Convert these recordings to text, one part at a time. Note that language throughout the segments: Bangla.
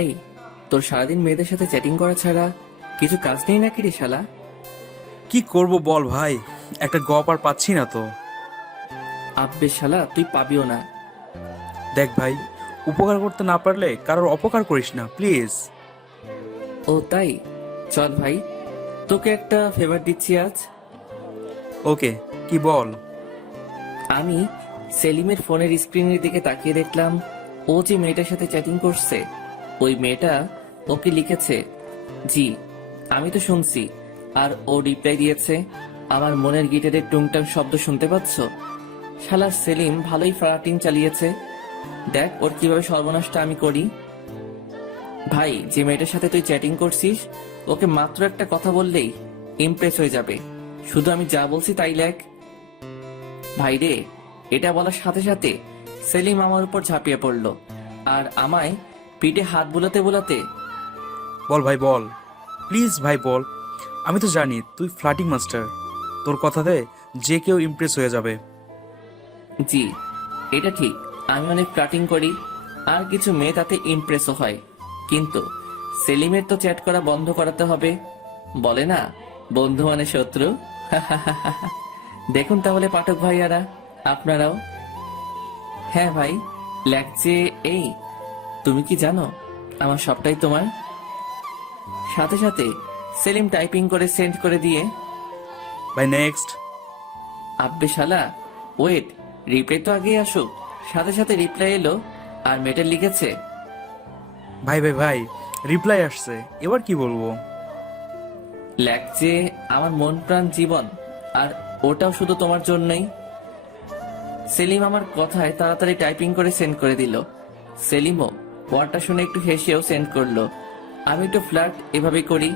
এই, তোর সারাদিন মেয়েদের সাথে চ্যাটিং করা ছাড়া কিছু কাজ নেই নাকি রে শালা? কি করব বল ভাই, একটা গপ আর পাচ্ছি না তো। আব্বে শালা, তুই পাবিও না। দেখ ভাই, উপকার করতে না পারলে কারোর অপকার করিস না প্লিজ। ও তাই? চল ভাই, তোকে একটা ফেভার দিচ্ছি আজ। ওকে, কি বল। আমি সেলিমের ফোনের স্ক্রিনের দিকে তাকিয়ে দেখলাম ও যে মেয়েটার সাথে চ্যাটিং করছে, ওই মেয়েটা ওকে লিখেছে জি। আমি তো শুনছি, আর ও রিপ্লাই দিয়েছে আমার মনের গিটারের টুংটাং শব্দ শুনতে পাচ্ছ? শালা সেলিম ভালোই ফ্লার্টিং চালিয়েছে। দেখ ওর কিভাবে সর্বনাশটা আমি করি। ভাই, যে মেয়েটার সাথে তুই চ্যাটিং করছিস, ওকে মাত্র একটা কথা বললেই ইমপ্রেস হয়ে যাবে। শুধু আমি যা বলছি তাই লেখ। ভাই রে, এটা বলার সাথে সাথে সেলিম আমার উপর ঝাঁপিয়ে পড়লো আর আমায় পিঠে হাত বুলাতে বুলাতে, বল ভাই বল, প্লিজ ভাই বল। আমি তো জানি তুই ফ্লার্টিং মাস্টার, তোর কথাতে যে কেউ ইমপ্রেস হয়ে যাবে। জি এটা ঠিক, আমি অনেক ফ্লার্টিং করি আর কিছু মেয়ে তাতে ইমপ্রেসও হয়। কিন্তু সেলিমের তো চ্যাট করা বন্ধ করাতে হবে। বলে না, বন্ধু মানে শত্রু। দেখুন তাহলে পাঠক ভাইয়ারা, আপনারাও। হ্যাঁ ভাই, লাগছে। এই, তুমি কি জানো আমার সবটাই তোমার? সাথে সাথে সেলিম টাইপিং করে সেন্ড করে দিয়ে, ভাই নেক্সট। আব্বে শালা, ওয়েট, রিপ্লাই তো আগেই আসুক। সাথে সাথে রিপ্লাই এলো আর মেয়েটা লিখেছে ভাই ভাই ভাই, রিপ্লাই আসছে, এবার কি বলবো। লাগছে আমার মন প্রাণ জীবন, আর ওটাও শুধু তোমার জন্যই। সেলিম আমার কথায় তাড়াতাড়ি টাইপিং করে সেন্ড করে দিল। সেলিমও ওয়ার্ডটা শুনে একটু হেসেও সেন্ড করলো। আমি একটু ফ্লার্ট এভাবে করি।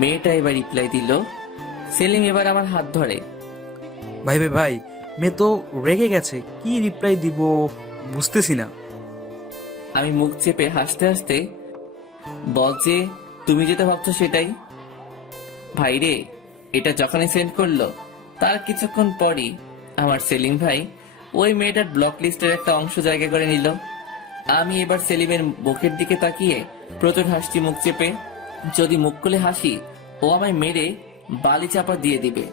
মেয়েটা এবার রিপ্লাই দিল। সেলিম এবার আমার হাত ধরে। ভাই ভাই ভাই, মেয়ে তো রেগে গেছে, কি রিপ্লাই দিব বুঝতেছি না। আমি মুখ চেপে হাসতে হাসতে বল যে, তুমি যেটা ভাবছো সেটাই। ভাই রে, এটা যখনই সেন্ড করলো তার কিছুক্ষণ পরই আমার সেলিম ভাই ওই মেয়েটার ব্লক লিস্টের একটা অংশ জায়গা করে নিল। আমি এবার সেলিমের মুখের দিকে তাকিয়ে প্রচুর হাসছি মুখ চেপে। যদি মুখ খুলে হাসি, ও আমায় মেরে বালি চাপা দিয়ে দিবে।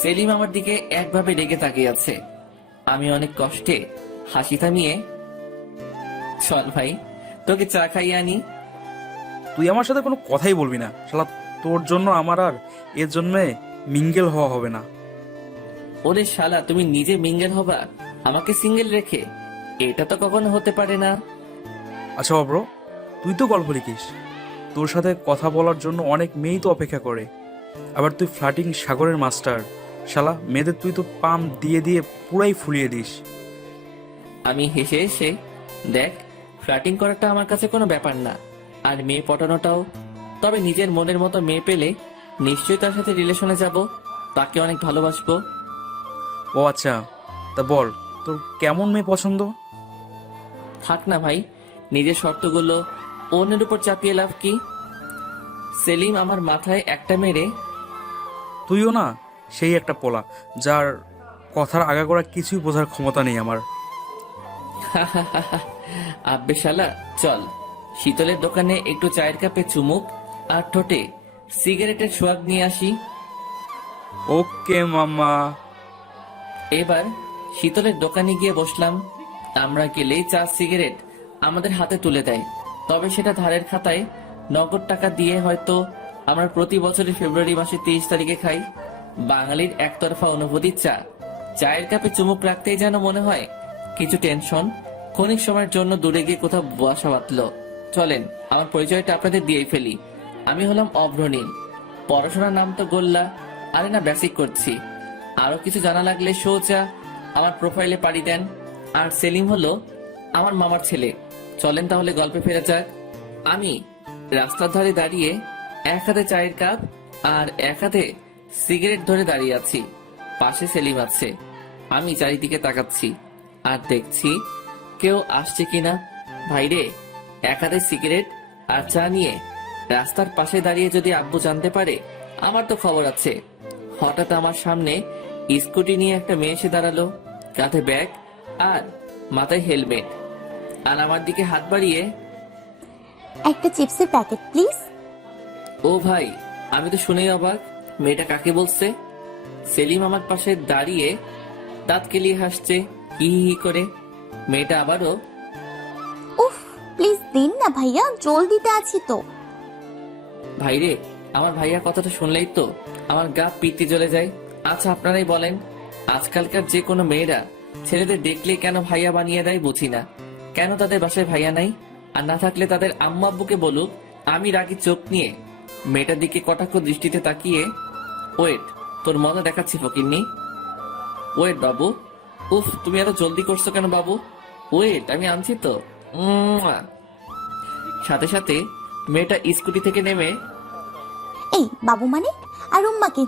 সেলিম আমার দিকে একভাবে রেগে তাকিয়ে আছে। আমি অনেক কষ্টে হাসি থামিয়ে, চল ভাই, তোকে চা খাইয়ে আনি। তুই আমার সাথে কোনো কথাই বলবি না শালা, তোর জন্য আমার আর এর জন্যে মিঙ্গেল হওয়া হবে না। ওরে শালা, তুমি নিজে মিঙ্গেল হবা আমাকে সিঙ্গেল রেখে? এটা তো কখনো হতে পারে না। আচ্ছা অব্র, তুই তো গল্প লিখিস, তোর সাথে কথা বলার জন্য অনেক মেয়েই তো অপেক্ষা করে। আবার তুই ফ্লার্টিং সাগরের মাস্টার, শালা মেয়েদের তুই তো পাম দিয়ে দিয়ে পুরাই ফুলিয়ে দিস। আমি হেসে হেসে, দেখ, ফ্লার্টিং করাটা আমার কাছে কোনো ব্যাপার না, আর মেয়ে পটানোটাও। তবে নিজের মনের মতো মেয়ে পেলে নিশ্চয়ই তার সাথে রিলেশনে যাব, তাকে অনেক ভালোবাসবো। ও আচ্ছা, তা বল তোর কেমন মেয়ে পছন্দ। থাক না ভাই, নিজের শর্তগুলো অন্যের উপর চাপিয়ে লাভ কি? সেলিম আমার মাথায় একটা মেরে, তুইও না সেই একটা পোলা, যার কথার আগাগোড়া কিছুই বোঝার ক্ষমতা নেই আমার। আব্বে শালা, চল শীতলের দোকানে একটু চায়ের কাপে চুমুক আর ঠোঁটে সিগারেটের সোয়াগ নিয়ে আসি। ওকে মামা। এবার শীতলের দোকানে গিয়ে বসলাম। আমরা গেলেই চা সিগারেট আমাদের হাতে তুলে দেয়, তবে সেটা ধারের খাতায় নগদ টাকা দিয়ে হয়তো আমরা প্রতি বছরের ফেব্রুয়ারি মাসের 30 তারিখে খাই। বাঙালির একতরফা অনুভূতির চা। চায়ের কাপে চুমুক রাখতেই যেন মনে হয় কিছু টেনশন ক্ষণিক সময়ের জন্য দূরে গিয়ে কোথাও বাসা বাঁধলো। চলেন আমার পরিচয়টা আপনাদের দিয়েই ফেলি। আমি হলাম অভ্রনীল। পড়াশোনার নাম তো গোল্লা, আরে না বেসিক করছি। আরো কিছু জানা লাগলে সোজা আমার প্রোফাইলে পাড়ি দেন। আর সেলিম হলো আমার মামার ছেলে। চলেন তাহলে গল্পে ফেরা যাক। আমি রাস্তার ধারে দাঁড়িয়ে এক হাতে চায়ের কাপ আর এক হাতে সিগারেট ধরে দাঁড়িয়ে আছি। পাশে সেলিম আছে। আমি চারিদিকে তাকাচ্ছি আর দেখছি কেউ আসছে কিনা। ভাইরে, এক হাতে সিগারেট আর চা নিয়ে রাস্তার পাশে দাঁড়িয়ে যদি আব্বু জানতে পারে, আমার তো খবর আছে। হঠাৎ আমার সামনে স্কুটি নিয়ে একটা মেয়ে এসে দাঁড়ালো, কাঁধে ব্যাগ আর মাথায় হেলমেট, আর আমার দিকে হাত বাড়িয়ে, একটা চিপসের প্যাকেট প্লিজ। ও ভাই, আমি তো শুনেই অবাক, মেয়েটা কাকে বলছে? সেলিম আমার পাশে দাঁড়িয়ে দাঁত কেলিয়ে হাসছে হি হি হি করে। মেয়েটা আবারও, উফ প্লিজ দিন না ভাইয়া, জলদিতে আছি তো। ভাইরে, আমার ভাইয়া কথাটা শুনলেই তো আমার গা পিত্তি জ্বলে যায়। আচ্ছা আপনারাই বলেন, আজকালকার যে কোনো মেয়েরা ছেলেদের দেখলে কেন ভাইয়া বানিয়ে দেয় বুঝি না। কেন তাদের বাসায় ভাইয়া নাই? আর না থাকলে তাদের আম্মা আব্বুকে বলুক। আমি রাগি চোখ নিয়ে মেয়েটার দিকে কটাক্ষ দৃষ্টিতে তাকিয়ে, ওয়েট, তোর মজা দেখাচ্ছি ফকিন্নি। ওয়েট বাবু। উফ, তুমি এত জলদি করছো কেন বাবু? ওয়েট, আমি আনছি তো। উম্মুয়া। সাথে সাথে মেয়েটা স্কুটি থেকে নেমে এই বাবু মানে? আর উম্মাকে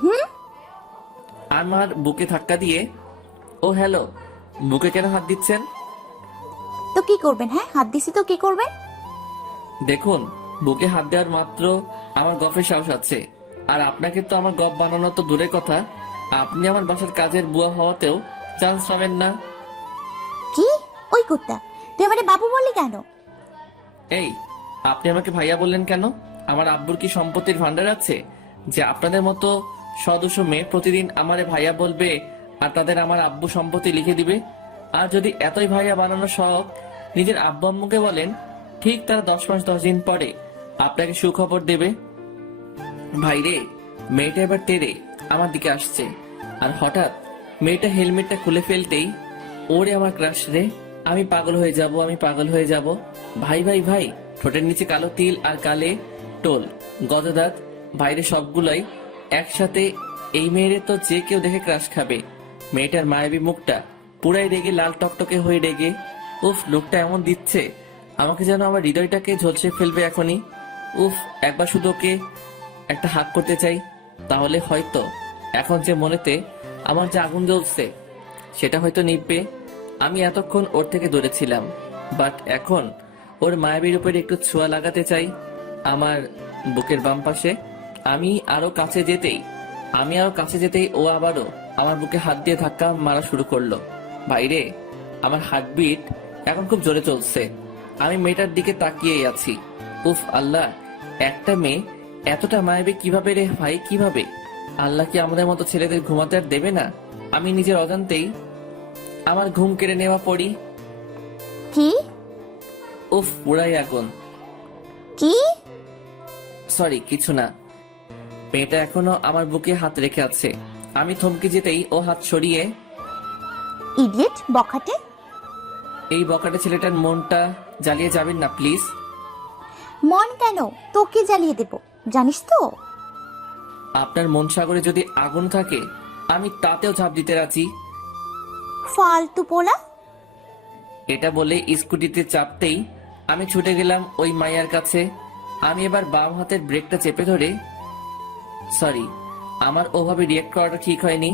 আমার বুকে ধাক্কা দিয়ে, ও হ্যালো, বুকে কেন হাত দিচ্ছেন? তো কি করবেন? হ্যাঁ হাত দিছি তো কি করবেন? দেখুন, বুকে হাত দেওয়ার মাত্র আমার গফের সাহস আছে। আর আপনাকে তো আমার গপ বানানো তো দূরের কথা, আপনি আমার বাসার কাজের বুয়া হওয়াতেও চান্স পাবেন না। কি? ওই কুত্তা, তুই আমারে বাবু বললি কেন? এই, আপনি আমাকে ভাইয়া বললেন কেন? আমার আব্বুর কি সম্পত্তির ভান্ডার আছে যে আপনাদের মতো সদস্য মেয়ে প্রতিদিন আমারে ভাইয়া বলবে আর তাদের আমার আব্বু সম্পত্তি লিখে দিবে? আর যদি এতই ভাইয়া বানানো শখ নিজের আব্বু আম্মুকে বলেন, ঠিক তারা 10 মাস 10 দিন পরে আপনাকে সুখবর দেবে। ভাইরে, মেয়েটা এবার তেরে আমার দিকে আসছে, আর হঠাৎ মেয়েটা হেলমেটটা খুলে ফেলতেই, ওরে আমার ক্রাশ রে, আমি পাগল হয়ে যাব, আমি পাগল হয়ে যাব। ভাই ভাই ভাই, ঠোঁটের নিচে কালো তিল আর কালে টোল, গজদাত, বাইরে সবগুলাই একসাথে। এই মেয়েরে তো যে কেউ দেখে ক্রাশ খাবে। মেয়েটার মায়াবী মুখটা পুরাই রেগে লাল টকটকে হয়ে রেগে। উফ, লোকটা এমন দিচ্ছে আমাকে যেন আমার হৃদয়টাকে ঝলসে ফেলবে এখনই। উফ, একবার শুধু ওকে একটা হাত করতে চাই, তাহলে হয়তো এখন যে মনেতে আমার যে আগুন জ্বলছে সেটা হয়তো নিভবে। আমি এতক্ষণ ওর থেকে দূরে ছিলাম, বাট এখন ওর মায়াবীর উপরে একটু ছোঁয়া লাগাতে চাই আমার বুকের বাম পাশে। আরো কাছে যেতেই ও আবারও আমার বুকে হাত দিয়ে ধাক্কা মারা শুরু করলো। বাইরে আমার হার্টবিট এখন খুব জোরে চলছে। আমি মেয়েটার দিকে তাকিয়েই আছি। উফ আল্লাহ, একটা মেয়ে এতটা মায়াবী কিভাবে রে ভাই, কিভাবে? আল্লাহ কি আমাদের মতো ছেলেদের ঘুমাতে আর দেবে না? আমি নিজের অজান্তেই আমার ঘুম কেড়ে নেওয়া পড়ি। কি? উফ, পুরাই আগুন। কি? সরি, কিছু না। মেয়েটা এখনো আমার বুকে হাত রেখে আছে। আমি থমকে যেতেই ও হাত সরিয়ে, ইডিয়েট বখাটে। এই বকাটে ছেলেটার মনটা জ্বালিয়ে যাবেন না প্লিজ। মন কেন? তোকে জ্বালিয়ে দেব, জানিস তো। আপনার মন সাগরে যদি আগুন থাকে আমি তাতেও ঝাঁপ দিতে রাজি। ফালতু পোলা। এটা বলে স্কুটিতে চাপতেই আমি ছুটে গেলাম ওই মাইয়ার কাছে। আমি এবার বাম হাতের ব্রেকটা চেপে ধরে, সরি, আমার ওভাবে রিয়েক্ট করাটা ঠিক হয়নি।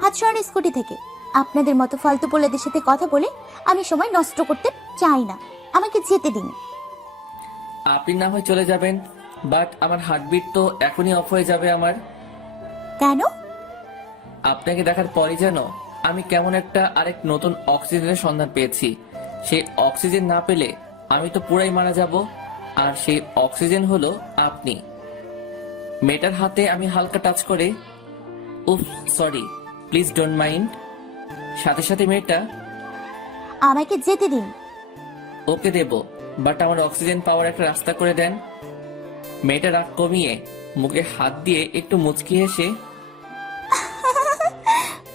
হাত সরান স্কুটি থেকে। আপনাদের মতো ফালতু পোলাদের সাথে কথা বলে আমি সময় নষ্ট করতে চাই না, আমাকে যেতে দিন। আপনি না হয় চলে যাবেন, বাট আমার হার্টবিট তো এখনই অফ হয়ে যাবে আমার। কেন? আপনাকে দেখার পরই যেন আমি কেমন একটা আরেক নতুন অক্সিজেনের সন্ধান পেয়েছি। সেই অক্সিজেন না পেলে আমি তো পুরাই মারা যাব, আর সেই অক্সিজেন হলো আপনি। মেয়েটার হাতে আমি হালকা টাচ করে, উফ সরি, প্লিজ ডোন্ট মাইন্ড। সাথে সাথে মেয়েটা, আমাকে যেতে দিন। ওকে দেব, বাট আমার অক্সিজেন পাওয়ার একটা রাস্তা করে দেন। মেয়েটা রাগ কমিয়ে মুখে হাত দিয়ে একটু মুচকি হেসে,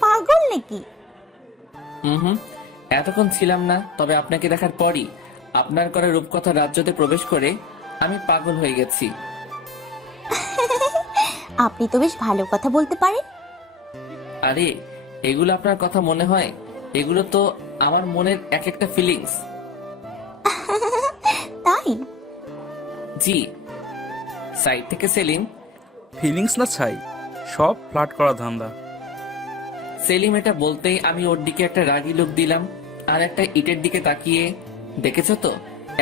পাগল নাকি? হুম, এতক্ষণ ছিলাম না, তবে আপনাকে দেখার পরই আপনার করা রূপকথা রাজ্যতে প্রবেশ করে আমি পাগল হয়ে গেছি। আপনি তো বেশ ভালো কথা বলতে পারেন। আরে, এগুলো আপনার কথা মনে হয়? এগুলো তো আমার মনের এক একটা ফিলিংস। তাই? জি। সাইড থেকে সেলিম, ফিলিংস না ছাই, সব ফ্লার্ট করা ধান্দা। সেলিম এটা বলতেই আমি ওর দিকে একটা রাগি লুক দিলাম আর একটা ইটের দিকে তাকিয়ে, দেখেছো তো,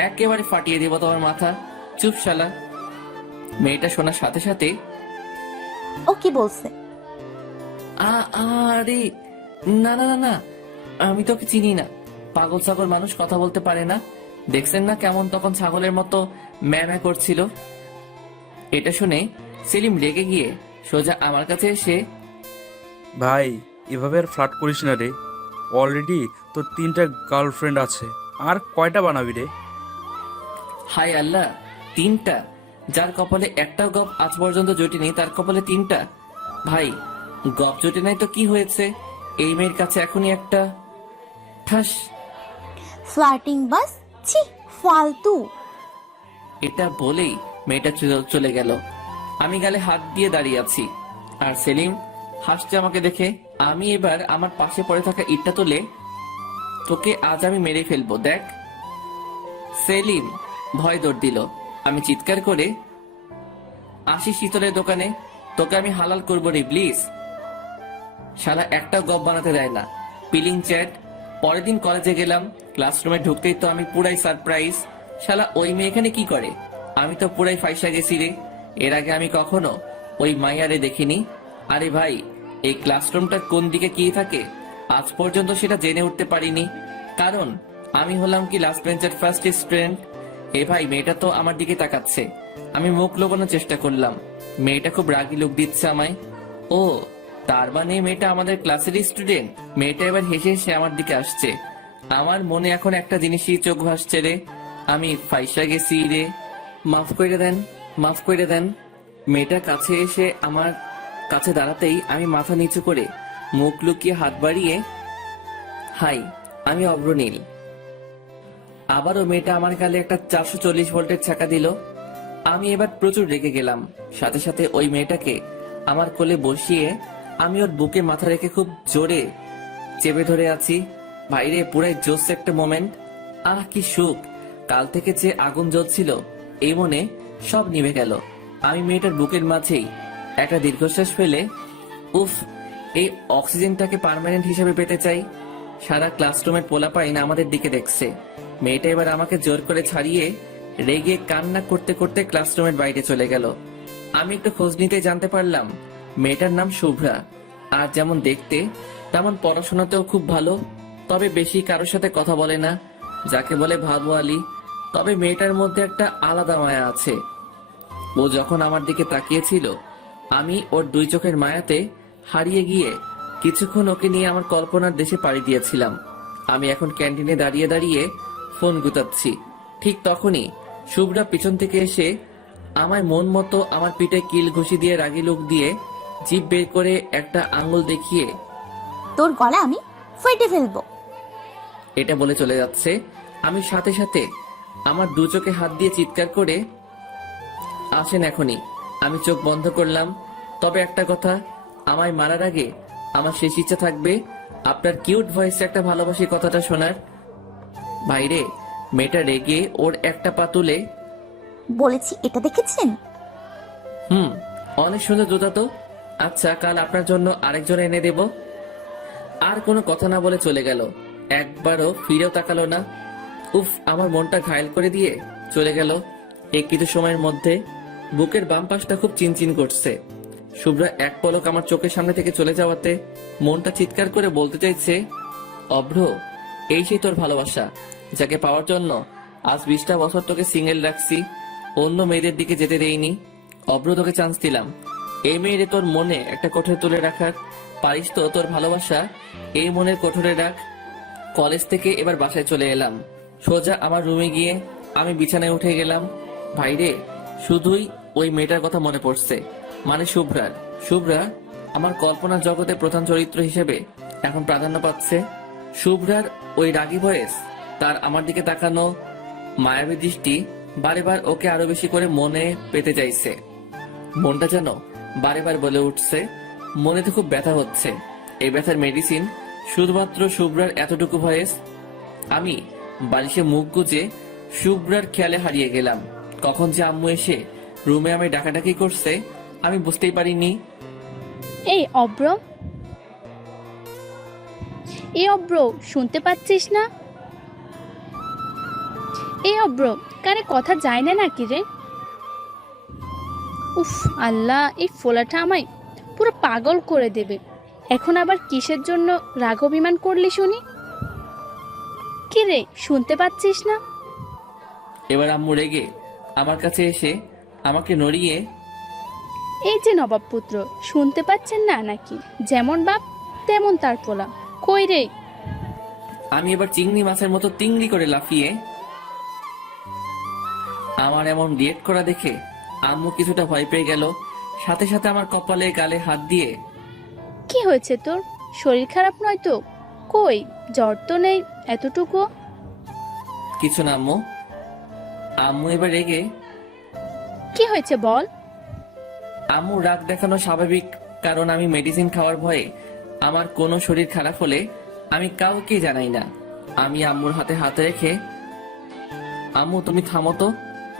একেবারে ফাটিয়ে দেবো তোমার মাথা। চুপ শালা। মেয়েটা শোনার সাথে সাথে, ও কি বলছে? আরে না না না না, আমি তোকে চিনি না। পাগল সাগর মানুষ কথা বলতে পারে না। দেখছেন না কেমন তখন ছাগলের মতো ম্যামা করছিল। এটা শুনে সেলিম রেগে গিয়ে সোজা আমার কাছে এসে, ভাই এভাবে আর ফ্লার্ট করিস না রে, অলরেডি তোর 3টা গার্লফ্রেন্ড আছে, আর কয়টা বানাবি রে? হায় আল্লাহ, 3টা? যার কপালে একটাও গপ আজ পর্যন্ত জুটেনি তার কপালে 3টা? ভাই, গপ জুটে নাই তো কি হয়েছে, এই মেয়ের কাছে এখনই একটা ঠাস। ফ্লার্টিং বাস, ছি, ফালতু। এটা বলেই মেয়েটা চলে গেল। আমি গালে হাত দিয়ে দাঁড়িয়ে আছি, আর সেলিম হাসছে আমাকে দেখে। আমি এবার আমার পাশে পড়ে থাকা ইটটা তুলে, তোকে আজ আমি মেরে ফেলবো দেখ। সেলিম ভয় দৌড় দিল। আমি চিৎকার করে, আসি শীতলের দোকানে, তোকে আমি হালাল করবো রে প্লিজ। শালা একটা গপ বানাতে দেয় না, পিলিং চ্যাট। পরের দিন কলেজে গেলাম, ক্লাসরুমে ঢুকতেই তো আমি পুরাই সারপ্রাইজ। শালা ওই মেয়ে এখানে কি করে? আমি তো পুরাই ফাইসা গেছি রে। এর আগে আমি কখনো ওই মাইয়ারে দেখিনি। আরে ভাই, এই ক্লাসরুমটা কোন দিকে কি থাকে আজ পর্যন্ত সেটা জেনে উঠতে পারিনি, কারণ আমি হলাম কি লাস্ট বেঞ্চের ফার্স্ট স্টুডেন্ট। এ ভাই, মেয়েটা তো আমার দিকে তাকাচ্ছে। আমি মুখ লুকানোর চেষ্টা করলাম, মেয়েটা খুব রাগি লুক দিচ্ছে আমায়। ও, তার মানে মেয়েটা আমাদের ক্লাসেরই স্টুডেন্ট। মেয়েটা এবার হেসে হেসে আমার দিকে আসছে। আমার মনে এখন একটা জিনিসই চোখ ভাসছে রে, আমি ফাইসা গেছি রে। মাফ করে দেন, মাফ করে দেন। মেয়েটা কাছে এসে আমার কাছে দাঁড়াতেই আমি মাথা নিচু করে মুখ লুকিয়ে হাত বাড়িয়ে, হাই, আমি অভ্রনীল। আবারও মেয়েটা আমার গালে একটা 440 ভোল্টের ছাকা দিল। আমি এবার প্রচুর রেগে গেলাম। সাথে সাথে ওই মেয়েটাকে আমার কোলে বসিয়ে আমি ওর বুকে মাথা রেখে খুব জোরে চেপে ধরে আছি। বাইরে পুরাই জোস একটা মোমেন্ট। আহ কি সুখ! কাল থেকে যে আগুন জ্বলছিল এই মনে, সব নিভে গেল। আমি মেয়েটার বুকের মাঝেই একটা দীর্ঘশ্বাস ফেলে, উফ, এই অক্সিজেনটাকে পার্মানেন্ট হিসেবে পেতে চাই। সারা ক্লাসরুমের পোলাপাইন আমাদের দিকে দেখছে। মেয়েটা এবার আমাকে জোর করে ছাড়িয়ে রেগে কান্না করতে করতে ক্লাসরুমের বাইরে চলে গেল। আমি একটু খোঁজ নিতে জানতে পারলাম মেয়েটার নাম শুভ্রা, আর যেমন দেখতে তেমন পড়াশোনাতেও খুব ভালো, তবে বেশি কারোর সাথে কথা বলে না, যাকে বলে ভাবওয়ালি। তবে মেয়েটার মধ্যে একটা আলাদা মায়া আছে। ও যখন আমার দিকে তাকিয়েছিল, আমি ওর 2 চোখের মায়াতে হারিয়ে গিয়ে কিছুক্ষণ ওকে নিয়ে আমার কল্পনার দেশে পাড়ি দিয়েছিলাম। আমি এখন ক্যান্টিনে দাঁড়িয়ে দাঁড়িয়ে ফোন গুতাচ্ছি। ঠিক তখনই শুভ্রা পিছন থেকে এসে আমায় মন মতো আমার পিঠে কিল ঘুষি দিয়ে রাগি লুক দিয়ে জিভ বের করে একটা আঙ্গুল দেখিয়ে, তোর গলা আমি ফেটে ফেলবো। এটা বলে চলে যাচ্ছে। আমি সাথে সাথে আমার 2 চোখে হাত দিয়ে চিৎকার করে, আসেন এখনই। আমি চোখ বন্ধ করলাম। তবে একটা কথা, আমায় মারার আগে আমার শেষ ইচ্ছা থাকবে আপনার কিউট ভয়েসে একটা ভালোবাসি কথাটা শোনার। বাইরে মেয়েটা রেগে ওর একটা পা তুলে, বলেছি এটা দেখেছেন? অনেক সুন্দর জুতা তো। আচ্ছা, কাল আপনার জন্য আরেকজন এনে দেব। আর কোনো কথা না বলে চলে গেল, একবারও ফিরেও তাকালো না। উফ, আমার মনটা ঘায়ল করে দিয়ে চলে গেল। এই কিছু সময়ের মধ্যে বুকের বাম পাশটা খুব চিনচিন করছে। শুভ্রা এক পলক আমার চোখের সামনে থেকে চলে যাওয়াতে মনটা চিৎকার করে বলতে চাইছে, অভ্র, এই সেই তোর ভালোবাসা, যাকে পাওয়ার জন্য আজ 20টা বছর তোকে সিঙ্গেল রাখছি, অন্য মেয়েদের দিকে যেতে দেইনি। অভ্র, তোকে চান্স দিলাম, এই মেয়েরে তোর মনে একটা কোঠরে তুলে রাখার। পারিস তো তোর ভালোবাসা এই মনের কোঠরে রাখ। কলেজ থেকে এবার বাসায় চলে এলাম। সোজা আমার রুমে গিয়ে আমি বিছানায় উঠে গেলাম। ভাইরে, শুধুই ওই মেয়েটার কথা মনে পড়ছে, মানে শুভ্রার। শুভ্রা আমার কল্পনার জগতে প্রধান চরিত্র হিসেবে এখন প্রাধান্য পাচ্ছে। শুভ্রার ওই রাগী ভয়েস, তার আমার দিকে তাকানো মায়াবী দৃষ্টি বারে বার ওকে আরো বেশি করে মনে পেতে চাইছে। মনটা যেন বারে বার বলে উঠছে, মনেতে খুব ব্যথা হচ্ছে। এই ব্যথার মেডিসিন শুধুমাত্র শুভ্রার এতটুকু ভয়েস। আমি বালিশে মুখ গুজে শুভ্রার খেয়ালে হারিয়ে গেলাম। কখন যে আম্মু এসে রুমে আমি ডাকাডাকি করছে আমি বুঝতেই পারিনি। এই অব্র, এই অব্র, শুনতে পাচ্ছিস না? এই অব্র, কানে কথা যায় না নাকি রে? উফ আল্লাহ, এই ফোলাটা আমায় পুরো পাগল করে দেবে। এখন আবার কিসের জন্য রাগ অভিমান করলি শুনি? কি রে, শুনতে পাচ্ছিস না? এবার আম্মু রেগে আমার কাছে এসে আমাকে নড়িয়ে, এই যে নবাব পুত্র, শুনতে পাচ্ছেন না নাকি? যেমন বাপ তেমন তার পোলা। কই রে? আমি এবার চিংড়ি মাছের মতো তিংড়ি করে লাফিয়ে আমার এমন রিয়েক্ট করা দেখে আম্মু কিছুটা ভয় পেয়ে গেল। সাথে সাথে আমার কপালে গালে হাত দিয়ে, কি হয়েছে তোর? শরীর খারাপ নয় তো? কই, জ্বর তো নেই এতটুকু। কিছু না আম্মু। আম্মু এবার রেগে, কি হয়েছে বল। আম্মু রাগ দেখানো স্বাভাবিক, কারণ আমি মেডিসিন খাওয়ার ভয়ে আমার কোনো শরীর খারাপ হলে আমি কাউকে জানাই না। আমি আম্মুর হাতে হাত রেখে, আম্মু তুমি থামো তো,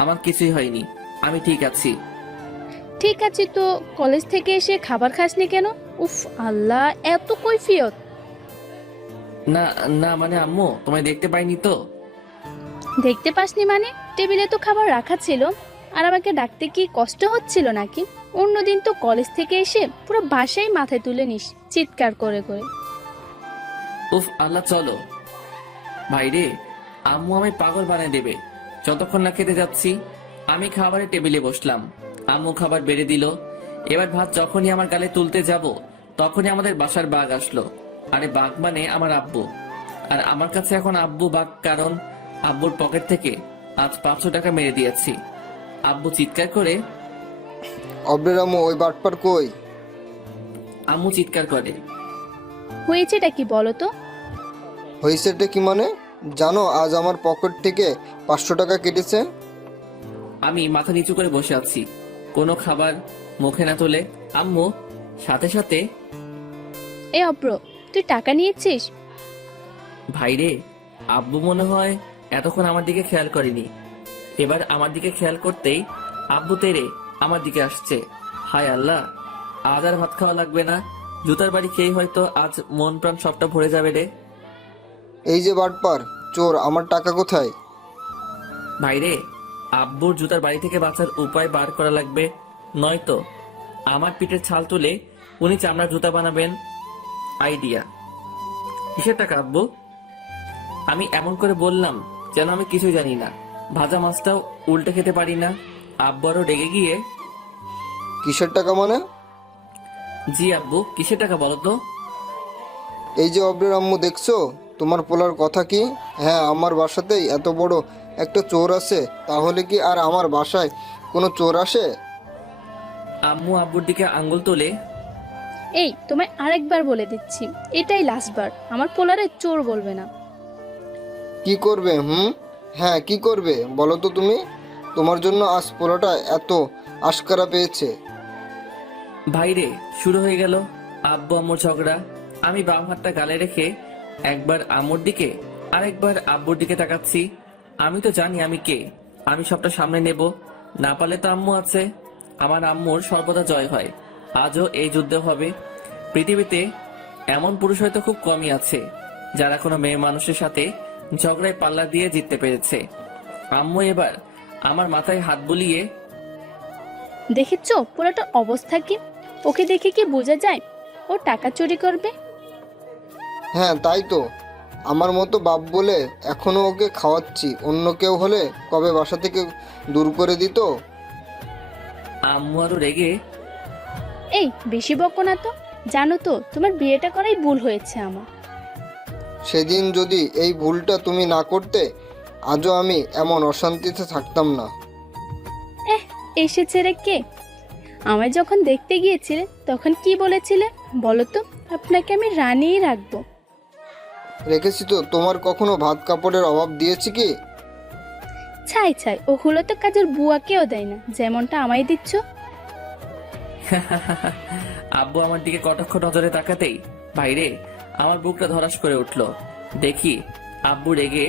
আমার কিছুই হয়নি, আমি ঠিক আছি। ঠিক আছে, তো কলেজ থেকে এসে খাবার খাসনি কেন? উফ আল্লাহ, এত কৈফিয়ত। না না, মানে আম্মু তোমায় দেখতে পাইনি তো। দেখতে পাসনি মানে? টেবিলে তো খাবার রাখা ছিল। আর আমাকে ডাকতে কি কষ্ট হচ্ছিল নাকি? অন্যদিন তো কলেজ থেকে এসে পুরো বাসায় মাথায় তুলে নিস চিৎকার করে করে। উফ আল্লাহ, চলো ভাইরে, আম্মু আমায় পাগল বানিয়ে দেবে যতক্ষণ না খেতে যাচ্ছি। আমি খাবারের টেবিলে বসলাম, আম্মু খাবার বেড়ে দিল। এবার ভাত যখনই আমার গালে তুলতে যাব তখনই আমাদের বাসার বাঘ আসলো। আরে বাঘ মানে আমার আব্বু। আর আমার কাছে এখন আব্বু বাঘ, কারণ আব্বুর পকেট থেকে আজ 500 টাকা মেরে দিয়েছি। আব্বু চিৎকার করে, অব্রের আম্মু ওই বাটপার কই? আম্মু চিৎকার করে, হয়েছেটা কি বলো তো? হয়েছেটা কি মানে? জানো আজ আমার পকেট থেকে 500 টাকা কেটেছে। আমি মাথা নিচু করে বসে আছি, কোনো খাবার মুখে না তুলে। আম্মু সাথে সাথে, এ অব্র, তুই টাকা নিয়েছিস? ভাইরে, আব্বু মনে হয় এতক্ষণ আমার দিকে খেয়াল করেনি। এবার আমার দিকে খেয়াল করতেই আব্বু তেরে আমার দিকে আসছে। হায় আল্লাহ, আজ আর ভাত খাওয়া লাগবে না, জুতার বাড়ি খেয়ে হয়তো আজ মন প্রাণ সবটা ভরে যাবে রে। এই যে বাটপার চোর, আমার টাকা কোথায়? ভাইরে, আব্বুর জুতার বাড়ি থেকে বাঁচার উপায় বার করা লাগবে, নয়তো আমার পিঠের ছাল তুলে উনি চামড়ার জুতা বানাবেন। আইডিয়া। কিসের টাকা আব্বু? আমি এমন করে বললাম যেন আমি কিছুই জানি না। ভাজা মাছটাও উল্টে খেতে পারি না। আব্বু আরো রেগে গিয়ে, কিসের টাকা মানে? জি আব্বু, কিসের টাকা বলো তো? এই যে অব্রের আম্মু, দেখছো তোমার পোলার কথা কি? হ্যাঁ, আমার বাসাতেই এত বড় একটা চোর আছে, তাহলে কি আর আমার বাসায় কোনো চোর আসে? আম্মু আব্বুর দিকে আঙ্গুল তোলে, এই তোমায় আরেকবার বলে দিচ্ছি, এটাই লাস্টবার, আমার পোলারে চোর বলবে না। কি করবে? হ্যাঁ, কি করবে বলো তো তুমি? তোমার জন্য আজ পোলাটা এত আশকারা পেয়েছে। ভাইরে, শুরু হয়ে গেল আব্বু আম্মুর ঝগড়া। আমি বাম হাতটা গালে রেখে একবার আম্মুর দিকে আরেকবার আব্বুর দিকে তাকাচ্ছি। আমি তো জানি আমি কে, আমি সবটা সামনে নেব, না পারলে তো আম্মু আছে। আমার আম্মুর সর্বদা জয় হয়, আজও এই যুদ্ধ হবে। পৃথিবীতে এমন পুরুষ হয়তো খুব কমই আছে যারা কোনো মেয়ে মানুষের সাথে ঝগড়ায় পাল্লা দিয়ে জিততে পেরেছে। আম্মু এবার আমার মাথায় হাত বুলিয়ে, দেখেছো পোলাটার অবস্থা কি? ওকে দেখে কি বোঝা যায় ও টাকা চুরি করবে? হ্যাঁ তাই তো, আমার মতো বাপ বলে এখনো ওকে খাওয়াচ্ছি। অন্য কেউ হলে কবে বাসা থেকে দূর করে দিত। আম্মু আরো রেগে, এই বেশি বকো না তো, জানো তো তোমার বিয়েটা করাই ভুল হয়েছে আমার। সেদিন যদি এই ভুলটা তুমি না করতে, আজও আমি এমন অশান্তিতে থাকতাম না। এসেছে রে কে? আমায় যখন দেখতে গিয়েছিলে তখন কি বলেছিলে বলো তো? আপনাকে আমি রানিই রাখবো। রেখেছি তো, তোমার কখনো ভাত কাপড়ের অভাব দিয়েছি কি? ছাই ছাই, ওগুলো তো কাজের বুয়াকেও দেয় না যেমনটা আমায় দিচ্ছ। আব্বু আমার দিকে কটাক্ষ নজরে তাকাতেই ভাইরে আমার বুকটা ধরাস করে উঠলো। দেখি আব্বু রেগে,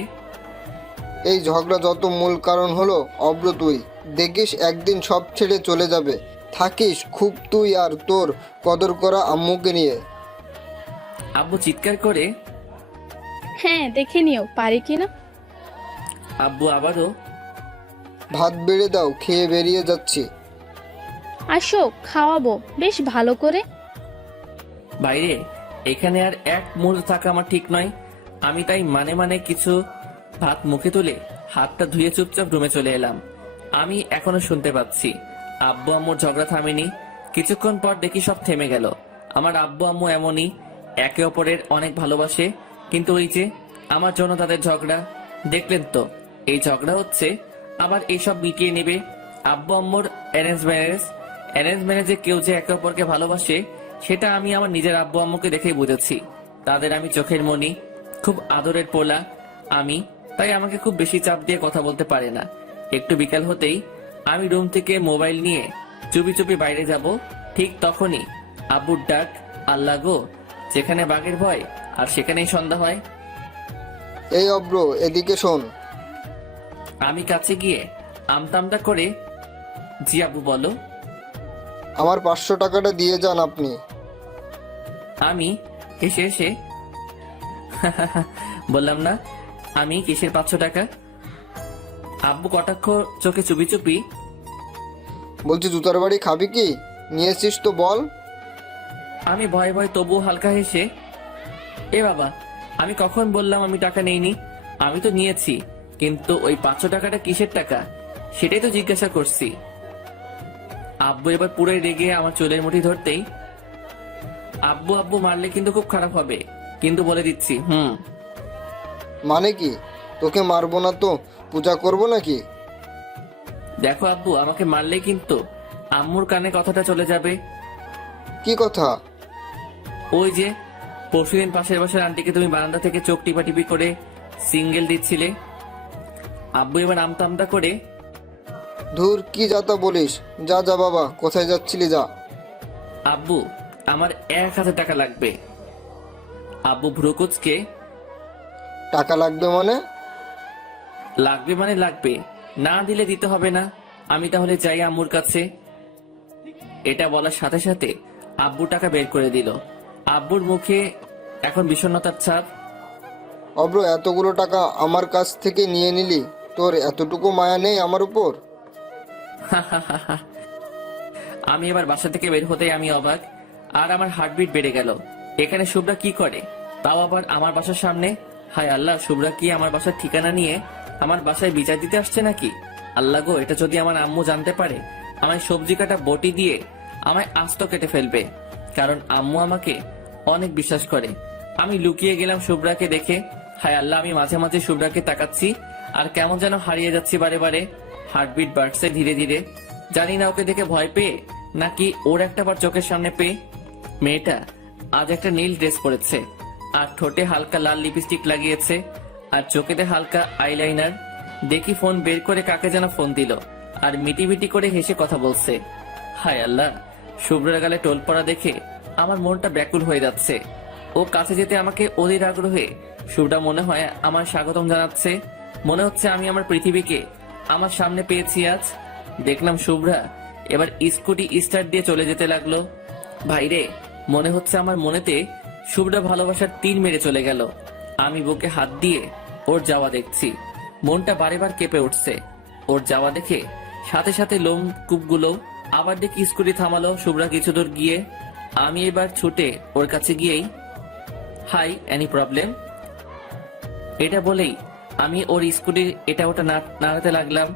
এই ঝগড়া যত মূল কারণ হলো অব্র তুই। দেখিস একদিন সব ছেড়ে চলে যাবে, থাকিস খুব তুই আর তোর কদর করা আম্মুকে নিয়ে। আব্বু চিৎকার করে, হ্যাঁ দেখে নিও পারি কিনা। আব্বু আবারও, ভাত বেড়ে দাও, খেয়ে বেরিয়ে যাচ্ছি। আসো খাওয়াবো বেশ ভালো করে। বাইরে এখানে আর এক মুহূর্ত থাকা আমার ঠিক নয়। আমি তাই মানে কিছু ভাত মুখে তুলে হাতটা ধুয়ে চুপচাপ রুমে চলে এলাম। আমি এখনো শুনতে পাচ্ছি আব্বু আম্মুর ঝগড়া থামেনি। কিছুক্ষণ পর দেখি সব থেমে গেল। আমার আব্বু আম্মু এমনই, একে অপরের অনেক ভালোবাসে, কিন্তু ওই যে আমার জন্য তাদের ঝগড়া। দেখলেন তো, এই ঝগড়া হচ্ছে, আবার এইসব মিটিয়ে নেবে। আব্বু আম্মুর অ্যারেঞ্জ ম্যারেজে কেউ যে একে অপরকে ভালোবাসে সেটা আমি আমার নিজের আব্বু আম্মুকে দেখেই বুঝেছি। তাদের আমি চোখের মনি, খুব আদরের পোলা আমি, তাই আমাকে খুব বেশি চাপ দিয়ে কথা বলতে পারে না। একটু বিকাল হতেই আমি রুম থেকে মোবাইল নিয়ে চুপি চুপি বাইরে যাব, ঠিক তখনই আব্বুর ডাক, আল্লাহ গো, যেখানে বাঘের ভয় আর সেখানেই সন্ধ্যা হয়। এই অব্র, এদিকে শোন। আমি কাছে গিয়ে আমতামটা করে, জি আব্বু বলো। আমার 500 টাকাটা দিয়ে যান আপনি। আমি হেসে হেসে বললাম না, আমি কিসের 500 টাকা? আব্বু কটাক্ষ চোখে চুপি চুপি, বলছি জুতার বাড়ি খাবি কি? নিয়েছিস তো বল। আমি ভয়ে ভয়ে তবুও হালকা হেসে, এ বাবা, আমি কখন বললাম আমি টাকা নেইনি? আমি তো নিয়েছি, কিন্তু ওই 500 টাকাটা কিসের টাকা সেটাই তো জিজ্ঞাসা করছি। আব্বু এবার পুরোই রেগে আমার চুলের মুঠি ধরতেই, আব্বু আব্বু মারলে কিন্তু খুব খারাপ হবে, কিন্তু বলে দিচ্ছি। মানে কি? তোকে মারবো না তো পূজা করবো নাকি? দেখো আব্বু, আমাকে মারলেই কিন্তু আম্মুর কানে কথাটা চলে যাবে। কি কথা? ওই যে পরশুদিন পাশের বাসার আন্টিকে তুমি বারান্দা থেকে চোখ টিপাটিপি করে সিঙ্গেল দিচ্ছিলে। আব্বু এবার আমতা করে, ধুর, কি যাতা বলিস? যা যা বাবা, কোথায় যাচ্ছিলি যা। আব্বু আমার 1000 টাকা লাগবে। আব্বু ভ্রুকুচকে, টাকা লাগবে মানে? লাগবে মানে লাগবে, না দিলে দিতে হবে না। আমি তাহলে যাই আম্মুর কাছে। এটা বলার সাথে সাথে আব্বু টাকা বের করে দিল। আব্বুর মুখে এখন বিষণ্ণতার ছাপ। অব্র, এতগুলো টাকা আমার কাছ থেকে নিয়ে নিলি, তোর এতটুকু মায়া নেই আমার উপর? আমি এবার বাসা থেকে বের হতেই আমি অবাক, আর আমার হার্টবিট বেড়ে গেল। এখানে শুভ্রা কি করে, তাও আবার আমার বাসার সামনে? হায় আল্লাহ, শুভ্রা কি আমার বাসার ঠিকানা নিয়ে আমার বাসায় বিচার দিতে আসছে নাকি? আল্লাহ গো, এটা যদি আমার আম্মু জানতে পারে, আমায় সবজি কাটা বটি দিয়ে আমায় আস্ত কেটে ফেলবে, কারণ আম্মু আমাকে অনেক বিশ্বাস করে। আমি লুকিয়ে গেলাম শুভ্রাকে দেখে। হায় আল্লাহ, আমি মাঝে মাঝে শুভ্রাকে তাকাচ্ছি আর কেমন যেন হারিয়ে যাচ্ছি বারে বারে। হার্টবিট বাড়ছে ধীরে ধীরে। জানি না ওকে দেখে ভয় পেয়ে নাকি ওর একটা বার চোখের সামনে পেয়ে। মেয়েটা আজ একটা নীল ড্রেস পরেছে, আর ঠোঁটে হালকা লাল লিপস্টিক লাগিয়েছে, আর চোখেতে হালকা আইলাইনার। দেখি ফোন বের করে কাকে যেন ফোন দিল, আর মিটি মিটি করে হেসে কথা বলছে। হায় আল্লাহ, শুভ্রের গালে টোল পড়া দেখে আমার মনটা ব্যাকুল হয়ে যাচ্ছে। ও কাছে যেতে আমাকে অধীর আগ্রহে শুভ্রা মনে হয় আমার স্বাগতম জানাচ্ছে। মনে হচ্ছে আমি আমার পৃথিবীকে আমার সামনে পেয়েছি আজ। দেখলাম শুভ্রা এবার স্কুটি স্টার্ট দিয়ে চলে যেতে লাগলো। ভাইরে, মনে হচ্ছে আমার মনেতে শুভ্রা ভালোবাসার তীর মেরে চলে গেল। আমি বুকে হাত দিয়ে ওর যাওয়া দেখছি, মনটা বারেবার কেঁপে উঠছে। ওর যাওয়া দেখে সাথে সাথে লোম কূপগুলো। আবার দেখি স্কুটি থামালো শুভ্রা কিছু দূর গিয়ে। আমি এবার ছুটে ওর কাছে গিয়েই, হাই, এনি প্রবলেম? এটা বলেই আমি ওর স্কুটির এটা ওটা নাড়াতে লাগলাম।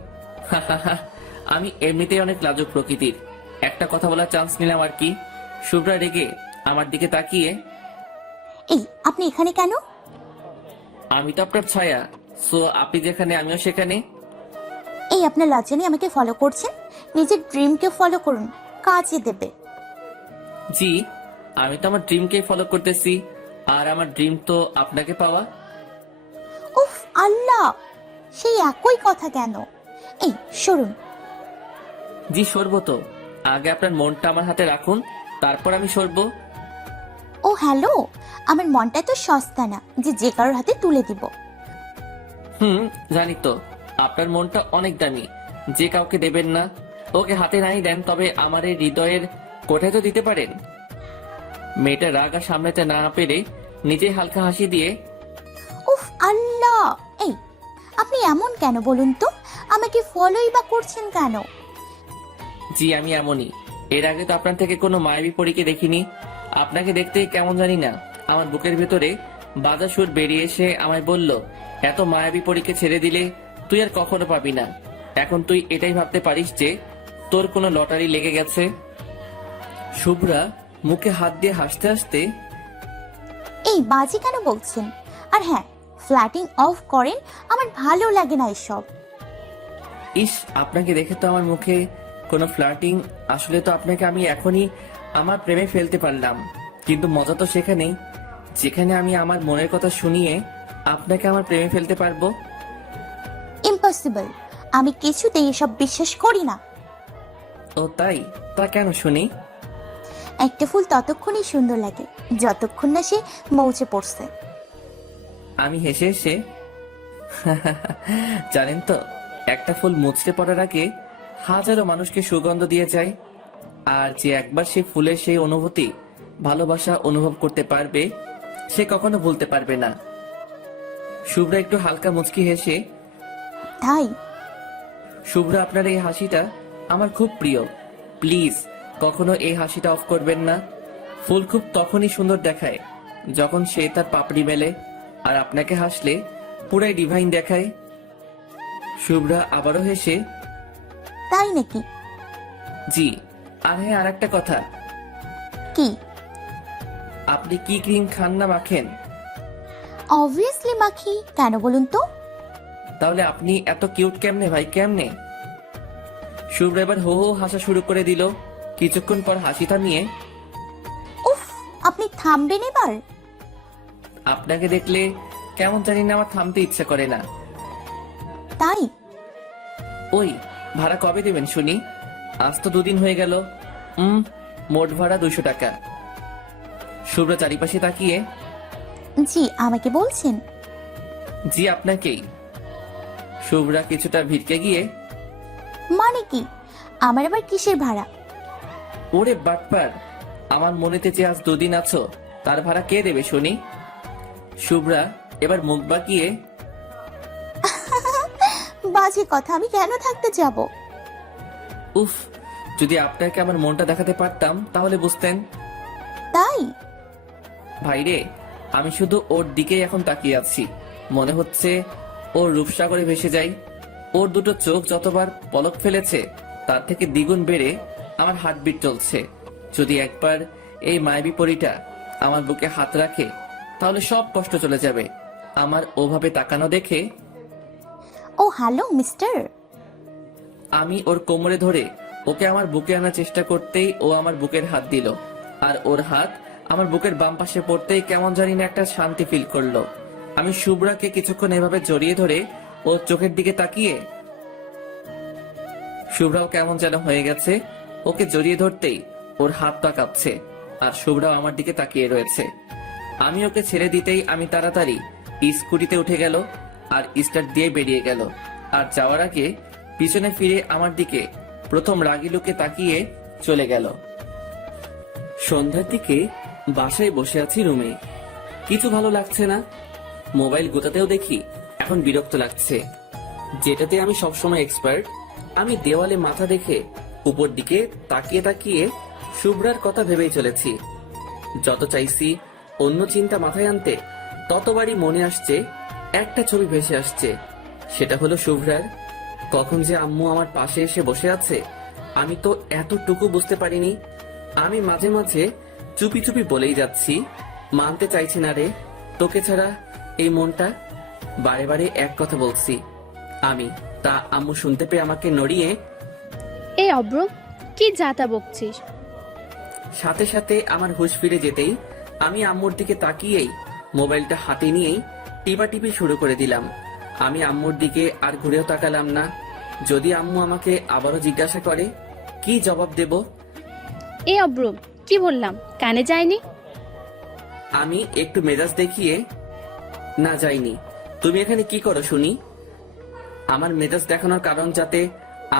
আমি এমনিতেই অনেক লাজুক প্রকৃতির, একটা কথা বলার চান্স নিলাম আর কি। শুভ্রা রেগে আমার দিকে তাকিয়ে, এই, আপনি এখানে কেন? আমি তো আপনার ছায়া, সো আপনি যেখানে আমিও সেখানে। এই, আপনার লজ্জা নেই আমাকে ফলো করছেন? নিজের ড্রিমকে ফলো করুন, কাজে দেবে। জি, আমি তো আমার ড্রিমকে ফলো করতেছি, আর আমার ড্রিম তো আপনাকে পাওয়া। উফ আল্লাহ, সেই একই কথা কেন? এই সরুন। জি সরবো তো, আগে আপনার মনটা আমার হাতে রাখুন, তারপর আমি সরবো। ও হ্যালো, আমার মনটা তো সস্তা না যে যে কারোর হাতে তুলে দিব। জানি তো, আপনার মনটা অনেক দামি, যে কাউকে দেবেন না। ওকে হাতে নাই দেন, তবে আমার এই হৃদয়ের কোথায় তো দিতে পারেন। মেয়েটা রাগা সামলাতে না পেরে নিজে হালকা হাসি দিয়ে, উফ আল্লাহ, এই আপনি এমন কেন বলুন তো? আমাকে ফলোই বা করছেন কেন? জি আমি এমনই, এর আগে তো আপনার থেকে কোনো মায়াবী পরীকে দেখিনি। আপনাকে দেখতে কেমন জানি না, আমার বুকের ভেতরে বাজা সুর বেরিয়ে এসে আমায় বলল, এত মায়াবী পরীকে ছেড়ে দিলে তুই আর কখনো পাবি না। এখন তুই এটাই ভাবতে পারিস যে তোর কোনো লটারি লেগে গেছে। শুভ্রা মুখে হাত দিয়ে হাসতে হাসতে, এই বাজি কেন বলছেন? আর হ্যাঁ, ফ্ল্যাটিং অফ করেন, আমার ভালো লাগে না এসব। ইস, আপনাকে দেখে তো আমার মুখে কোনো ফ্লার্টিং, আসলে তো আপনাকে আমি এখনই আমার প্রেমে ফেলতে পারলাম, কিন্তু মজা তো সেখানেই যেখানে আমি আমার মনের কথা শুনিয়ে আপনাকে আমার প্রেমে ফেলতে পারবো। ইম্পসিবল, আমি কিছুতেই এসব বিশ্বাস করি না। ও তাই? তা কেন শুনি? একটা ফুল ততক্ষণই সুন্দর লাগে যতক্ষণ না সে মৌচে পড়ছে। আমি হেসে হেসে, জানেন তো, একটা ফুল মুছড়ে পড়ার আগে হাজারো মানুষকে সুগন্ধ দিয়ে যায়, আর যে একবার সে ফুলের সেই অনুভূতি, ভালোবাসা অনুভব করতে পারবে, সে কখনো ভুলতে পারবে না। শুভ্রা একটু হালকা মুচকি হেসে, তাই? শুভ্রা আপনার এই হাসিটা আমার খুব প্রিয়, প্লিজ কখনো এই হাসিটা অফ করবেন না। ফুল খুব তখনই সুন্দর দেখায় যখন সে তার পাপড়ি মেলে, আর আপনাকে হাসলে পুরাই ডিভাইন দেখায়। শুভ্রা আবারও হেসে, তাই নাকি? জি। আর হ্যাঁ, আর একটা কথা, কি? আপনি কি ক্রিম খান না মাখেন? অবভিয়াসলি মাখি, কেন বলুন তো? তাহলে আপনি এত কিউট কেমনে ভাই, কেমনে? শুভ্রা এবার হো হো হাসা শুরু করে দিল। কিছুক্ষণ পর হাসি থামিয়ে, উফ, আপনি থামবেন এবার? আপনাকে দেখলে কেমন জানি না আমার থামতে ইচ্ছা করে না। তাই? ওই, ভাড়া কবে দেবেন শুনি? আজ তো 2 দিন হয়ে গেল। মোট ভাড়া 200 টাকা। শুভ্রা চারিপাশে তাকিয়ে, জি, আমাকে বলছেন? জি আপনাকেই। শুভ্রা কিছুটা ভিড়কে গিয়ে, মানে কি? আমার আবার কিসের ভাড়া? ওরে বাটপার, আমার মনেতে যে আজ 2 দিন আছো তার ভাড়া কে দেবে শুনি? শুভ্রা এবার মুখ বাঁকিয়ে, বাজে কথা, আমি কেন থাকতে যাব? উফ, যদি আপনাকে আমার মনটা দেখাতে পারতাম তাহলে বুঝতেন। তাই? ভাইরে, আমি শুধু ওর দিকেই এখন তাকিয়ে আছি। মনে হচ্ছে ওর রূপসাগরে ভেসে যাই। ওর দুটো চোখ যতবার পলক ফেলেছে তার থেকে দ্বিগুণ বেড়ে আমার হার্টবিট চলছে। যদি একবার এই মায়াবী পরীটা আমার বুকে হাত রাখে তাহলে সব কষ্ট চলে যাবে। আমার ওভাবে তাকানো দেখে ও হ্যালো মিস্টার। আমি ওর কোমরে ধরে ওকে আমার বুকে আনার চেষ্টা করতেই ও আমার বুকের হাত দিল, আর ওর হাত আমার বুকের বাম পাশে পড়তেই কেমন জানি না একটা শান্তি ফিল করলো। আমি শুভ্রাকে কিছুক্ষণ এভাবে জড়িয়ে ধরে ওর চোখের দিকে তাকিয়ে, শুভ্রাও কেমন যেন হয়ে গেছে। ওকে জড়িয়ে ধরতেই ওর হাত পা কাঁপছে, আর শুভ্রাও আমার দিকে তাকিয়ে রয়েছে। আমি ওকে ছেড়ে দিতেই আমি তাড়াতাড়ি স্কুটিতে উঠে গেল আর স্টার্ট দিয়ে বেরিয়ে গেল। আর যাওয়ার আগে পিছনে ফিরে আমার দিকে প্রথম রাগী লোকে তাকিয়ে চলে গেল। সন্ধ্যার দিকে বাসায় বসে আছি রুমে, কিছু ভালো লাগছে না। মোবাইল গোতাতেও দেখি এখন বিরক্ত লাগছে। যেটাতে আমি সবসময় এক্সপার্ট, আমি দেওয়ালে মাথা দেখে উপর দিকে তাকিয়ে তাকিয়ে শুভ্রার কথা ভেবেই চলেছি। যত চাইছি অন্য চিন্তা মাথায় আনতে ততবারই মনে আসছে একটা ছবি ভেসে আসছে, সেটা হলো শুভ্রার। কখন যে আম্মু আমার পাশে এসে বসে আছে আমি তো এতটুকু বুঝতে পারিনি। আমি মাঝে মাঝে চুপি চুপি বলেই যাচ্ছি, মানতে চাইছি না রে তোকে ছাড়া এই মনটা। বারে বারে এক কথা বলছি আমি, তা আম্মু শুনতে পেয়ে আমাকে নড়িয়ে, এই অব্র, কি যাতা বকছিস? সাথে সাথে আমার হুঁশ ফিরে যেতেই আমি আম্মুর দিকে তাকিয়েই মোবাইলটা হাতে নিয়েই টিপাটিপি শুরু করে দিলাম। আমি আম্মুর দিকে আর ঘুরেও তাকালাম না। যদি আম্মু আমাকে আবারও জিজ্ঞাসা করে কি জবাব দেব? এই অব্র, কি বললাম কানে যায়নি? আমি একটু মেজাজ দেখিয়ে, না যাইনি। তুমি এখানে কি করো শুনি? আমার মেজাজ দেখানোর কারণ যাতে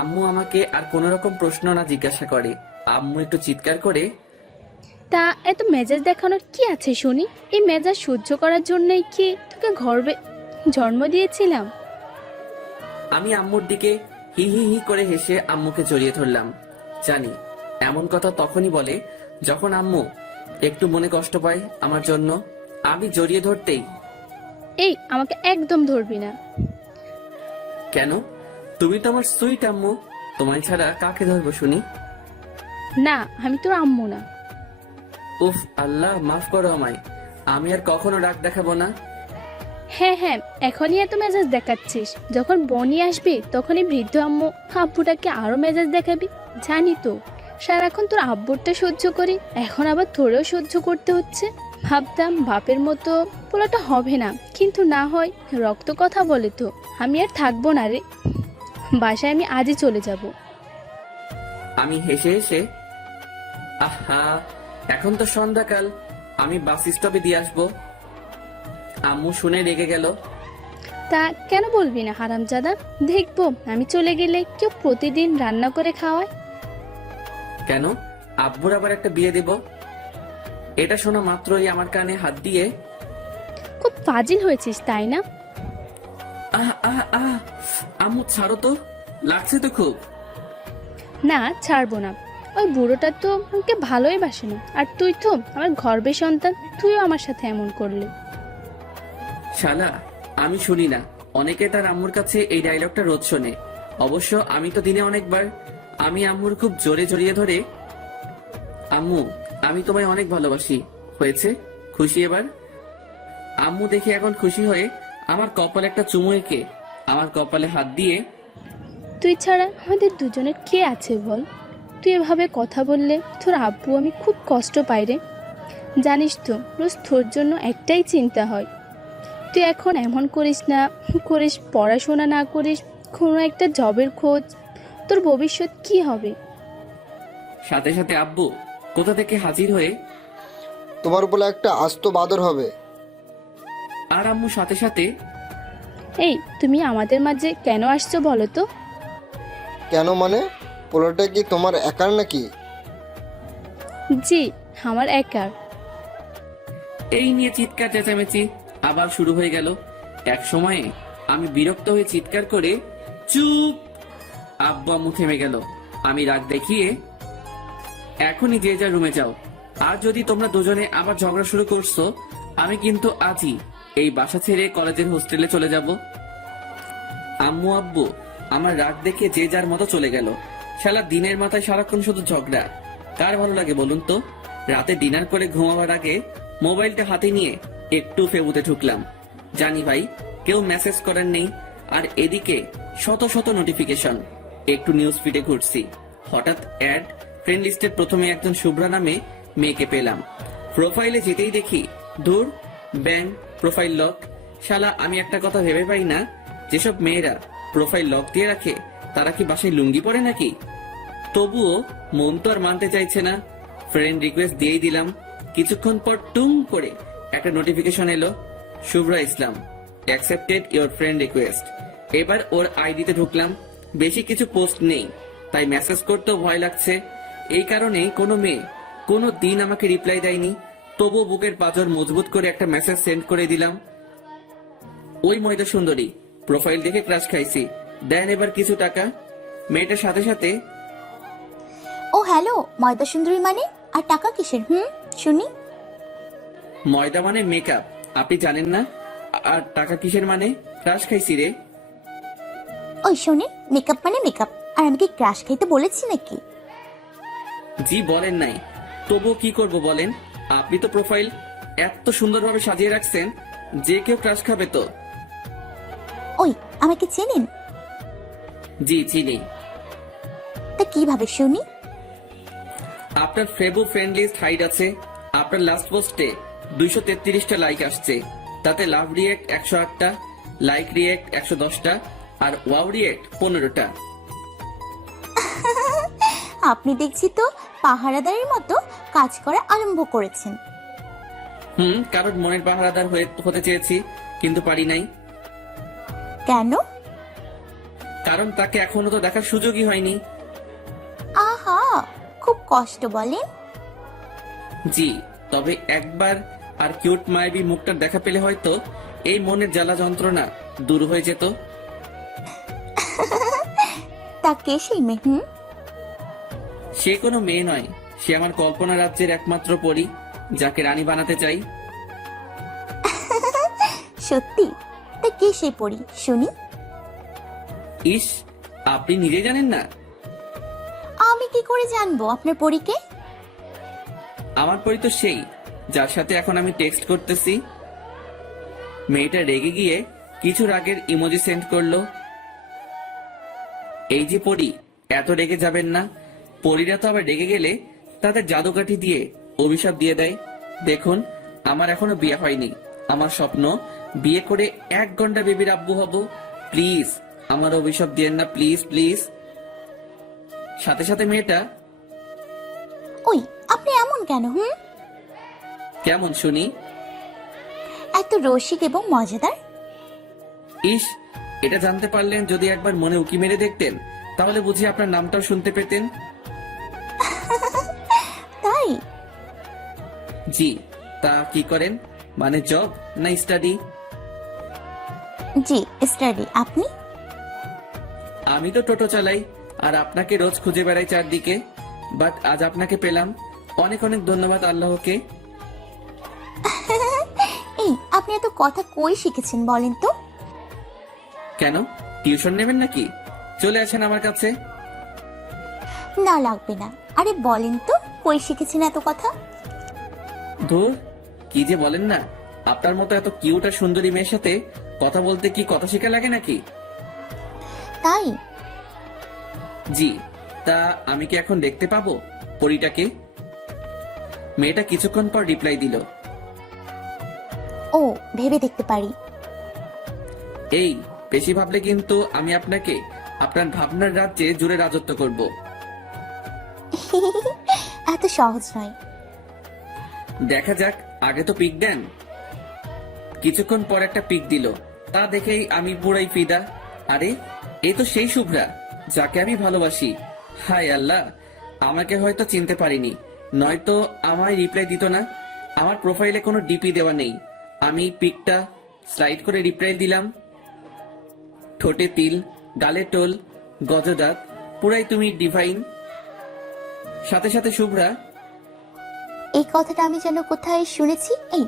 আম্মু আমাকে আর কোন রকম প্রশ্ন না জিজ্ঞাসা করে। আম্মু একটু চিৎকার করে, তা এত মেজাজ দেখানোর কি আছে শুনি? এই মেজাজ সহ্য করার জন্যই কি তোকে গর্বে জন্ম দিয়েছিলাম? আমি আম্মুর দিকে হি হি হি করে হেসে আম্মুকে জড়িয়ে ধরলাম। জানি এমন কথা তখনই বলে যখন আম্মু একটু মনে কষ্ট পায় আমার জন্য। আমি জড়িয়ে ধরতেই, এই আমাকে একদম ধরবি না। কেন? তুমি তো আমার সুইট আম্মু, তোমায় ছাড়া কাকে ধরবো শুনি? না, আমি তোর আম্মু না। উফ আল্লাহ, মাফ করো আমায়, আমি আর কখনো রাগ দেখাবো না। হ্যাঁ হ্যাঁ, এখনই এত মেজাজ দেখাচ্ছিস, যখন বনি আসবে তখনই বৃদ্ধ আম্মু আব্বুটাকে আরো মেজাজ দেখাবি। জানি তো সারাক্ষণ তোর আব্বুরটা সহ্য করি, এখন আবার তোরেও সহ্য করতে হচ্ছে। ভাবতাম বাপের মতো পোলাটা হবে না, কিন্তু না হয়, রক্ত কথা বলে তো। আমি আর থাকবো না রে, বাসায় আমি আজই চলে যাব। আমি হেসে হেসে, আহা এখন তো সন্ধ্যাকাল, আমি বাস স্টপে দিয়ে আসবো। আম্মু শুনে রেগে গেল। তা কেন বলবি না হারামজাদা? দেখবো আমি চলে গেলে কেউ প্রতিদিন রান্না করে খাওয়ায়। কেন? আব্বুর আবার একটা বিয়ে দেব? এটা শোনা মাত্রই আমার কানে হাত দিয়ে, খুব ফাজিল হয়েছিস তাই না? আহ আহ আহ আম্মু ছাড়ো তো, লাগছে তো খুব। না, ছাড়বো না। ওই বুড়োটা তো আমাকে ভালোই বাসে না, আর তুই তো আমার গর্বের সন্তান, তুইও আমার সাথে এমন করলি। শালা, আমি শুনি না, অনেকে তার আম্মুর কাছে এই ডায়লগটা রোজ শোনে। অবশ্য আমি তো দিনে অনেকবার। আমি আম্মুর খুব জোরে জড়িয়ে ধরে, আম্মু আমি তোমায় অনেক ভালোবাসি, হয়েছে খুশি এবার? আম্মু দেখে এখন খুশি হয়ে আমার কপালে একটা চুমু এঁকে আমার কপালে হাত দিয়ে, তুই ছাড়া আমাদের দুজনের কে আছে বল? তুই এভাবে কথা বললে তোর আব্বু আমি খুব কষ্ট পাই রে। জানিস তো রোজ তোর জন্য একটাই চিন্তা হয়, তুই এখন এমন করিস না, করিস পড়াশোনা না করিস, কোনো একটা জবের খোঁজ, তোর ভবিষ্যৎ কি হবে? সাথে সাথে আব্বু কোথা থেকে হাজির হয়ে, তোমার বলে একটা আস্ত বাদর হবে। আর আম্মু সাথে সাথে, এই তুমি আমাদের মাঝে কেন আসছো বলো তো? কেন মানে? পোলাটা কি তোমার একার নাকি? জি, আমার একার। এই নিয়ে চিৎকার চেঁচামেচি আবার শুরু হয়ে গেল। এক সময়ে আমি বিরক্ত হয়ে চিৎকার করে, চুপ! আব্বু আম্মু থেমে গেল। আমি রাগ দেখিয়ে, এখনই যে যার রুমে যাও, আর যদি তোমরা দুজনে আবার ঝগড়া শুরু করছো, আমি কিন্তু আজই এই বাসা ছেড়ে কলেজের হোস্টেলে চলে যাব। আম্মু আব্বু আমার রাগ দেখে যে যার মতো চলে গেল। শালা দিনের মাথায় সারাক্ষণ শুধু ঝগড়া, কার ভালো লাগে বলুন তো? রাতে ডিনার করে ঘুমাবার আগে মোবাইলটা হাতে নিয়ে একটু ফেবুতে ঢুকলাম। জানি ভাই কেউ মেসেজ করেন নেই, আর এদিকে শত শত নোটিফিকেশন। একটু নিউজ ফিডে ঘুরছি, হঠাৎ অ্যাড, ফ্রেন্ড লিস্টের প্রথমে একজন শুভ্রা নামে মেয়েকে পেলাম। প্রোফাইলে যেতেই দেখি, ধুর, ব্যাং, প্রোফাইল লক। শালা আমি একটা কথা ভেবে পাই না, যেসব মেয়েরা প্রোফাইল লক দিয়ে রাখে তারা কি বাসায় লুঙ্গি পরে নাকি? তবুও মন তো আর মানতে চাইছে না। ফ্রেন্ড রিকোয়েস্ট দিয়েই দিলাম। কিছুক্ষণ পর টুং করে একটা নোটিফিকেশন এলো, শুভ্রা ইসলাম, অ্যাকসেপ্টেড ইওর ফ্রেন্ড রিকোয়েস্ট। এবার ওর আইডিতে ঢুকলাম। বেশি কিছু পোস্ট নেই, তাই মেসেজ করতেও ভয় লাগছে। এই কারণে কোনো মেয়ে কোনো দিন আমাকে রিপ্লাই দেয়নি। তবুও বুকের পাঁজর মজবুত করে একটা মেসেজ সেন্ড করে দিলাম, ওই ময়দা সুন্দরী, প্রোফাইল দেখে ক্রাশ খাইছি, দেন এবার কিছু টাকা। মেয়েটার সাথে সাথে, ও হ্যালো, ময়দা সুন্দরী মানে? আর টাকা কিসের? শুনি। ময়দা মানে মেকআপ, আপনি জানেন না? আর টাকা কিসের মানে? ক্রাশ খাইছি রে। ওই শোনে, মেকআপ মানে মেকআপ, আর আমি কি ক্রাশ খাইতে বলেছি নাকি? জি বলেন নাই, তবুও কি করব বলেন? আপনি তো প্রোফাইল এত সুন্দরভাবে সাজিয়ে রাখছেন, যে কেউ ক্রাশ খাবে তো। ওই, আমাকে চেনেন? জি চিনি। তা কিভাবে শুনি? আপনার ফেবু ফ্রেন্ড লিস্ট হাইড আছে। আপনার লাস্ট পোস্টে 233টা লাইক আসছে, তাতে লাভ রিয়েক্ট 108টা, লাইক রিয়েক্ট 110টা, আর ওয়াও রিয়েক্ট 15টা। আপনি দেখছি তো পাহারাদারের মতো কাজ করা আরম্ভ করেছেন। কারণ মনের পাহারাদার হতে চেয়েছি, কিন্তু পারি নাই। কেন? কারণ তাকে এখনো তো দেখার সুযোগই হয়নি। আহা, খুব কষ্ট বলেন। জি, তবে একবার আর কিউট মায়াবী মুখটার দেখা পেলে হয়তো এই মনের জ্বালা যন্ত্রণা দূর হয়ে যেত। তা কে সেই মেয়ে? সে কোনো মেয়ে নয়, সে আমার কল্পনা রাজ্যের একমাত্র পরী, যাকে রানী বানাতে চাই। সত্যি? তা কে সেই পরী শুনি? ইস, আপনি নিজে জানেন না? আমি কি করে জানবো আপনার পরীকে? আমার পরি তো সেই যার সাথে এখন আমি টেক্সট করতেছি। মেয়েটা রেগে গিয়ে কিছু রাগের ইমোজি সেন্ড করলো। এই যে পরি, এত রেগে যাবেন না। পরীরা তো আবার রেগে গেলে তাদের জাদুকাঠি দিয়ে অভিশাপ দিয়ে দেয়। দেখুন, আমার এখনো বিয়ে হয়নি। আমার স্বপ্ন বিয়ে করে 1 ঘন্টা বেবির আব্বু হব। প্লিজ আমার অভিশাপ দিয়েন না, প্লিজ প্লিজ। সাথে সাথে মেয়েটা, ওই আপনি এমন কেন? কেমন শুনি? এত রসিক এবং মজাদার। ইস, এটা জানতে পারলেন যদি একবার মনে উকি মেরে দেখতেন, তাহলে বুঝি আপনার নামটাও শুনতে পেতেন। তাই? জি। তা কি করেন? মানে জব না স্টাডি? জি, স্টাডি। আপনি? আমি তো টোটো চালাই আর আপনাকে রোজ খুঁজে বেড়াই চারদিকে। বাট আজ আপনাকে পেলাম, অনেক অনেক ধন্যবাদ আল্লাহকে। এই, আপনি এত কথা কই শিখেছেন বলেন তো? কেন, টিউশন নেবেন নাকি? চলে আসেন আমার কাছে। না, লাগবে না। আরে বলেন তো, কই শিখেছেন এত কথা? ধুর, কি যে বলেন না। আপনার মতো এত কিউট আর সুন্দরী মেয়ের সাথে কথা বলতে কি কথা শেখা লাগে নাকি? তাই? জি। তা আমি কি এখন দেখতে পাবো পরীটাকে? মেয়েটা কিছুক্ষণ পর রিপ্লাই দিল, ও, ভেবে দেখতে পারি। এই বেশি ভাবলে কিন্তু আমি আপনাকে আপনার ভাবনার রাজ্যে জুড়ে রাজত্ব করব। এত সহজ নয়। দেখা যাক, আগে তো পিক দেন। কিছুক্ষণ পর একটা পিক দিল, তা দেখেই আমি পুরাই ফিদা। আরে, এই তো সেই শুভ্রা যাকে আমি ভালোবাসি। হায় আল্লাহ, আমাকে হয়তো চিনতে পারিনি, নয়তো আমায় রিপ্লাই দিত না। আমার প্রোফাইলে কোনো ডিপি দেওয়া নেই। আমি পিকটা স্লাইড করে রিপ্লাই দিলাম। ঠোঁটে তিল, গালে টোল, গজদাত, পুরাই তুমি ডিভাইন। সাথে সাথে শুভ্রা, এই কথাটা আমি যেন কোথায় শুনেছি। এই,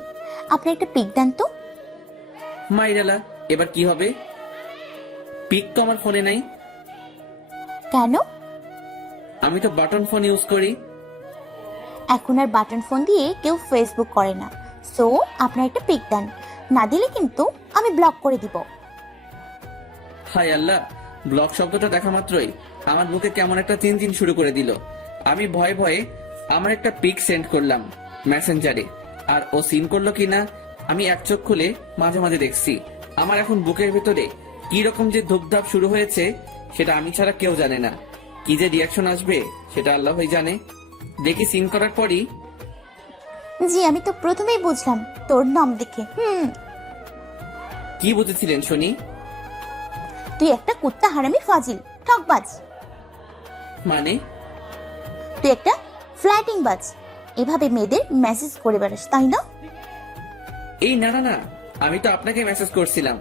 আপনি একটা পিক দেন তো। মাইরালা, এবার কি হবে? পিক তো আমার ফোনে নাই। কেন? আমি তো বাটন ফোন ইউজ করি। এখন আর বাটন ফোন দিয়ে কেউ ফেসবুক করে না। সো আপনার একটা পিক দেন, না দিলে কিন্তু আমি ব্লক করে দিব। হায় আল্লাহ, ব্লক শব্দটা দেখা মাত্রই আমার বুকে কেমন একটা চিনচিন শুরু করে দিল। আমি ভয়ে ভয়ে আমার একটা পিক সেন্ড করলাম মেসেঞ্জারে। আর ও সিন করলো কিনা আমি এক চোখ খুলে মাঝে মাঝে দেখছি। আমার এখন বুকের ভেতরে কি রকম যে ধুপধাপ শুরু হয়েছে সেটা আমি ছাড়া কেউ জানে না। কি যে রিয়াকশন আসবে সেটা আল্লাহই জানে। দেখি সিন করার পরই, জি, আমি তো প্রথমেই বুঝলাম তোর নাম দেখে। কি বুঝেছিলেন শুনি? তুই একটা কুত্তা হারামি ফাজিল ঠকবাজ। মানে? তুই একটা ফ্ল্যাটিং বাজ। এভাবে মেয়েদের মেসেজ করে বেড়াস, তাই না? এই না না না, আমি তো আপনাকে মেসেজ করছিলাম।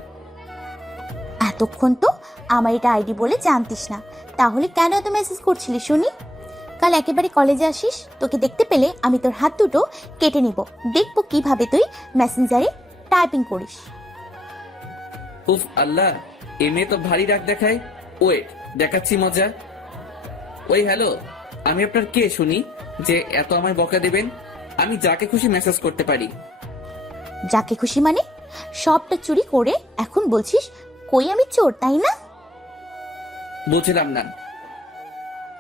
এতক্ষণ তো আমার এটা আইডি বলে জানতিস না, তাহলে কেন এত মেসেজ করছিলি শুনি? কাল একেবারে কলেজে আসিস, তোকে দেখতে পেলে আমি তোর হাত দুটো কেটে নিব। দেখবো কিভাবে তুই মেসেঞ্জারে টাইপিং করিস। উফ আল্লাহ, এ মেয়ে তো ভারী রাগ দেখায়। ওয়েট, দেখাচ্ছি মজা। ওই হ্যালো, আমি আপনার কে শুনি যে এত আমায় বকা দেবেন? আমি যাকে খুশি মেসেজ করতে পারি। যাকে খুশি মানে? সবটা চুরি করে এখন বলছিস কই আমি চোর, তাই না? বুঝলাম না।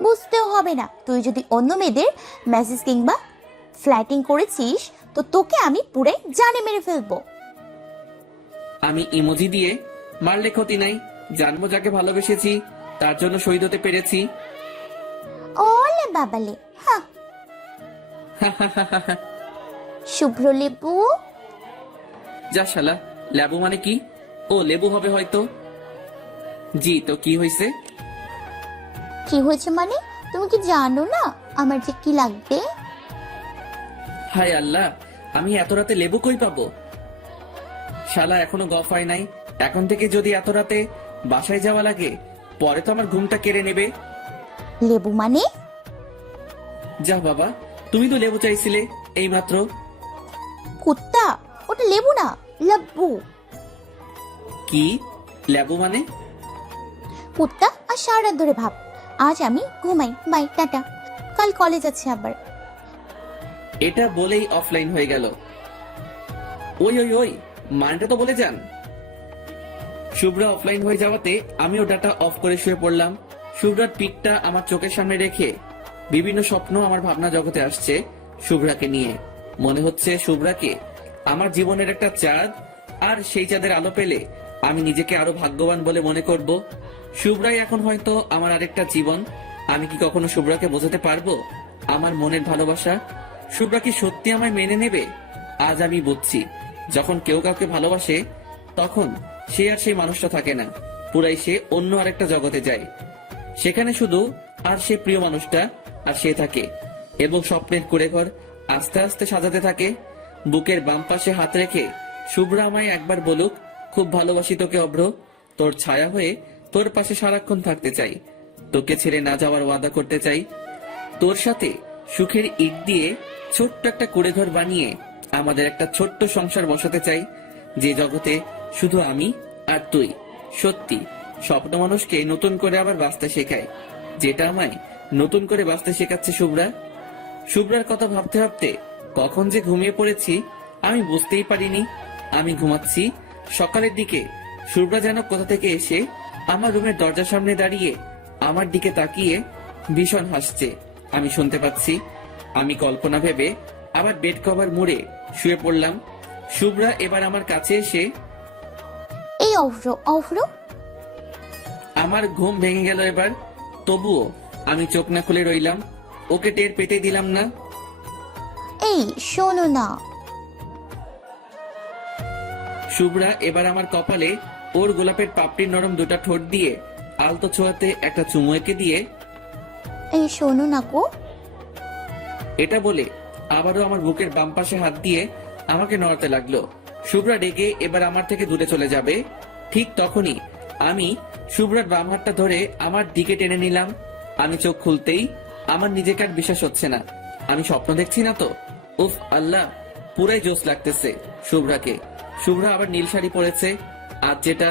বুঝতেও হবে না। তুই যদি অন্য মেয়েদের মেসেজ কিংবা ফ্ল্যাটিং করেছিস তো তোকে আমি পুরে জানে মেরে ফেলবো। আমি ইমোজি দিয়ে মারলে ক্ষতি নাই। জানবো যাকে ভালোবেসেছি, তার জন্য শহীদ হতে পেরেছি। ওলে বাবালে, হ্যাঁ। শুভ্র লেবু। যা শালা, লেবু মানে কি? ও লেবু হবে হয়তো। জি, তো কি হয়েছে? কি হয়েছে মানে? তুমি কি জানো না আমার যে কি লাগবে? হায় আল্লাহ, আমি এত রাতে লেবু কই পাবো? শালা এখনো গফ হয় নাই। এখন থেকে যদি এত রাতে বাসায় যাওয়া লাগে, পরে তো আমার ঘুমটা কেড়ে নেবে। লেবু মানে? যা বাবা, তুমি তো লেবু চাইছিলে এই মাত্র। কুত্তা, ওটা লেবু না, লাব্বু। কি লেবু মানে? কুত্তা আর সারা রাত ধরে ভাব। আজ আমি ঘুমাই, বাই, টাটা। কাল কলেজ আছে আবার। এটা বলেই অফলাইন হয়ে গেল। ওই ওই ওই, মানটা তো বলে যান। শুভ্রা অফলাইন হয়ে যাওয়াতে আমিও ডাটা অফ করে শুয়ে পড়লাম। শুভ্রার পিকটা আমার চোখের সামনে রেখে বিভিন্ন স্বপ্ন আমার ভাবনা জগতে আসছে শুভ্রাকে নিয়ে। মনে হচ্ছে শুভ্রাকে আমার জীবনের একটা চাঁদ, আর সেই চাঁদের আলো পেলে আমি নিজেকে আরো ভাগ্যবান বলে মনে করব। শুভ্রাই এখন হয়তো আমার আরেকটা জীবন। আমি কি কখনো শুভ্রাকে বোঝাতে পারবো আমার মনের ভালোবাসা? শুভ্রা কি সত্যি আমায় মেনে নেবে? আজ আমি বুঝছি, যখন কেউ কাউকে ভালোবাসে তখন সে আর সেই মানুষটা থাকে না, পুরাই সে অন্য আরেকটা জগতে যায়। সেখানে শুধু আর সে প্রিয় মানুষটা আর সে থাকে, এবং স্বপ্নের কুড়েঘর আস্তে আস্তে সাজাতে থাকে। বুকের বাম পাশে হাত রেখে শুভ্রা আমায় একবার বলুক, খুব ভালোবাসি তোকে অভ্র, তোর ছায়া হয়ে তোর পাশে সারাক্ষণ থাকতে চাই, তোকে ছেড়ে না যাওয়ার ওয়াদা করতে চাই, তোর সাথে সুখের ইট দিয়ে ছোট্ট একটা কুড়েঘর বানিয়ে আমাদের একটা ছোট্ট সংসার বসাতে চাই, যে জগতে শুধু আমি আর তুই। সত্যি স্বপ্ন মানুষকে নতুন করে আবার বাঁচতে শেখায়, যেটা আমায় নতুন করে বাঁচতে শেখাচ্ছে শুভ্রা। শুভ্রার কথা ভাবতে ভাবতে কখন যে ঘুমিয়ে পড়েছি আমি বুঝতেই পারিনি। আমি ঘুমাচ্ছি, সকালের দিকে শুভ্রা যেন কোথা থেকে এসে আমার রুমের দরজার সামনে দাঁড়িয়ে আমার দিকে তাকিয়ে ভীষণ হাসছে। আমি শুনতে পাচ্ছি। আমি কল্পনা ভেবে আবার বেড কভার মুড়ে শুয়ে পড়লাম। শুভ্রা এবার আমার কাছে এসে এই অভ্র, অভ্র। আমার ঘুম ভেঙে গেল এবার। তবুও আমি চোখ না খুলে রইলাম, ওকে টের পেতে দিলাম না। এই শোনো না। শুভ্রা এবার আমার কপালে ওর গোলাপের পাপড়ির নরম দুটা ঠোঁট দিয়ে আলতো ছোঁয়াতে একটা চুমু এঁকে দিয়ে এই শোনো না গো। এটা বলে আবারও আমার বুকের বাম পাশে হাত দিয়ে আমাকে নড়াতে লাগলো। শুভ্রা ডেকে এবার আমার থেকে দূরে চলে যাবে, ঠিক তখনই আমি শুভ্রার বাম হাতটা ধরে আমার দিকে টেনে নিলাম। আমি চোখ খুলতেই আমার নিজেকে আর বিশ্বাস হচ্ছে না, আমি স্বপ্ন দেখছি না তো। উফ আল্লাহ, পুরাই জোশ লাগতেছে শুভ্রাকে। শুভ্রা আবার নীল শাড়ি পরেছে, আজ যেটা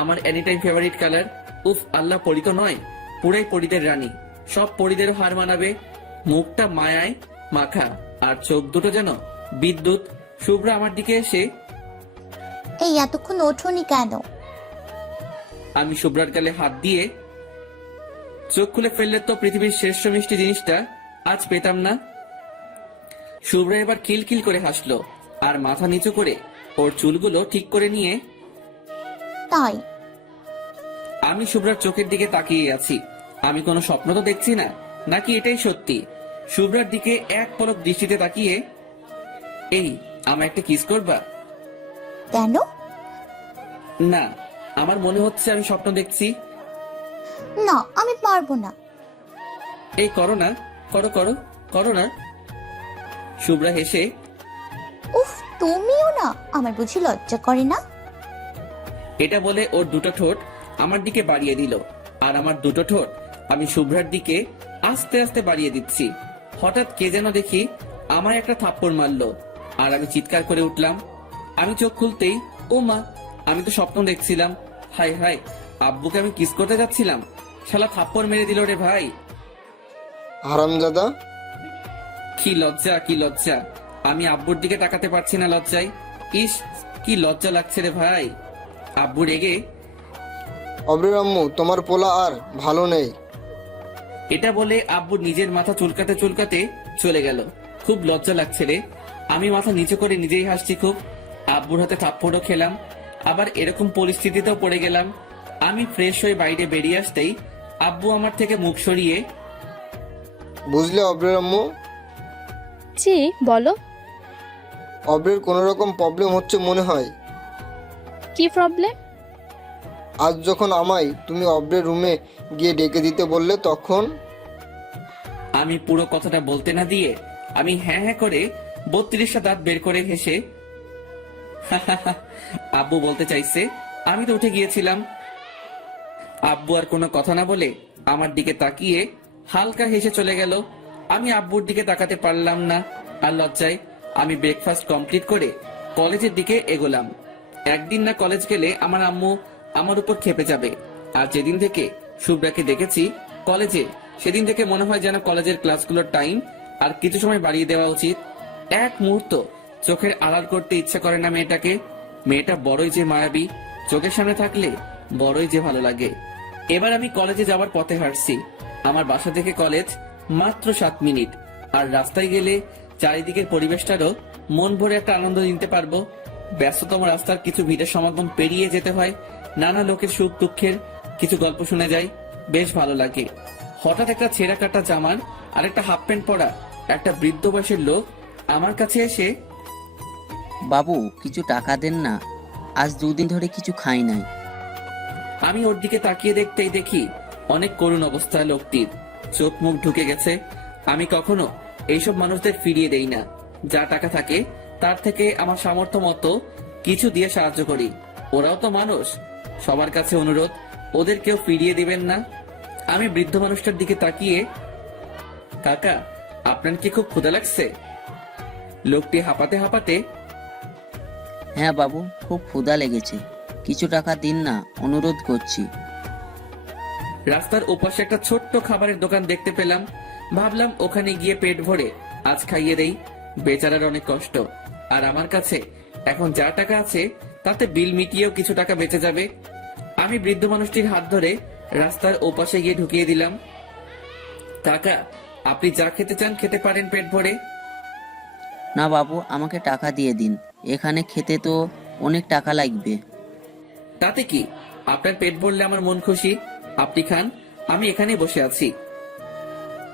আমার এনিটাইম ফেভারিট কালার। উফ আল্লাহ, পরি তো নয়, পুরাই পরিদের রানী, সব পরিদেরও হার মানাবে। মুখটা মায়ায় মাখা আর চোখ দুটো যেন বিদ্যুৎ। শুভ্রা আমার দিকে এসে এই এতক্ষণ ওঠোনি কেন? আমি শুভ্রার গালে হাত দিয়ে চোখ খুলে ফেললে তো পৃথিবীর শ্রেষ্ঠ মিষ্টি জিনিসটা আজ পেতাম না। শুভ্রা এবার খিলখিল করে হাসলো আর মাথা নিচু করে ওর চুলগুলো ঠিক করে নিয়ে তাই? আমি শুভ্রার চোখের দিকে তাকিয়ে আছি। আমি কোনো স্বপ্ন তো দেখছি না, নাকি এটাই সত্যি? শুভ্রার দিকে এক পলক দৃষ্টিতে তাকিয়ে এই, আমায় একটা কিস করবা? কেন? না, আমার মনে হচ্ছে আমি স্বপ্ন দেখছি। না, আমি পারবো না। এই করো না, করো করো করো না। শুভ্রা হেসে উফ, তুমিও না। আমার বুঝি লজ্জা করে না? এটা বলে ওর দুটো ঠোঁট আমার দিকে বাড়িয়ে দিল, আর আমার দুটো ঠোঁট আমি শুভ্রার দিকে আস্তে আস্তে বাড়িয়ে দিচ্ছি। হঠাৎ কে যেন দেখি আমার একটা থাপ্পড় মারলো, আর আমি চিৎকার করে উঠলাম। আমি চোখ খুলতেই ও মা, আমি তো স্বপ্ন দেখছিলাম। হাই হাই, আব্বুকে আমি কিস করতে যাচ্ছিলাম, শালা থাপ্পড় মেরে দিল রে ভাই। হারামজাদা। কি লজ্জা, কি লজ্জা! আমি আব্বুর দিকে তাকাতে পারছি না লজ্জায়। ইস, কি লজ্জা লাগছে রে ভাই। আব্বু রেগে অব্রের আম্মু, তোমার পোলা আর ভালো নেই। এটা বলে আব্বু নিজের মাথা চুলকাতে চুলকাতে চলে গেল। খুব লজ্জা লাগছে রে। আমি মাথা নিচু করে নিজেই হাসছি খুব। আব্বুর হাতে থাপ্পড়ও খেলাম, আবার এরকম পরিস্থিতিতেও পড়ে গেলাম। আমি ফ্রেশ হয়ে বাইরে বেরিয়ে আসতেই আব্বু আমার থেকে মুখ সরিয়ে বুঝলে অব্রের আম্মু, জি বলো। অব্রের কোনো রকম প্রবলেম হচ্ছে মনে হয়। কি প্রবলেম? আজ যখন আমায় তুমি অব্রের রুমে গিয়ে ডেকে দিতে বললে, তখন আমি পুরো কথাটা বলতে না দিয়ে আমি হ্যাঁ হ্যাঁ করে 32টা দাঁত বের করে হেসে আব্বু বলতে চাইছে আমি তো উঠে গিয়েছিলাম। আব্বু আর কোনো কথা না বলে আমার দিকে তাকিয়ে হালকা হেসে চলে গেল। আমি আব্বুর দিকে তাকাতে পারলাম না, আর লজ্জায় আমি ব্রেকফাস্ট কমপ্লিট করে কলেজের দিকে এগোলাম। একদিন না কলেজ গেলে আমার আম্মু আমার উপর খেপে যাবে। আর যেদিন থেকে শুভ্রাকে দেখেছি কলেজে, সেদিন থেকে মনে হয় যেন কলেজের ক্লাসগুলোর টাইম আর কিছু সময় বাড়িয়ে দেওয়া উচিত। এক মুহূর্ত চোখের আড়াল করতে ইচ্ছা করে না মেয়েটাকে। মেয়েটা বড়ই যে মায়াবী, চোখের সামনে থাকলে বড়ই যে ভালো লাগে। এবার আমি কলেজে যাওয়ার পথে হাঁটছি। আমার বাসা থেকে কলেজ মাত্র 7 মিনিট, আর রাস্তায় গেলে চারিদিকের পরিবেশটারও মন ভরে একটা আনন্দ নিতে পারবো। ব্যস্ততম রাস্তার কিছু ভিড়ের সমাগম পেরিয়ে যেতে হয়, নানা লোকের সুখ দুঃখের কিছু গল্প শুনে যায়, বেশ ভালো লাগে। হঠাৎ একটা ছেঁড়া কাটা জামার আর একটা হাফ প্যান্ট পরা একটা বৃদ্ধ বয়সের লোক আমার কাছে এসে, বাবু কিছু টাকা দেন না, আজ 2 দিন ধরে কিছু খাই নাই। আমি ওর দিকে তাকিয়ে দেখতেই দেখি অনেক করুণ অবস্থা লোকটির, চোখ মুখ ঢুকে গেছে। আমি কখনো এইসব মানুষদের ফিরিয়ে দেই না। যা টাকা থাকে তার থেকে আমার সামর্থ্য মতো কিছু দিয়ে সাহায্য করি। ওরাও তো মানুষ, সবার কাছে অনুরোধ, ওদের কেউ ফিরিয়ে দিবেন না। আমি বৃদ্ধ মানুষটার দিকে তাকিয়ে, কাকা আপনার কি খুব ক্ষুধা লাগছে? লোকটি হাঁপাতে হাঁপাতে, হ্যাঁ বাবু, খুব ক্ষুধা লেগেছে, কিছু টাকা দিন না, অনুরোধ করছি। রাস্তার ওপাশে একটা ছোট্ট খাবারের দোকান দেখতে পেলাম। ভাবলাম ওখানে গিয়ে পেট ভরে আজ খাইয়ে দেই। বেচারার অনেক কষ্ট, আর আমার কাছে এখন যা টাকা আছে তাতে বিল মিটিয়েও কিছু টাকা বেঁচে যাবে। আমি বৃদ্ধ মানুষটির হাত ধরে রাস্তার ওপাশে গিয়ে ঢুকিয়ে দিলাম। কাকা আপনি যা খেতে চান খেতে পারেন পেট ভরে। না বাবু, আমাকে টাকা দিয়ে দিন, এখানে খেতে তো অনেক টাকা লাগবে। তাতে কি, আপনার পেট ভরলে আমার মন খুশি। আপনি খান, আমি এখানে বসে আছি।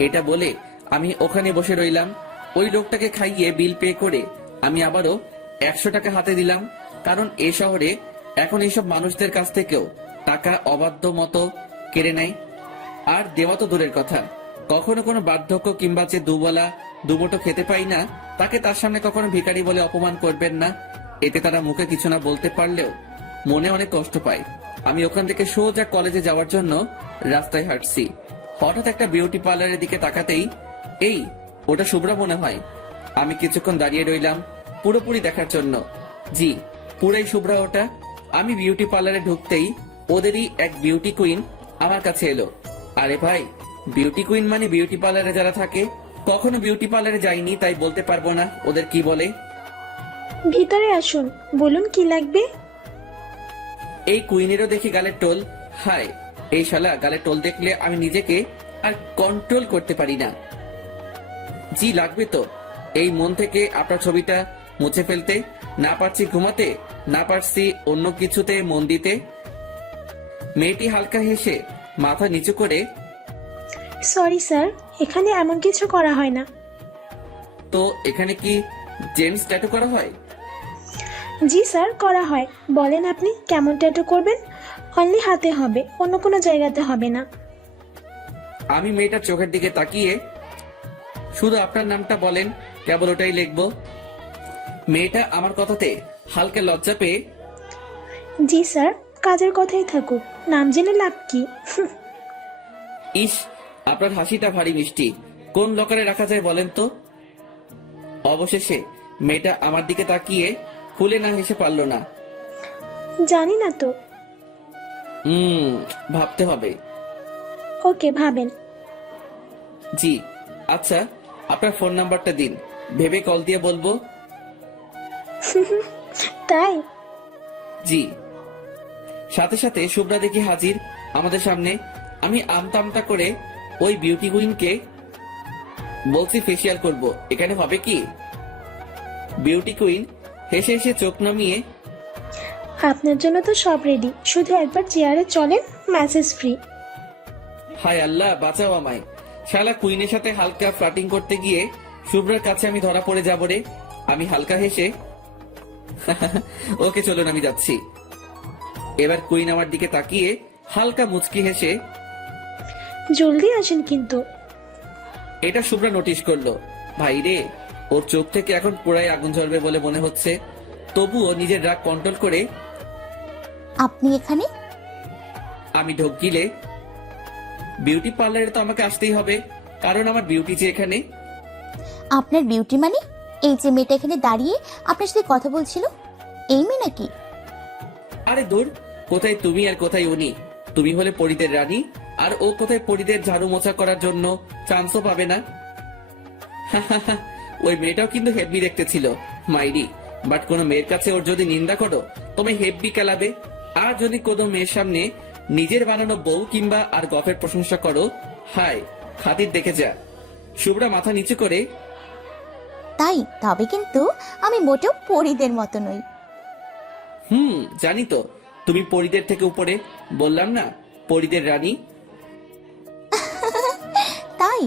এটা বলে আমি ওখানে বসে রইলাম। ওই লোকটাকে খাইয়ে বিল পে করে আমি আবারও 100 টাকা হাতে দিলাম, কারণ এ শহরে এখন এইসব মানুষদের কাছ থেকেও টাকা অবাধ্য মতো কেড়ে নেয়। আর দেওয়া তো দূরের কথা, কখনো কোনো বার্ধক্য কিংবা যে দুবেলা দুমুঠো খেতে পাই না তাকে তার সামনে কখনো ভিখারি বলে অপমান করবেন না। এতে তারা মুখে কিছু না বলতে পারলেও মনে অনেক কষ্ট পায়। আমি ওখান থেকে সোজা কলেজে যাওয়ার জন্য রাস্তায় হাঁটছি। হঠাৎ একটা বিউটি পার্লারের দিকে তাকাতেই, এই ওটা শুভ্রা মনে হয়। আমি কিছুক্ষণ দাঁড়িয়ে রইলাম পুরোপুরি দেখার জন্য। জি, পুরাই শুভ্রা ওটা। আমি বিউটি পার্লারে ঢুকতেই ওদেরই এক বিউটি কুইন আমার কাছে এলো। আরে ভাই, বিউটি কুইন মানে বিউটি পার্লারে যারা থাকে। কখনো বিউটি পার্লারে যাইনি, তাই বলতে পারবো না ওদের কি বলে। ভিতরে আসুন, বলুন কি লাগবে। এই কুইনেরও দেখি গালের টোল। হায়, এই শালা গালের টোল দেখলে আমি নিজেকে আর কন্ট্রোল করতে পারি না। জি লাগবে তো। এই মন থেকে আপনার ছবিটা মুছে ফেলতে, না পারছি ঘুমাতে, না পারছি অন্য কিছুতে মন দিতে। মেয়েটি হালকা হেসে মাথা নিচু করে, সরি স্যার, এখানে এমন কিছু করা হয় না। তো এখানে কি জেন্টস ট্যাটু করা হয়? জি স্যার, করা হয়। বলেন আপনি কেমন ট্যাটু করবেন। অনলি হাতে হবে, অন্য কোনো জায়গাতে হবে না। আমি মেয়েটার চোখের দিকে তাকিয়ে, শুধু আপনার নামটা বলেন, কেবল ওটাই লিখবো। মেয়েটা আমার কথাতে হালকা লজ্জা পেয়ে, জি স্যার, কাজের কথাই থাকুক, নাম জেনে লাভ কি। ইস আপনার হাসিটা ভারী মিষ্টি, কোন লকারে রাখা যায় বলেন তো। অবশেষে মেয়েটা আমার দিকে তাকিয়ে খুলে না হেসে পারল না। জানি না তো। ভাবতে হবে। ওকে, ভাবেন। জি আচ্ছা, আপনার ফোন নাম্বারটা দিন, ভেবে কল দিয়ে বলবো। তাই? জি। সাথে সাথে শুভ্রা দেখি হাজির আমাদের সামনে। আমি আমতা করে ওই বিউটি কুইনকে বলছি ফেসিয়াল করব, এখানে হবে কি? বিউটি কুইন হেসে হেসে চোখ নামিয়ে, আপনার জন্য তো সব রেডি, শুধু একবার চেয়ারে চলেন, ম্যাসেজ ফ্রি। হায় আল্লাহ বাঁচাও আমায়। শালা কুইনের সাথে হালকা ফ্লাটিং করতে গিয়ে শুভ্রার কাছে আমি ধরা পড়ে যাব রে। আমি হালকা হেসে, ওকে চলুন আমি যাচ্ছি। এবার কুইন আমার দিকে তাকিয়ে হালকা মুচকি হেসে, জলদি আসেন কিন্তু। এটা শুভ্রা নোটিশ করলো। ভাই রে, ওর চোখ থেকে এখন পুরাই আগুন ঝরবে বলে মনে হচ্ছে। তবুও নিজের রাগ কন্ট্রোল করে আপনি এখানে? আমি ঢোক গিলে, বিউটি পার্লারে তো আমাকে আসতেই হবে, কারণ আমার বিউটি যে এখানে। আপনার বিউটি মানে এই যে মেয়েটা এখানে দাঁড়িয়ে আপনার সাথে কথা বলছিল, এই মেয়ে নাকি? আরে দূর, কোথায় তুমি আর কোথায় উনি। তুমি হলে পরীদের রানী, আর ও কোথায় পরিদের ঝাড়ু মোছা করার জন্য চান্সও পাবে না। ওই মেয়েটাও কিন্তু হেভি দেখতে ছিল মাইরি, বাট কোনো মেয়ের কাছে ওর যদি নিন্দা করো তুমি হেভি কেলাবে। আর যদি কোনো মেয়ের সামনে নিজের বানানো বউ কিংবা আর গফের প্রশংসা করো, হায় খাতির দেখে যা। শুভ্রা মাথা নিচু করে, তাই তবে কিন্তু আমি মোটেও পরিদের মতো নই। জানি তো তুমি পরিদের থেকে উপরে, বললাম না পরিদের রানী। তাই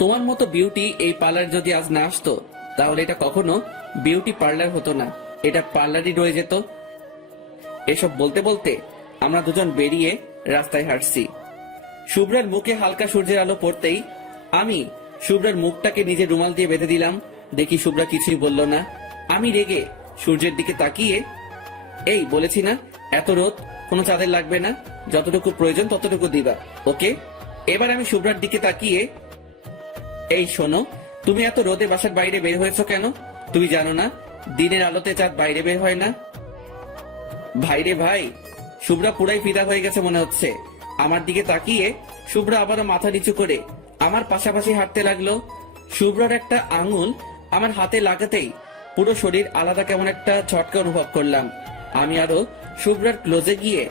তোমার মতো বিউটি এই পার্লার যদি আজ না আসতো তাহলে এটা কখনো বিউটি পার্লার হতো না, এটা পার্লারই রয়ে যেত। এসব বলতে বলতে আমরা দুজন বেরিয়ে রাস্তায় হাঁটছি। শুভ্রার মুখে হালকা সূর্যের আলো পড়তেই আমি শুভ্রার মুখটাকে নিজের রুমাল দিয়ে বেঁধে দিলাম। দেখি শুভ্রা কিছুই বলল না। আমি রেগে সূর্যের দিকে তাকিয়ে, এই বলেছি না এত রোদ, কোনো চাঁদের লাগবে না, যতটুকু প্রয়োজন ততটুকু দিবা, ওকে? এবার আমি শুভ্রার দিকে তাকিয়ে, এই শোনো, তুমি এত রোদে বাসার বাইরে বের হয়েছো কেন? তুমি জানো না দিনের আলোতে চাঁদ বাইরে বের হয় না? ভাইরে ভাই, শুভ্রা পুরাই ফিদা হয়ে গেছে মনে হচ্ছে। আমার দিকে তাকিয়ে শুভ্রা আবারও মাথা নিচু করে আমার পাশাপাশি হাঁটতে লাগলো। শুভ্রার একটা আঙুল আমার হাতে লাগাতেই পুরো শরীর আলাদা কেমন একটা ঝটকা অনুভব করলাম। আমি আরো শুভ্রার ক্লোজে গিয়ে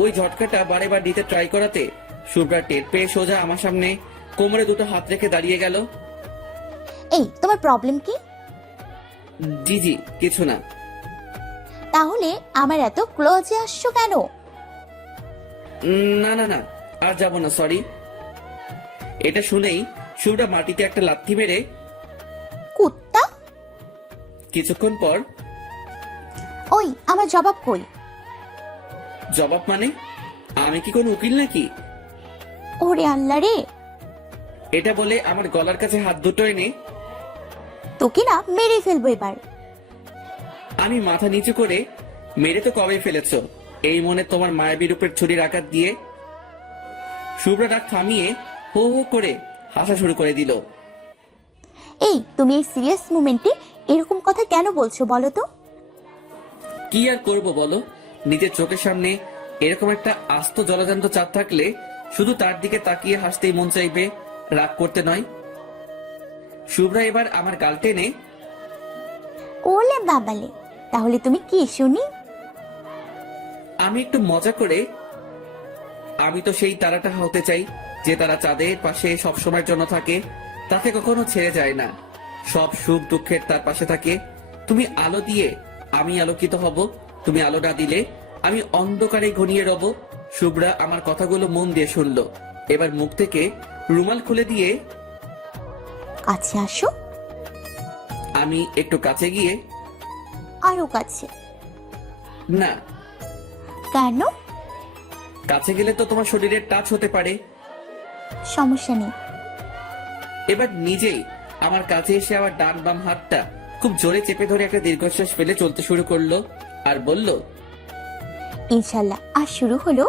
ওই ঝটকাটা বারে বার দিতে ট্রাই করাতে শুভ্রা টের পেয়ে সোজা আমার সামনে কোমরে দুটো হাত রেখে দাঁড়িয়ে গেল। এই তোমার প্রবলেম কি? জি জি কিছু না। তাহলে আমার এত ক্লোজে আসছো কেন? না না না, আর যাবো না, সরি। এটা শুনেই শুভ্রা মাটিতে একটা লাথি মেরে কুত্তা! কিছুক্ষণ পর, ওই আমার জবাব কই? জবাব মানে? আমি কি কোনো উকিল নাকি? ওরে আল্লাহ রে, এটা বলে আমার গলার কাছে হাত দুটো এনে তোকে না মেরে ফেলবো এবার। আমি মাথা নিচু করে, মেরে তো কবে ফেলেছো এই মনে তোমার মায়াবী রূপের ছুরির আঘাত দিয়ে? শুভ্রা ডাক থামিয়ে হো হো করে হাসা শুরু করে দিল। এই তুমি এই সিরিয়াস মোমেন্টে এরকম কথা কেন বলছো বলো তো? কি আর করব বলো, নিজের চোখের সামনে এরকম একটা আস্ত জলজান্ত চাঁদ থাকলে শুধু তার দিকে তাকিয়ে হাসতেই মন চাইবে, রাগ করতে নয়। শুভ্রা এবার আমার গাল টেনে, ওলে বাবালে, তাহলে তুমি কি শুনি? আমি একটু মজা করে, আমি তো সেই তারাটা হতে চাই যে তারা চাঁদের পাশে সব সময়ের জন্য থাকে, তাকে কখনো ছেড়ে যায় না, সব সুখ দুঃখের তার পাশে থাকে। তুমি আলো দিয়ে আমি আলোকিত হব, তুমি আলো না দিলে আমি অন্ধকারে ঘনিয়ে রব। শুভ্রা আমার কথাগুলো মন দিয়ে শুনলো। এবার মুখ থেকে রুমাল খুলে দিয়ে কাছে আসো। আমি একটু কাছে গিয়ে, আরো কাছে। না, কেন? কাছে গেলে তো তোমার শরীরের টাচ হতে পারে। সমস্যা নেই। এবার নিজেই আমার কাছে এসে আমার ডান বাম হাতটা খুব জোরে চেপে ধরে একটা দীর্ঘশ্বাস ফেলে চলতে শুরু করলো আর বলল, ইনশাল্লাহ আর শুরু হলো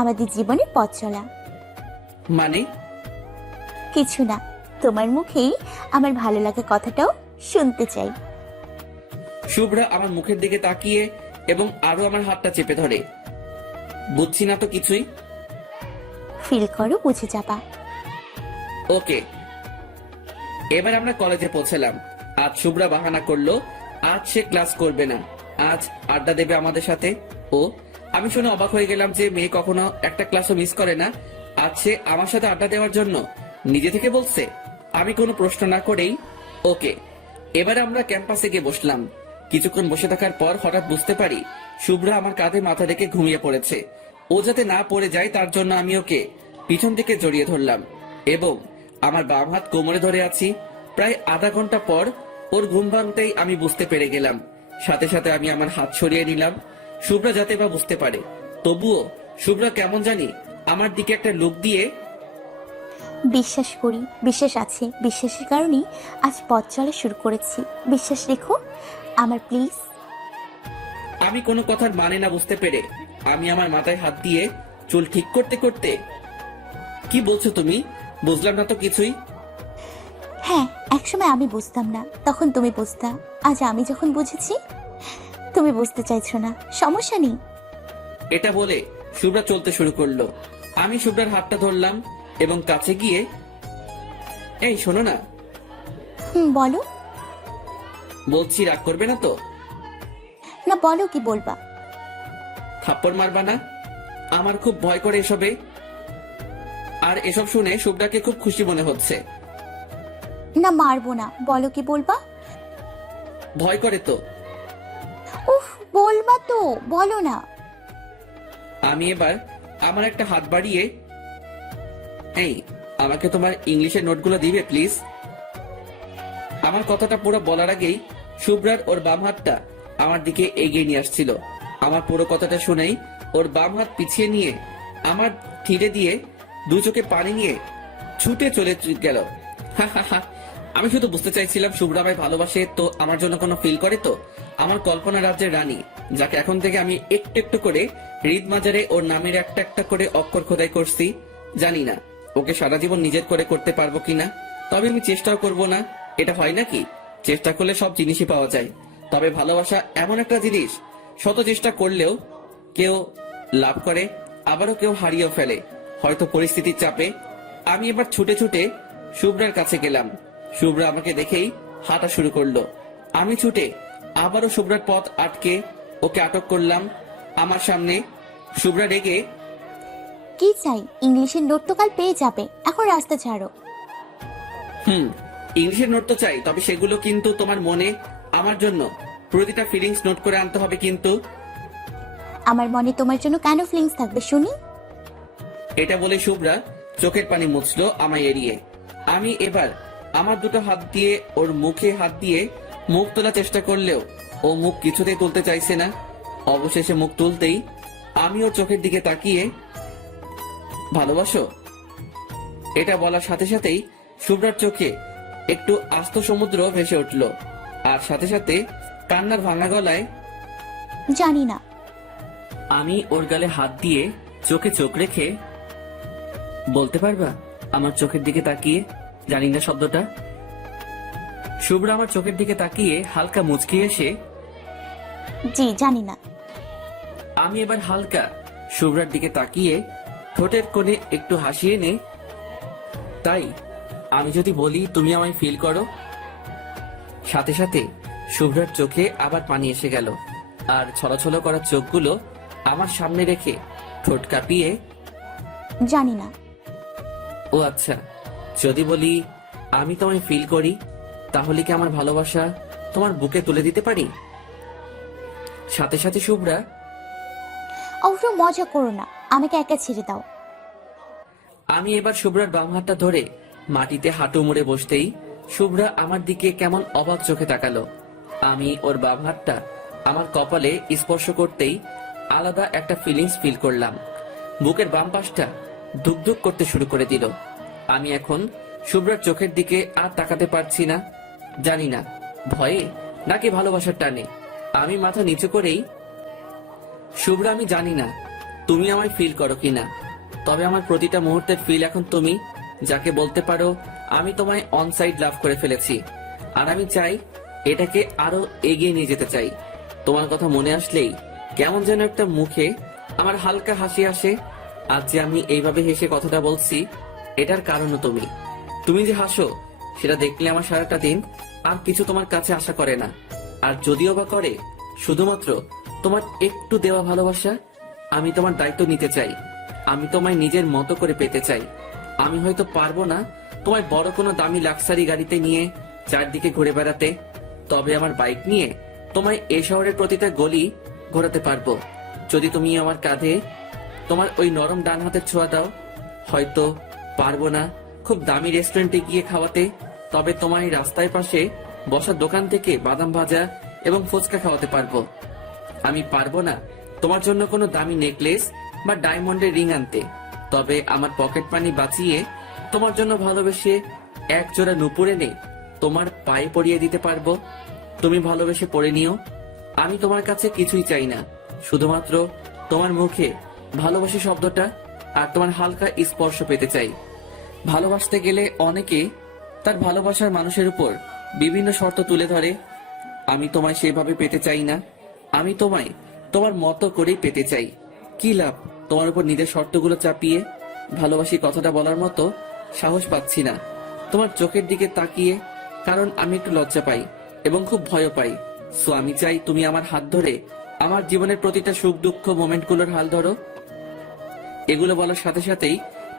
আমাদের জীবনের পথ চলা। মানে? কিছু না, তোমার মুখেই আমার ভালো লাগা কথাটাও শুনতে চাই। শুভ্রা আমার মুখের দিকে তাকিয়ে এবং আরো আমার হাতটা চেপে ধরে, বুঝছি না তো কিছুই। ফিল করো, বুঝে যাবা। ওকে। এবার আমরা কলেজে পৌঁছলাম। আজ শুভ্রা বাহানা করলো আজ সে ক্লাস করবে না, আজ আড্ডা দেবে আমাদের সাথে। ও আমি শুনে অবাক হয়ে গেলাম যে মেয়ে কখনো একটা ক্লাসও মিস করে না, আজ সে আমার সাথে আড্ডা দেওয়ার জন্য নিজে থেকে বলছে। আমি কোনো প্রশ্ন না করেই ওকে। এবার আমরা ক্যাম্পাসে গিয়ে বসলাম। কিছুক্ষণ বসে থাকার পর হঠাৎ বুঝতে পারি শুভ্রা আমার কাঁধে মাথা রেখে ঘুমিয়ে পড়েছে। ও যাতে না পড়ে যায় তার জন্য আমি ওকে পিছন থেকে জড়িয়ে ধরলাম এবং আমার বাম হাত কোমরে ধরে আছি। প্রায় আধা ঘন্টা পর ওর ঘুম ভাঙতেই আমি বুঝতে পেরে গেলাম। সাথে সাথে আমি আমার হাত সরিয়ে নিলাম শুভ্রা যাতে বা বুঝতে পারে। তবুও শুভ্রা কেমন জানি আমার দিকে একটা লুক দিয়ে, বিশ্বাস করি, বিশ্বাস আছে, বিশ্বাসের কারণেই আজ পথ চলা শুরু করেছি। বিশ্বাস রেখো আমার, প্লিজ। আমি কোনো কথার মানে না বুঝতে পেরে আমি আমার মাথায় হাত দিয়ে চুল ঠিক করতে করতে, কি বলছো তুমি? বুঝলাম না তো কিছুই। হ্যাঁ, একসময় আমি বুঝতাম না, তখন তুমি বুঝতা। আজ আমি যখন বুঝেছি তুমি বুঝতে চাইছো না, সমস্যা নেই। এটা বলে শুভ্রা চলতে শুরু করলো। আমি শুভ্রার হাতটা ধরলাম এবং কাছে গিয়ে, এই শোনো না, বলো। বলছি রাগ করবে না তো? না, বলো কি বলবা। থাপ্পড় মারবা না? আমার খুব ভয় করে এসবে। আর এসব শুনে শুভ্রাকে খুব খুশি মনে হচ্ছে। না, মারবো না, বলো কি বলবা। ভয় করে তো? উফ, বলবা তো, বলো না। আমি এবার আমার একটা হাত বাড়িয়ে, এই আমাকে তোমার ইংলিশের নোটগুলো দিবে প্লিজ? আমার কথাটা পুরো বলার আগেই শুভ্রার ওর বাম হাতটা আমার দিকে এগিয়ে নিয়ে আসছিল। আমার পুরো কথাটা শুনেই ওর বাম হাত পিছিয়ে নিয়ে আমার ঠিড়ে দিয়ে দু চোখে পানি নিয়ে ছুটে চলে গেল। আমি শুধু বুঝতে চাইছিলাম শুভ্রা আমায় ভালোবাসে তো, আমার জন্য কোনো ফিল করে তো। আমার কল্পনা রাজ্যের রানী, যাকে এখন থেকে আমি একটু একটু করে হৃদ মাজারে ওর নামের একটা একটা করে অক্ষর খোদাই করছি। জানি না ওকে সারা জীবন নিজের করে করতে পারবো কিনা, তবে আমি চেষ্টাও করব না। এটা হয় নাকি, চেষ্টা করলে সব জিনিসই পাওয়া যায়। তবে ভালোবাসা এমন একটা জিনিস, শত চেষ্টা করলেও কেউ লাভ করে, আবারও কেউ হারিয়েও ফেলে, হয়তো পরিস্থিতির চাপে। আমি এবার ছুটে ছুটে শুভ্রার কাছে গেলাম। শুভ্রা আমাকে দেখেই হাঁটা শুরু করলো। আমি ছুটে আবারও শুভ্রার পথ আটকে ওকে আটক করলাম আমার সামনে। শুভ্রা রেগে, কি চাই? ইংলিশের নোট তো কাল পেয়ে যাবে, এখন রাস্তা ছাড়ো। ইংলিশের নোট তো চাই, তবে সেগুলো কিন্তু তোমার মনে আমার জন্য প্রতিটা ফিলিংস নোট করে আনতে হবে কিন্তু। আমার মনে তোমার জন্য কেন ফিলিংস থাকবে শুনি? এটা বলে শুভ্রা চোখের পানি মুছলো আমায় এড়িয়ে। আমি এবার আমার দুটো হাত দিয়ে ওর মুখে হাত দিয়ে মুখ তোলার চেষ্টা করলেও ও মুখ কিছুতেই তুলতে চাইছে না। অবশেষে মুখ তুলতেই আমি ওর চোখের দিকে তাকিয়ে, ভালোবাসো? এটা বলার সাথে সাথেই শুভ্রার চোখে একটু আস্ত সমুদ্র ভেসে উঠল, আর সাথে সাথে কান্নার ভাঙা গলায়, জানি না। আমি ওর গালে হাত দিয়ে চোখে চোখ রেখে, বলতে পারবা আমার চোখের দিকে তাকিয়ে জানি না শব্দটা? শুভ্রা আমার চোখের দিকে তাকিয়ে হালকা মুচকি এসে, জি জানি না। আমি এবার হালকা শুভ্রার দিকে তাকিয়ে ঠোঁটের কোণে একটু হাসি এনে, তাই আমি যদি বলি তুমি আমায় ফিল করো? সাথে সাথে শুভ্রার চোখে আবার পানি এসে গেল, আর ছলছল করা চোখগুলো আমার সামনে রেখে ঠোঁট কাঁপিয়ে, জানি না। ও আচ্ছা, যদি বলি আমি তোমায় ফিল করি, তাহলে কি আমার ভালোবাসা তোমার বুকে তুলে দিতে পারি? সাথে সাথে শুভ্রা, অবশ্য মজা করো না, আমাকে একা ছেড়ে দাও। আমি এবার শুভ্রার বাম হাতটা ধরে মাটিতে হাঁটু মুড়ে বসতেই শুভ্রা আমার দিকে কেমন অবাক চোখে তাকালো। আমি ওর বাম হাতটা আমার কপালে স্পর্শ করতেই আলাদা একটা ফিলিংস ফিল করলাম। বুকের বাম পাশটা ধুকধুক করতে শুরু করে দিল। আমি এখন শুভ্রার চোখের দিকে আর তাকাতে পারছি না, জানি না ভয়ে নাকি ভালোবাসার টানে। আমি মাথা নিচু করেই, শুভ্রা আমি জানি না তুমি আমায় ফিল করো কিনা, তবে আমার প্রতিটা মুহূর্তের ফিল এখন তুমি, যাকে বলতে পারো আমি তোমায় অন সাইড লাভ করে ফেলেছি। আর আমি চাই এটাকে আরো এগিয়ে নিয়ে যেতে চাই। তোমার কথা মনে আসলেই কেমন যেন একটা মুখে আমার হালকা হাসি আসে। আজ যে আমি এইভাবে হেসে কথাটা বলছি, এটার কারণও তুমি। তুমি যে হাসো সেটা দেখলে আমার সারাটা দিন আর কিছু তোমার কাছে আশা করে না। আর যদিও বা করে, শুধুমাত্র তোমার একটু দেওয়া ভালোবাসা। আমি তোমার দায়িত্ব নিতে চাই, আমি তোমায় নিজের মতো করে পেতে চাই। আমি হয়তো পারবো না তোমায় বড় কোনো দামি লাক্সারি গাড়িতে নিয়ে চারদিকে ঘুরে বেড়াতে, তবে আমার বাইক নিয়ে তোমায় এ শহরের প্রতিটা গলি ঘোরাতে পারবো, যদি তুমি আমার কাঁধে তোমার ওই নরম ডান হাতের ছোঁয়া দাও। হয়তো পারবো না খুব দামি রেস্টুরেন্টে গিয়ে খাওয়াতে, তবে তোমার এই রাস্তায় পাশে বসার দোকান থেকে বাদাম ভাজা এবং ফুচকা খাওয়াতে পারবো। আমি পারবো না তোমার জন্য কোনো দামি নেকলেস বা ডায়মন্ডের রিং আনতে, তবে আমার পকেট মানি বাঁচিয়ে তোমার জন্য ভালোবেসে এক জোড়া নুপুর এনে তোমার পায়ে পরিয়ে দিতে পারবো। তুমি ভালোবেসে পড়ে নিও। আমি তোমার কাছে কিছুই চাই না, শুধুমাত্র তোমার মুখে ভালোবাসি শব্দটা আর তোমার হালকা স্পর্শ পেতে চাই। ভালোবাসতে গেলে অনেকে তার ভালোবাসার মানুষের উপর বিভিন্ন শর্ত তুলে ধরে। আমি তোমায় সেভাবে পেতে চাই না, আমি তোমায় তোমার মতো করেই পেতে চাই। কি লাভ তোমার উপর নিজের শর্তগুলো চাপিয়ে? ভালোবাসি কথাটা বলার মতো সাহস পাচ্ছি না তোমার চোখের দিকে তাকিয়ে, কারণ আমি একটু লজ্জা পাই এবং খুব ভয় পাই। সো আমি চাই তুমি আমার হাত ধরে আমার জীবনের প্রতিটা সুখ দুঃখ মোমেন্টগুলোর হাল ধরো। এগুলো বলার সাথে সাথেই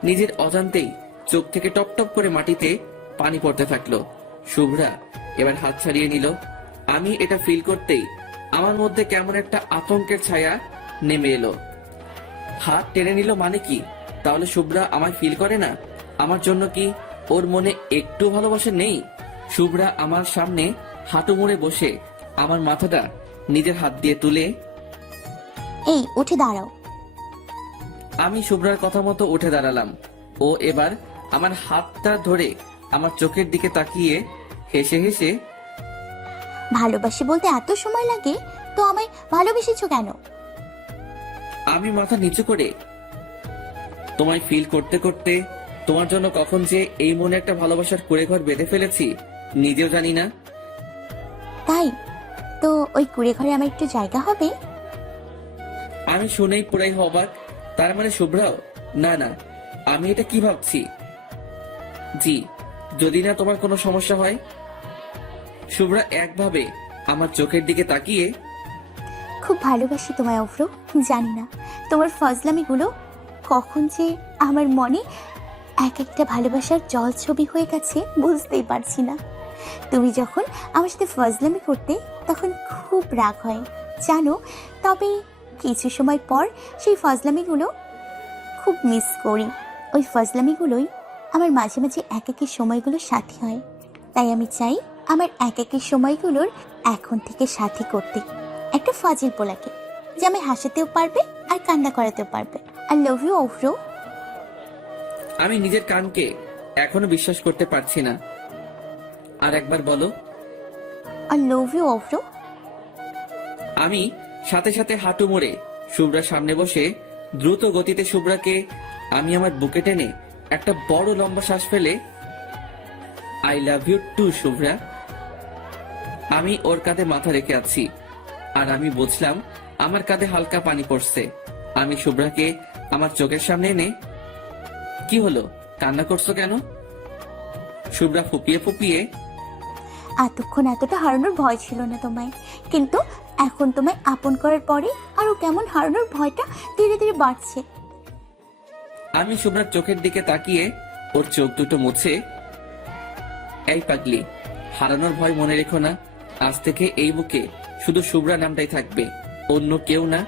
নিজের অজান্তেই চোখ থেকে টপ টপ করে মাটিতে পানি পড়তে থাকলো। শুভ্রা এবার হাত ছাড়িয়ে নিল। আমি এটা ফিল করতেই আমার মধ্যে কেমন একটা আতঙ্কের ছায়া নেমে এলো। হাত টেনে নিল মানে কি? তাহলে শুভ্রা আমায় ফিল করে না? আমার জন্য কি ওর মনে একটু ভালোবাসা নেই? শুভ্রা আমার সামনে হাঁটু মুড়ে বসে আমার মাথাটা নিজের হাত দিয়ে তুলে, এই উঠে দাঁড়াও। আমি শুভ্রার কথা মতো উঠে দাঁড়ালাম। ও এবার আমার হাতটা ধরে আমার চোখের দিকে তাকিয়ে হেসে হেসে, ভালোবাসি বলতে এত সময় লাগে তো আমায় ভালোবেসেছো কেন? আমি মাথা নিচু করে, তোমায় ফিল করতে করতে তোমার জন্য কখন যে এই মনে একটা ভালোবাসার কুড়েঘর বেঁধে ফেলেছি নিজেও জানি না। তাই তো ওই কুড়ে ঘরে আমার একটু জায়গা হবে? আমি শুনেই পুরাই অবাক। তার মানে শুভ্রাও? না না, আমি এটা কি ভাবছি? জি, যদি না তোমার কোনো সমস্যা হয়। শুভ্রা একভাবে আমার চোখের দিকে তাকিয়ে, খুব ভালোবাসি তোমায় অফ্রো, জানি না তোমার ফজলামিগুলো কখন যে আমার মনে এক একটা ভালোবাসার জল ছবি হয়ে গেছে বুঝতেই পারছি না। তুমি যখন আমার সাথে ফজলামি করতে তখন খুব রাগ হয় জানো, তবে কিছু সময় পর সেই ফজলামিগুলো খুব মিস করি। ওই ফজলামিগুলোই আমার মাঝে মাঝে একাকী সময়গুলোর সাথী হয়। তাই আমি চাই আমার একাকী সময়গুলোর এখন থেকে সাথী করতে একটা ফাজিল পোলাকে, যে আমি হাসাতেও পারবে আর কান্না করাতেও পারবে। আই লাভ ইউ অফ্রো। আমি নিজের কানকে এখনো বিশ্বাস করতে পারছি না। আর একবার বলো। আই লাভ ইউ অফ্রো। আমি সাথে সাথে হাঁটু মুড়ে শুভ্রার সামনে বসে দ্রুত গতিতে শুভ্রাকে আমি আমার বুকে টেনে একটা বড় লম্বা শ্বাস ফেলে, I love you too Shubhra. আমি ওর কাঁধে মাথা রেখে আছি আর আমি বুঝলাম আমার কাঁধে হালকা পানি পড়ছে। আমি শুভ্রাকে আমার চোখের সামনে এনে, কি হলো, কান্না করছো কেন? শুভ্রা ফুপিয়ে ফুপিয়ে, এতক্ষণ এতটা হারানোর ভয় ছিল না তোমায়, কিন্তু এখন তোমায় আপন করার পরে আরো কেমন হারানোর ভয়টা ধীরে ধীরে বাড়ছে। আমি শুভ্রার চোখের দিকে তাকিয়ে ওর চোখ দুটো মুছে, এই পাগলি, হারানোর ভয় মনে রেখো না। আজ থেকে এই বুকে শুধু শুভ্রা নামটাই থাকবে, অন্য কেউ না।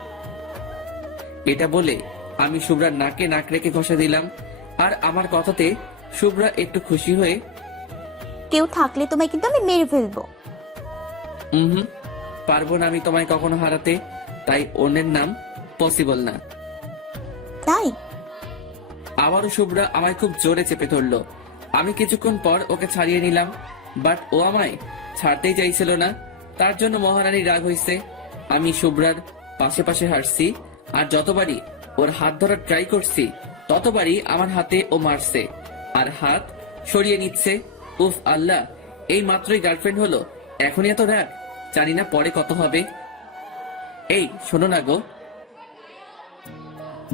এটা বলে আমি শুভ্রার নাকে নাক রেখে ঘষা দিলাম। আর আমার কথাতে শুভ্রা একটু খুশি হয়ে, কেউ থাকলে তোমায় কিন্তু আমি মেরে ফেলবো। হুম, পারবো না আমি তোমায় কখনো হারাতে, তাই অন্যের নাম পসিবল না। তাই আবারও শুভ্রা আমায় খুব জোরে চেপে ধরলো। আমি কিছুক্ষণ পর ওকে ছাড়িয়ে নিলাম, বাট ও আমায় ছাড়তেই চাইছিল না। তার জন্য মহারানী রাগ হয়েছে। আমি শুভ্রার পাশে পাশে হাঁটছি, আর যতবারই ওর হাত ধরার ট্রাই করছি ততবারই আমার হাতে ও মারছে আর হাত সরিয়ে নিচ্ছে। উফ আল্লাহ, এই মাত্রই গার্লফ্রেন্ড হলো, এখনই এত রাগ, জানি না পরে কত হবে। এই শোনো না গো,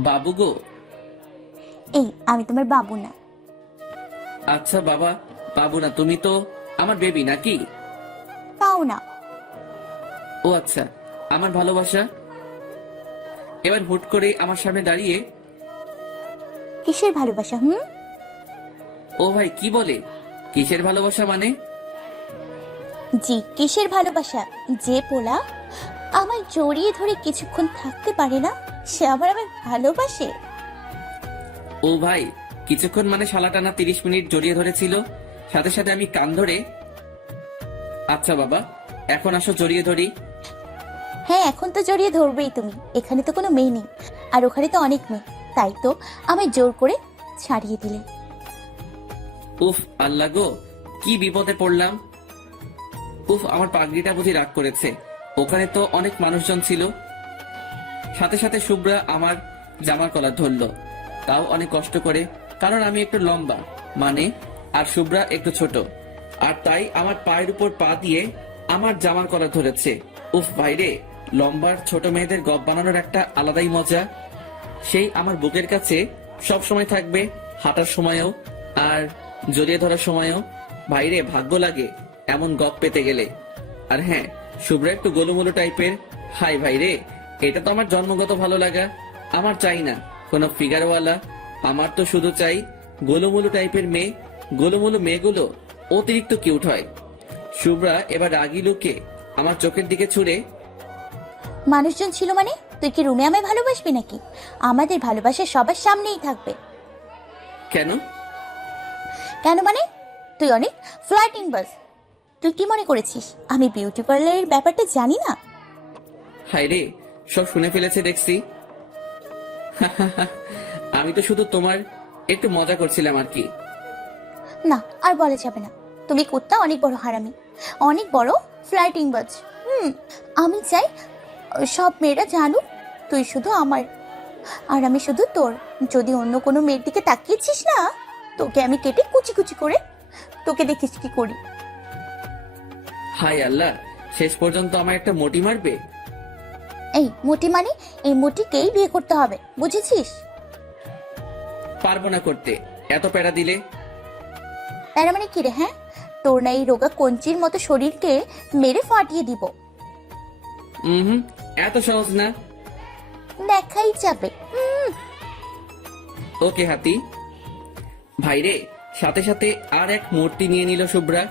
বাবু গো। এই আমি তোমার বাবু না। আচ্ছা বাবা, বাবু না, তুমি তো আমার বেবি নাকি? তাও না। ও আচ্ছা, আমার ভালোবাসা। এবার হুট করে আমার সামনে দাঁড়িয়ে, কিসের ভালোবাসা? ও ভাই কি বলে, কিসের ভালোবাসা মানে? জি কিসের ভালোবাসা? যে পোলা আমায় জড়িয়ে ধরে কিছুক্ষণ থাকতে পারে না সে আবার আমায় ভালোবাসে? ও ভাই, কিছুক্ষণ মানে শালাটানা 30 মিনিট জড়িয়ে ধরেছিল, সাথে সাথে আমি কান ধরে, আচ্ছা বাবা এখন আসো জড়িয়ে ধরি। হ্যাঁ এখন তো জড়িয়ে ধরবেই তুমি, এখানে তো কোনো মেয়ে নেই আর ওখানে তো অনেক মেয়ে, তাই তো আমায় জোর করে ছাড়িয়ে দিলে। উফ আল্লাহ গো, কি বিপদে পড়লাম। উফ, আমার পাগড়িটা বুঝি রাগ করেছে, ওখানে তো অনেক মানুষজন ছিল। সাথে সাথে শুভ্রা আমার জামার কলার ধরলো, তাও অনেক কষ্ট করে, কারণ আমি একটু লম্বা মানে, আর শুভ্রা একটু ছোট, আর তাই আমার পায়ের উপর পা দিয়ে আমার জামার কলার ধরেছে। উফ ভাইরে, লম্বার ছোট মেয়েদের গপ বানানোর একটা আলাদাই মজা। সেই আমার বুকের কাছে সব সময় থাকবে, হাঁটার সময়ও আর জড়িয়ে ধরার সময়ও। ভাইরে ভাগ্য লাগে এমন গপ পেতে গেলে। আর হ্যাঁ, শুভ্রা একটু গোলুমোলু টাইপের। হাই ভাইরে, এটা তো আমার জন্মগত ভালো লাগা। আমার চাই না কোনো ফিগারওয়ালা, আমার তো শুধু চাই গোলুমোলু টাইপের মেয়ে। গোলুমোলু মেয়েগুলো অতিরিক্ত কিউট হয়। শুভ্রা এবার রাগী লুকে আমার চোখের দিকে ছুড়ে, মানুষজন ছিল মানে তুই কি রুমে আমায় ভালোবাসবি নাকি? আমাদের ভালোবাসা সবার সামনেই থাকবে। কেন? কেন মানে? তুই অনেক ফ্লার্টিং বাস। তুই কি মনে করেছিস আমি বিউটি পার্লারের ব্যাপারটা জানি না? হাইরে, সব শুনে ফেলেছে দেখছি। আমি তো শুধু তোমার একটু মজা করছিলাম আর কি। না, আর বলা যাবে না। তুমি কুত্তা অনেক বড় হারামি, অনেক বড় ফ্লার্টিং বাজ। আমি চাই সব মেয়েরা জানুক তুই শুধু আমার আর আমি শুধু তোর। যদি অন্য কোনো মেয়ের দিকে তাকিয়েছিস না, তোকে আমি কেটে কুচি কুচি করে তোকে দেখিস কি করি। হাই আল্লাহ, শেষ পর্যন্ত আমার একটা মোটি মারবে? এই মোটি মানে এই মোটিকেই বিয়ে করতে হবে, বুঝেছিস? পারবো না করতে, এত প্যারা দিলে। তার মানে কি রে? হ্যাঁ, তোর না এই রোগা কঞ্চির মতো শরীরকে মেরে ফাটিয়ে দিব। হুম, এত সহজ না। দেখাই যাবে। ওকে হাতি। ভাইরে, সাথে সাথে আর এক মূর্তি নিয়ে নিল শুভ্রা।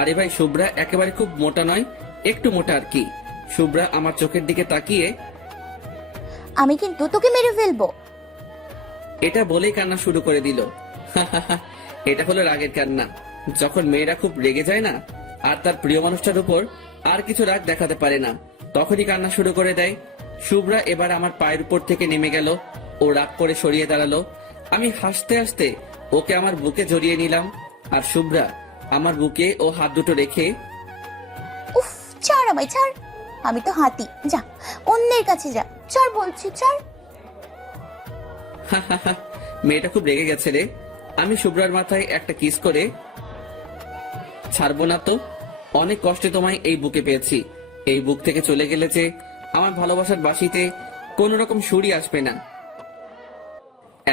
আরে ভাই, শুভ্রা একেবারে খুব মোটা নয়, একটু মোটা আর কি। শুভ্রা আমার চোখের দিকে তাকিয়ে, আমি কিন্তু তোকে মেরে ফেলবো। এটা বলেই কান্না শুরু করে দিল। এটা হলো রাগের কান্না। যখন মেয়েরা খুব রেগে যায় না আর তার প্রিয় মানুষটার উপর আর কিছু রাগ দেখাতে পারে না, তখনই কান্না শুরু করে দেয়। শুভ্রা এবার আমার পায়ের উপর থেকে নেমে গেল। ও রাগ করে সরিয়ে দাঁড়ালো। আমি হাসতে হাসতে ওকে আমার বুকে জড়িয়ে নিলাম। আর শুভ্রা আমার বুকে ও হাত দুটো রেখে, উফ, ছাড় আমায়, ছাড়। আমি তো হাতি, যা অন্যের কাছে যা, ছাড় বলছি, ছাড়। মেয়েটা খুব রেগে গেছে রে। আমি শুভ্রার মাথায় একটা কিস করে, ছাড়বো না তো। অনেক কষ্টে তোমায় এই বুকে পেয়েছি। এই বুক থেকে চলে গেলে যে আমার ভালোবাসার বাঁশিতে কোন রকম সুরই আসবে না।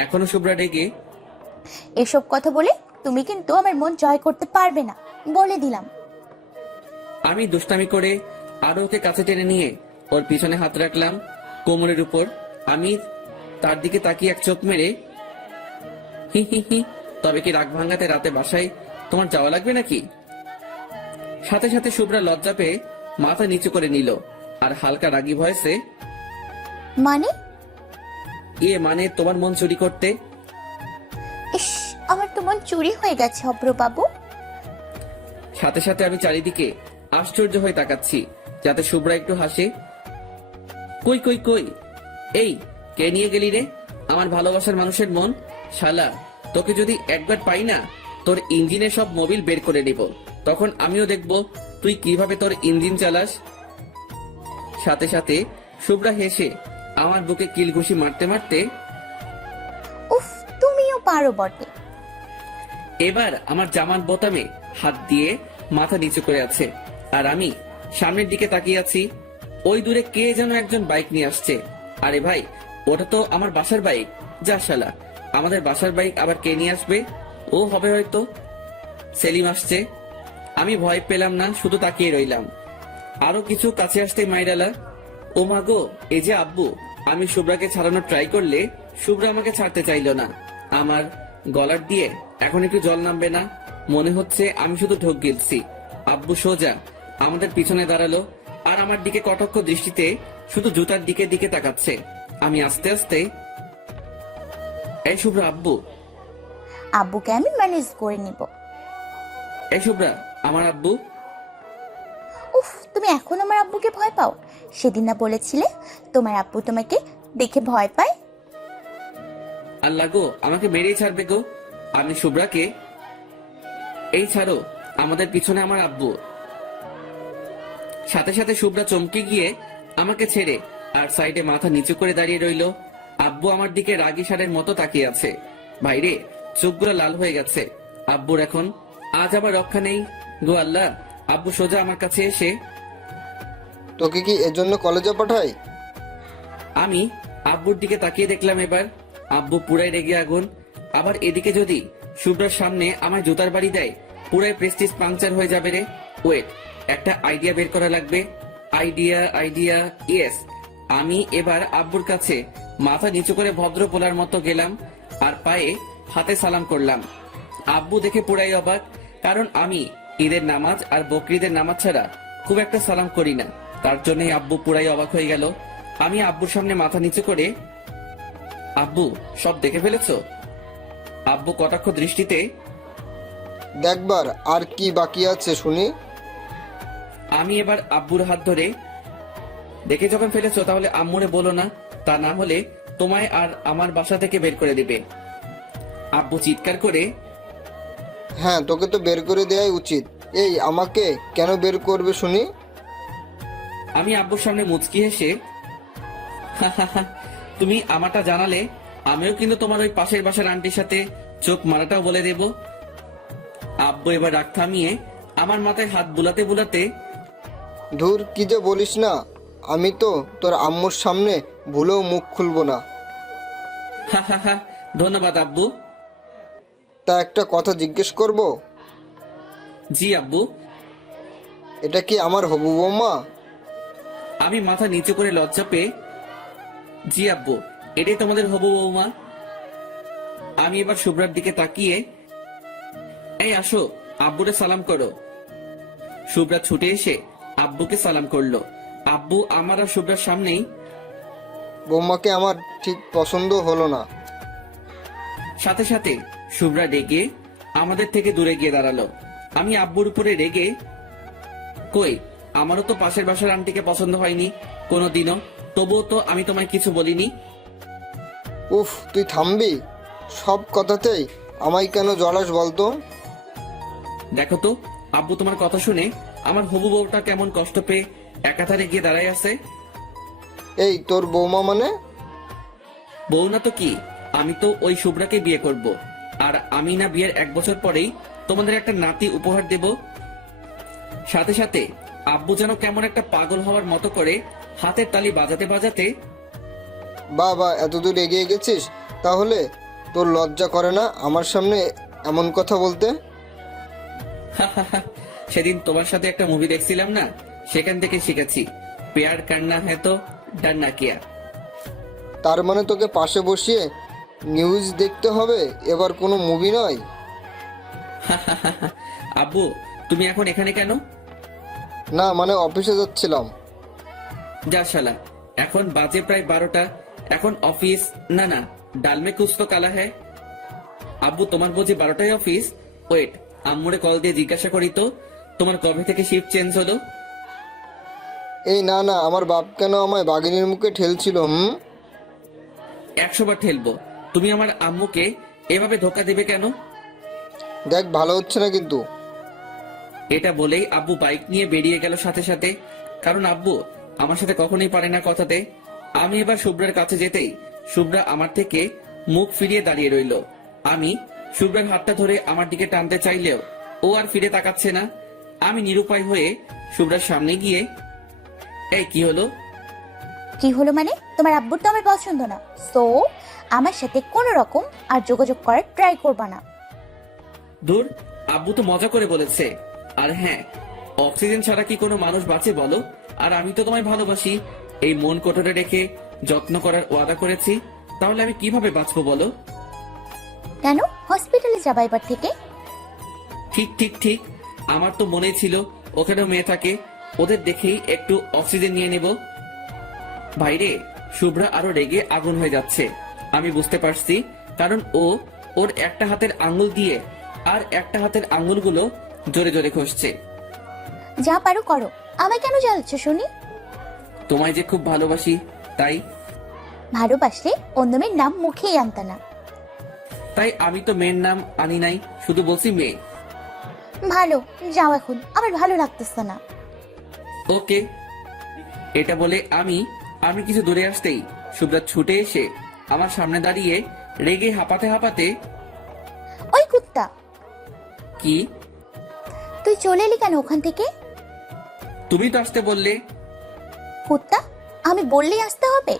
এখনো শুভ্রা রেগে। এসব কথা বলে তুমি কিন্তু আমার মন জয় করতে পারবে না, বলে দিলাম। আমি দুষ্টামি করে আরো ওকে কাছে টেনে নিয়ে ওর পিছনে হাত রাখলাম কোমরের উপর। আমি তার দিকে তাকিয়ে এক চোখ মেরে, হি হি হি, তবে কি রাগ ভাঙাতে রাতে বাসায় তোমার যাওয়া লাগবে নাকি? সাথে সাথে শুভ্রা লজ্জা পেয়ে মাথা নিচু করে নিল আর হালকা রাগী ভয়েসে, মানে? মানে তোমার মন চুরি করতে। ইস, আমার তো মন চুরি হয়ে গেছে অব্র বাবু। সাথে সাথে আমি চারিদিকে আশ্চর্য হয়ে তাকাচ্ছি যাতে শুভ্রা একটু হাসে। কই কই কই, এই কে নিয়ে গেলি রে আমার ভালোবাসার মানুষের মন? শালা, তোকে যদি একবার পাই না, তোর ইঞ্জিনের সব মোবিল বের করে নিব। তখন আমিও দেখব তুই কিভাবে তোর ইঞ্জিন চালাস। সাথে সাথে শুভ্রা হেসে আমার বুকে কিল ঘুষি মারতে মারতে, উফ, তুমিও পারো বটে। এবার আমার জামার বোতামে হাত দিয়ে মাথা নিচু করে আছে আর আমি সামনের দিকে তাকিয়ে আছি। ওই দূরে কে যেন একজন বাইক নিয়ে আসছে। আরে ভাই, ওটা তো আমার বাসার বাইক। যা শালা, আমাদের বাসার বাইক আবার কে নিয়ে আসবে? ও হবে হয়তো সেলিম আসছে। আমি ভয় পেলাম না, শুধু তাকিয়ে রইলাম। আরো কিছু কাছে আসতে মাইরালা, ও মা গো, এই যে আব্বু। আমি শুভ্রাকে ছাড়ানোর ট্রাই করলে শুভ্রা আমাকে ছাড়তে চাইলো না। আমার গলার দিয়ে এখন একটু জল নামবে না, মনে হচ্ছে আমি শুধু ঢোক গিলছি। আব্বু সোজা আমাদের পিছনে দাঁড়ালো আর আমার দিকে কটাক্ষ দৃষ্টিতে শুধু জুতার দিকে দিকে তাকাচ্ছে। আমি আস্তে আস্তে, এই শুভ্রা, আব্বু। আব্বুকে আমি ম্যানেজ করে নিব। এই শুভ্রা, আমার আব্বু। উফ, তুমি এখন আমার আব্বুকে ভয় পাও? সেদিন না বলেছিলে তোমার আব্বু তোমাকে দেখে ভয় পায়? আল্লাহ গো, আমাকে মেরেই ছাড়বে গো। আমি শুভ্রাকে, এই ছাড়ো, আমাদের পিছনে আমার আব্বু। সাথে সাথে শুভ্রা চমকে গিয়ে আমাকে ছেড়ে আর সাইডে মাথা নিচু করে দাঁড়িয়ে রইল। আব্বু আমার দিকে রাগী ষাঁড়ের মতো তাকিয়ে আছে। ভাইরে, চোখগুলো লাল হয়ে গেছে। আব্বুর এখন আজ আবার রক্ষা নেই গো আল্লাহ। আব্বু সোজা আমার কাছে এসে, তোকে কি এজন্য কলেজে পাঠাই? আমি আব্বুর দিকে তাকিয়ে দেখলাম। এবার আব্বু পুরাই রেগে আগুন। আবার এদিকে যদি শুভ্রার সামনে আমার জুতার বাড়ি দেয়, পুরাই প্রেস্টিজ পাংচার হয়ে যাবে রে। ওয়েট, একটা আইডিয়া বের করা লাগবে। Idea yes. আমি এবার আব্বুর কাছে মাথা নিচু করে ভদ্র পোলার মতো গেলাম আর পায়ে হাতে সালাম করলাম। আব্বু দেখে পুরাই অবাক, কারণ আমি ঈদের নামাজ আর বকরিদের নামাজ ছাড়া খুব একটা সালাম করি না। তার জন্যই আব্বু পুরাই অবাক হয়ে গেল। আমি আব্বুর সামনে মাথা নিচু করে, আব্বু সব দেখে ফেলেছো? আব্বু কটাক্ষ দৃষ্টিতে, দেখবার আর কি বাকি আছে শুনি। আমি এবার আব্বুর হাত ধরে, দেখে যখন ফেলেছো তাহলে আম্মুরে বলো না, তা না হলে তোমায় আর আমার বাসা থেকে বের করে দিবে। আব্বু চিৎকার করে, হ্যাঁ, তোকে তো বের করে দেওয়াই উচিত। এই আমাকে কেন বের করবে শুনি? আমি আব্বুর সামনে মুচকি হেসে, তুমি আমারটা জানালে আমিও কিন্তু তোমার ওই পাশের বাসার আন্টির সাথে চোখ মারাটাও বলে দেব। আব্বু এবার রাগ থামিয়ে আমার মাথায় হাত বুলাতে বুলাতে, ধুর, কি যে বলিস না। আমি তো তোর আম্মুর সামনে ভুলেও মুখ খুলবো না। ধন্যবাদ আব্বু। তা একটা কথা জিজ্ঞেস করব? জি আব্বু। এটা কি আমার হবু বৌমা? আমি মাথা নিচু করে লজ্জা পেয়ে, জি আব্বু, এটাই তোমাদের হবু বৌমা। আমি এবার শুভ্রার দিকে তাকিয়ে, এই আসো আব্বুরে সালাম করো। শুভ্রা ছুটে এসে আব্বুকে সালাম করলো। আব্বু আমার আর শুভ্রার সামনেই, বৌমাকে আমার ঠিক পছন্দ হলো না। সাথে সাথে শুভ্রা রেগে আমাদের থেকে দূরে গিয়ে দাঁড়ালো। আমি আব্বুর উপরে রেগে, কই, আমারও তো পাশের বাসার আন্টিকে পছন্দ হয়নি কোনোদিনও, তবুও তো আমি তোমায় কিছু বলিনি। উফ, তুই থামবি? সব কথাতেই আমায় কেন জড়াস বলতো? দেখো তো আব্বু তোমার কথা শুনে আমার হবু বউটা কেমন কষ্ট পেয়ে একাধারে গিয়ে দাঁড়ায় আছে। এই তোর বৌমা মানে? বউ না তো কি, আমি তো ওই শুভ্রাকে বিয়ে করব। আর আমি না বিয়ের 1 বছর পরেই তোমাদের একটা নাতি উপহার দেব। সাথে সাথে আব্বু যেন কেমন একটা পাগল হওয়ার মতো করে হাতের তালি বাজাতে বাজাতে, বাবা, এতদূর এগিয়ে গেছিস? তাহলে তোর লজ্জা করে না আমার সামনে এমন কথা বলতে? সেদিন তোমার সাথে একটা মুভি দেখছিলাম না, সেখান থেকে শিখেছি, প্যার কান্না হ্যাঁ তো ডান্না কিয়া। তার মানে তোকে পাশে বসিয়ে নিউজ দেখতে হবে, এবার কোনো মুভি নয়। আব্বু তুমি এখন এখানে কেন? না মানে অফিসে যাচ্ছিলাম। যা শালা, এখন বাজে প্রায় 12টা, এখন অফিস না, না ডালমে কুছ তো কালা হ্যায়। আব্বু তোমার বুঝি 12টায় অফিস? ওয়েট, আম্মুরে কল দিয়ে জিজ্ঞাসা করি তো তোমার কবে থেকে শিফট চেঞ্জ হলো। এই না না, আমার বাপ কেন আমায় বাঘিনীর মুখে ঠেলছিল? 100 বার ঠেলবো। তুমি আমার আম্মুকে এভাবে ধোকা দেবে কেন? দেখ, ভালো হচ্ছে না কিন্তু। এটা বলেই আব্বু বাইক নিয়ে বেরিয়ে গেল সাথে সাথে, কারণ আব্বু আমার সাথে কখনোই পারে না কথাতে। আমি এবার শুভ্রার কাছে যেতেই শুভ্রা আমার থেকে মুখ ফিরিয়ে দাঁড়িয়ে রইল। আমি শুভ্রার হাতটা ধরে আমার দিকে টানতে চাইলেও ও আর ফিরে তাকাচ্ছে না। আমি নিরুপায় হয়ে শুভ্রার সামনে গিয়ে, এই কি হলো? কি হলো মানে? তোমার আব্বুর তো আমার পছন্দ না, সো আমার সাথে কোনো রকম আর যোগাযোগ করার ট্রাই করবা না। দূর, আব্বু তো মজা করে বলেছে। আর হ্যাঁ, অক্সিজেন ছাড়া কি কোনো মানুষ বাঁচে বলো? আর আমি তো তোমায় ভালোবাসি, এই মন কোটরে রেখে যত্ন করার ওয়াদা করেছি, তাহলে আমি কিভাবে বাঁচবো বলো? কেন হসপিটালে যাবা এবার থেকে? ঠিক ঠিক ঠিক, আমার তো মনে ছিল ওখানেও মেয়ে থাকে, ওদের দেখেই একটু অক্সিজেন নিয়ে নেব। বাইরে শুভ্রা আরো রেগে আগুন হয়ে যাচ্ছে, আমি বুঝতে পারছি, কারণ ও ওর একটা হাতের আঙ্গুল দিয়ে আর একটা হাতের আঙ্গুলগুলো জোরে জোরে ঘষছে। যা পারো করো, আমায় কেন জ্বালাচ্ছ শুনি? তোমায় যে খুব ভালোবাসি তাই। ভালোবাসলে অন্য মেয়ের নাম মুখেই আনতা না। তাই আমি তো মেয়ের নাম আনি নাই, শুধু বলছি মেয়ে। ভালো, যাও এখন, আমার ভালো লাগতেছে না। ওকে। এটা বলে আমি কিছু দূরে আসতেই শুভ্রা ছুটে এসে আমার সামনে দাঁড়িয়ে রেগে হাঁপাতে হাঁপাতে, ওই কুত্তা, কি? তুই চলে এলি কেন ওখান থেকে? তুমি তো আসতে বললে। কুত্তা, আমি বললেই আসতে হবে?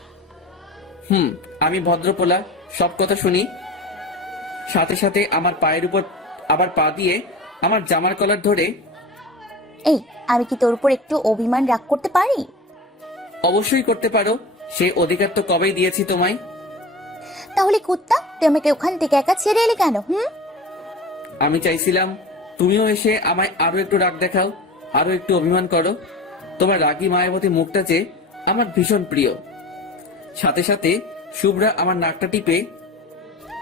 আমি ভদ্রপোলা, সব কথা শুনি। সাথে সাথে আমার পায়ের উপর আবার পা দিয়ে আমার জামার কলার ধরে, এই, আমি কি তোর উপর একটু অভিমান রাগ করতে পারি? অবশ্যই করতে পারো, সে অধিকার তো কবেই দিয়েছি তোমায়। তাহলে কুত্তা, তুই আমাকে ওখান থেকে একা ছেড়ে এলে কেন? আমি চাইছিলাম তুমিও এসে আমায় আরো একটু রাগ দেখাও, আরো একটু অভিমান করো। তোমার রাগী মায়াবতী মুখটা যে আমার ভীষণ প্রিয়। সাথে সাথে শুভ্রা আমার নাকটা টিপে,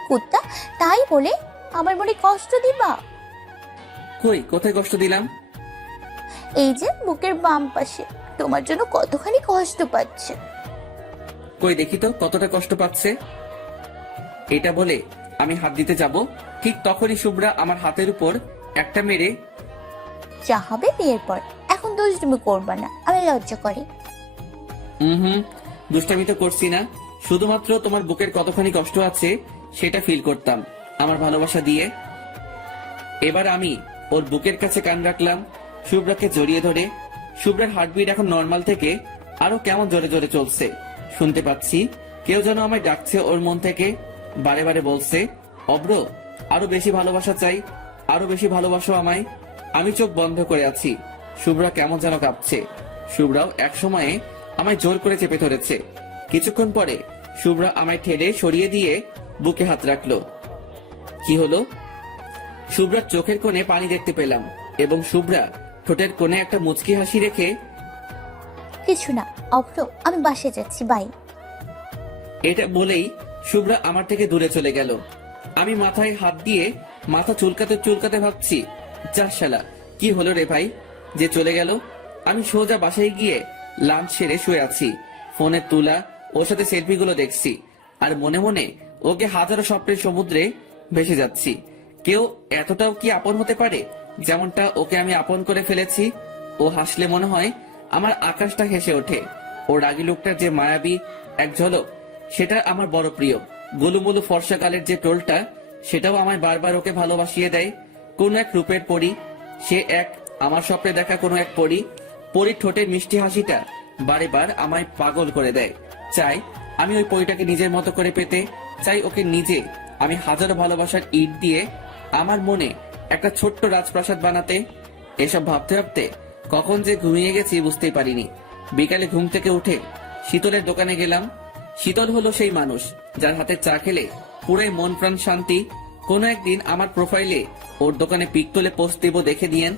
কুত্তা, তাই বলে আমার মনে কষ্ট দিবা? কই, কোথায় কষ্ট দিলাম? এই যে বুকের বাম পাশে, তোমার জন্য কতখানি কষ্ট পাচ্ছে। কই দেখি তো কতটা কষ্ট পাচ্ছে। এটা বলে আমি হাত দিতে যাব, ঠিক তখনই শুভ্রা আমার হাতের উপর একটা মেরে, যা হবে বিয়ের পর, এখন দোষ তুমি করবা না, আমি লজ্জা করে। হুম, দুষ্টামি তো করছি না, শুধুমাত্র তোমার বুকের কতখানি কষ্ট আছে সেটা ফিল করতাম আমার ভালোবাসা দিয়ে। এবার আমি ওর বুকের কাছে কান রাখলাম, শুভ্রাকে জড়িয়ে ধরে। শুভ্রার হার্টবিট এখন নর্মাল থেকে আরো কেমন জোরে জোরে চলছে। শুনতে পাচ্ছি কেউ যেন আমায় ডাকছে ওর মন থেকে, বারে বারে বলছে, অব্র, আরো বেশি ভালোবাসা চাই, আরো বেশি ভালোবাসো আমায়। আমি চোখ বন্ধ করে আছি, শুভ্রা কেমন যেন কাঁপছে। শুভ্রাও এক সময়ে আমায় জোর করে চেপে ধরেছে। কিছুক্ষণ পরে শুভ্রা আমায় ঠেলে সরিয়ে দিয়ে বুকে হাত রাখলো। কি হলো? শুভ্রার চোখের কোণে পানি দেখতে পেলাম এবং শুভ্রা ঠোঁটের কোণে একটা মুচকি হাসি রেখে, কিছু না অভ্র, আমি বাসে যাচ্ছি, বাই। এটা বলেই শুভ্রা আমার থেকে দূরে চলে গেল। আমি মাথায় হাত দিয়ে মাথা চুলকাতে চুলকাতে ভাবছি, যা শালা, কি হলো রে ভাই যে চলে গেল। আমি সোজা বাসায় গিয়ে লাঞ্চ সেরে শুয়ে আছি, ফোনে তোলা ওর সাথে সেলফিগুলো দেখছি আর মনে মনে ওকে হাজারো স্বপ্নের সমুদ্রে ভেসে যাচ্ছি। কেউ এতটাও কি আপন হতে পারে যেমনটা ওকে আমি আপন করে ফেলেছি। ও হাসলে মনে হয় আমার আকাশটা হেসে ওঠে। ওর রাগী লোকটার যে মায়াবী এক ঝলক, সেটা আমার বড় প্রিয়। গোলুমোলু ফর্সাকালের যে টোলটা, সেটাও আমায় বারবার ওকে ভালোবাসিয়ে দেয়। কোন এক রূপের পরী, সে এক আমার স্বপ্নে দেখা কোনো এক পরী। পরীর ঠোঁটের মিষ্টি হাসিটা বারে বার আমায় পাগল করে দেয়। চাই আমি ওই পরীটাকে নিজের মতো করে পেতে, চাই ওকে নিজে আমি হাজারো ভালোবাসার ইট দিয়ে আমার মনে একটা ছোট্ট রাজপ্রাসাদ বানাতে। এসব ভাবতে ভাবতে কখন যে ঘুমিয়ে গেছি বুঝতেই পারিনি। বিকালে ঘুম থেকে উঠে শীতলের দোকানে গেলাম। শীতল হলো সেই মানুষ যার হাতে চা খেলে পুরাই মন প্রাণ শান্তি। কোনো একদিন আমার প্রোফাইলে ওর দোকানে পিক তুলে পোস্ট দেব দেখে দিয়েন।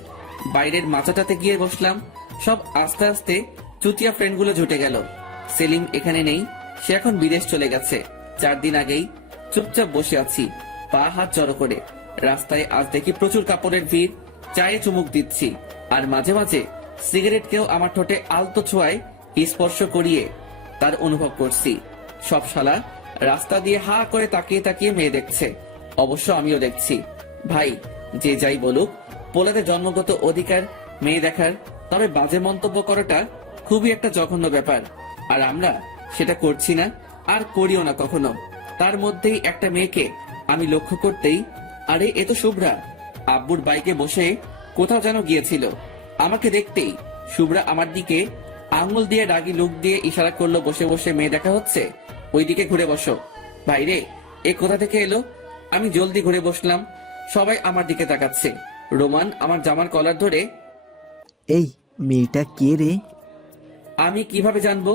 বাইরের মাচাটাতে গিয়ে বসলাম। সব আস্তে আস্তে চুতিয়া ফ্রেন্ডগুলো জুটে গেল। সেলিম এখানে নেই, সে এখন বিদেশ চলে গেছে 4 দিন আগেই। চুপচাপ বসে আছি, পা হাত জড়ো করে। রাস্তায় আজ দেখি প্রচুর কাপড়ের ভিড়। চায়ে চুমুক দিচ্ছি আর মাঝে মাঝে সিগারেটকেও আমার ঠোঁটে আলতো ছোঁয়ায় স্পর্শ করিয়ে তার অনুভব করছি। সব শালা রাস্তা দিয়ে হা করে তাকিয়ে তাকিয়ে মেয়ে দেখছে, অবশ্য আমিও দেখছি। ভাই, যে যাই বলুক, পোলাদের জন্মগত অধিকার মেয়ে দেখার, তবে বাজে মন্তব্য করাটা খুবই একটা জঘন্য ব্যাপার। আর আমরা সেটা করছি না, আর করিও না কখনো। তার মধ্যেই একটা মেয়েকে আমি লক্ষ্য করতেই, আরে এ তো শুভ্রা। আব্বুর বাইকে বসে কোথাও যেন গিয়েছিল। আমাকে দেখতেই শুভ্রা আমার দিকে আঙুল দিয়ে রাগী লুক দিয়ে ইশারা করলো, বসে বসে মেয়ে দেখা হচ্ছে, ওইদিকে ঘুরে বসো। ভাইরে, এ কোথা থেকে এলো? আমি জলদি ঘুরে বসলাম। সবাই আমার দিকে তাকাচ্ছে। রোমান আমার জামার কলার ধরে, এই মেয়েটা কে রে? আমি কিভাবে জানবো?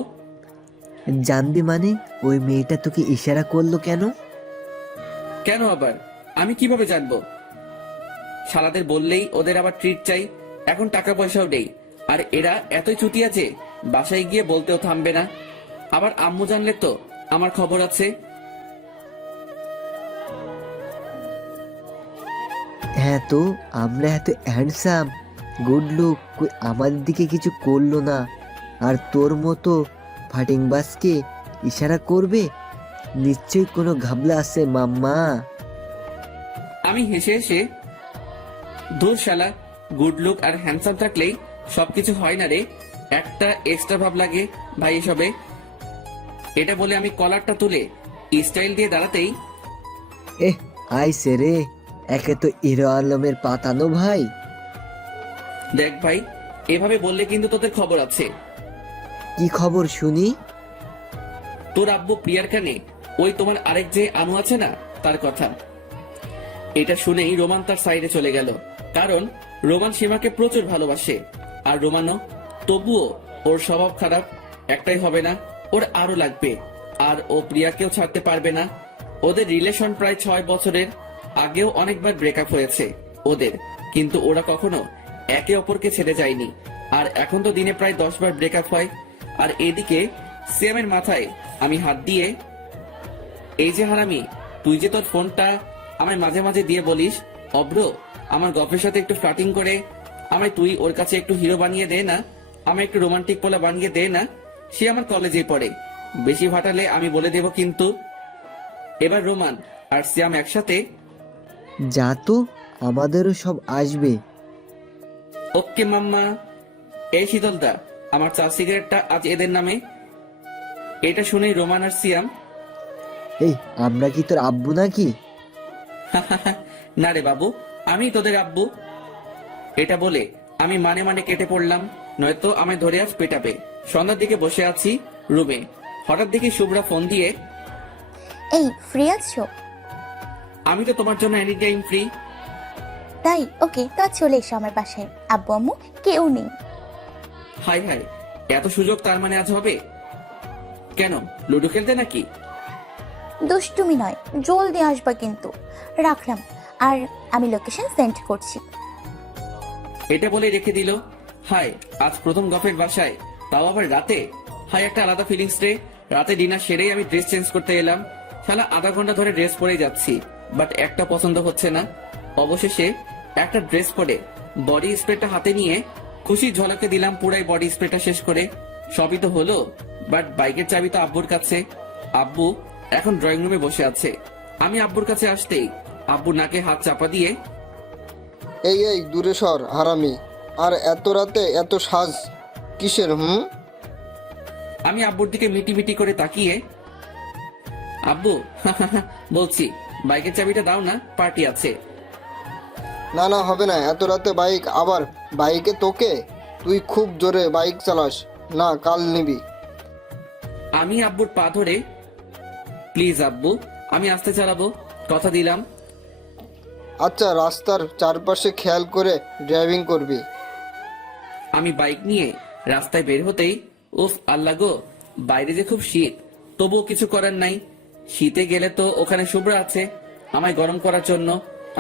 জানবি মানে? ওই মেয়েটা তোকে ইশারা করলো কেন? কেন আবার আমি কিভাবে জানবো? শালাদের বললেই ওদের আবার ট্রিট চাই, এখন টাকা পয়সাও নেই। আর এরা এতই চুতিয়া যে বাসায় গিয়ে বলতেও থামবে না। আবার আম্মু জানলে তো আমার খবর আছে। হ্যাঁ, তো আমরা এত হ্যান্ডসাম গুড লুক, আমাদের দিকে কিছু করলো না, আর তোর মতো ফাটিং বাসকে ইশারা করবে? নিশ্চয়ই কোনো ঘাবলা আছে মাম্মা। আমি হেসে হেসে, দূর শালা, গুড লুক আর হ্যান্ডসাম থাকলেই সবকিছু হয় না রে, একটা এক্সট্রা ভাব লাগে ভাই এসবে। এটা বলে আমি কলারটা তুলে স্টাইল দিয়ে দাঁড়াতেই, আইসে রে, একে তো হিরো আলমের পাতানো ভাই। দেখ ভাই, এভাবে বললে কিন্তু তোদের খবর আছে। কি খবর শুনি? তোর আব্বু প্রিয়ার কানে ওই তোমার আরেক যে আনু আছে না, তার কথা। এটা শুনেই রোমান তার সাইডে চলে গেল, কারণ রোমান সীমাকে প্রচুর ভালোবাসে। আর রোমানও, তবুও ওর স্বভাব খারাপ, একটাই হবে না, ওর আরো লাগবে। আর ও প্রিয়াকেও ছাড়তে পারবে না। ওদের রিলেশন প্রায় 6 বছরের, আগেও অনেকবার ব্রেকআপ হয়েছে ওদের, কিন্তু ওরা কখনো একে অপরকে ছেড়ে যায়নি। আর এখন তো দিনে প্রায় 10 বার ব্রেকআপ হয়। আর এদিকে সিয়ামের মাথায় আমি হাত দিয়ে, এই যে হারামি, তুই যে তোর ফোনটা আমায় মাঝে মাঝে দিয়ে বলিস, অব্র আমার গল্পের সাথে একটু ফ্লার্টিং করে আমায় তুই ওর কাছে একটু হিরো বানিয়ে দে না, আমায় একটু রোমান্টিক পোলা বানিয়ে দে না। সে আমার কলেজে পড়ে, বেশি ভাটালে আমি বলে দেব কিন্তু। এবার রোমান আর সিয়াম একসাথে, যা তো, আমাদেরও সব আসবে। ওকে মাম্মা। এই শীতলদা, আমার চা সিগারেটটা আজ এদের নামে। এটা শুনেই রোমান আর সিয়াম, এই আমরা কি তোর আব্বু নাকি? না রে বাবু, আমি তোদের আব্বু। এটা বলে আমি মানে মানে কেটে পড়লাম, নয়তো আমায় ধরে আজ পেটাবে। সন্ধ্যার দিকে বসে আছি রুমে, হঠাৎ দেখি শুভ্রা ফোন দিয়ে, এই ফ্রি আছো? আমি তো তোমার জন্য এনি টাইম ফ্রি। তাই ওকে, তো আজ চলে এসো আমার বাসায়। আব্বু আম্মু কেউ নেই। হাই হাই, এত সুযোগ তার মানে আজ হবে? কেন, লুডো খেলতে নাকি? দুষ্টুমি নয়, জলদি আসবা কিন্তু। রাখলাম, আর আমি লোকেশন সেন্ড করছি। এটা বলে রেখে দিল। হাই, আজ প্রথম গফের বাসায়, তাও আবার রাতে। হাই, একটা আলাদা ফিলিংস রে। রাতে ডিনার সেরেই আমি ড্রেস চেঞ্জ করতে এলাম। শালা আধা ঘন্টা ধরে ড্রেস পরে যাচ্ছি, বাট একটা পছন্দ হচ্ছে না। অবশেষে একটা ড্রেস পরে বডি স্প্রেটা হাতে নিয়ে খুশি ঝলকে দিলাম পুরাই বডি স্প্রেটা শেষ করে। সবই তো হলো, বাট বাইকের চাবি তো আব্বুর কাছে। আব্বু এখন ড্রয়িং রুমে বসে আছে। আমি আব্বুর কাছে আসতেই আব্বু নাকে হাত চাপা দিয়ে, এই এই দূরে সর হারামি, আর এত রাতে এত সাজ কিসের? আমি আব্বুর দিকে মিটি মিটি করে তাকিয়ে, আব্বু বলছি, বাইকের চাবিটা দাও না, পার্টি আছে। না না, হবে না, এত রাতে বাইক, আবার বাইকে তোকে? তুই খুব জোরে বাইক চালাস না, কাল নিবি। আমি আব্বুর পা ধরে, প্লিজ আব্বু, আমি আস্তে চালাবো, কথা দিলাম। আচ্ছা, রাস্তার চারপাশে খেয়াল করে ড্রাইভিং করবি। আমি বাইক নিয়ে রাস্তায় বের হতেই, উফ আল্লাহ গো, বাইরে যে খুব শীত, তবুও কিছু করার নাই। শীতে গেলে তো ওখানে শুভ্রা আছে আমায় গরম করার জন্য।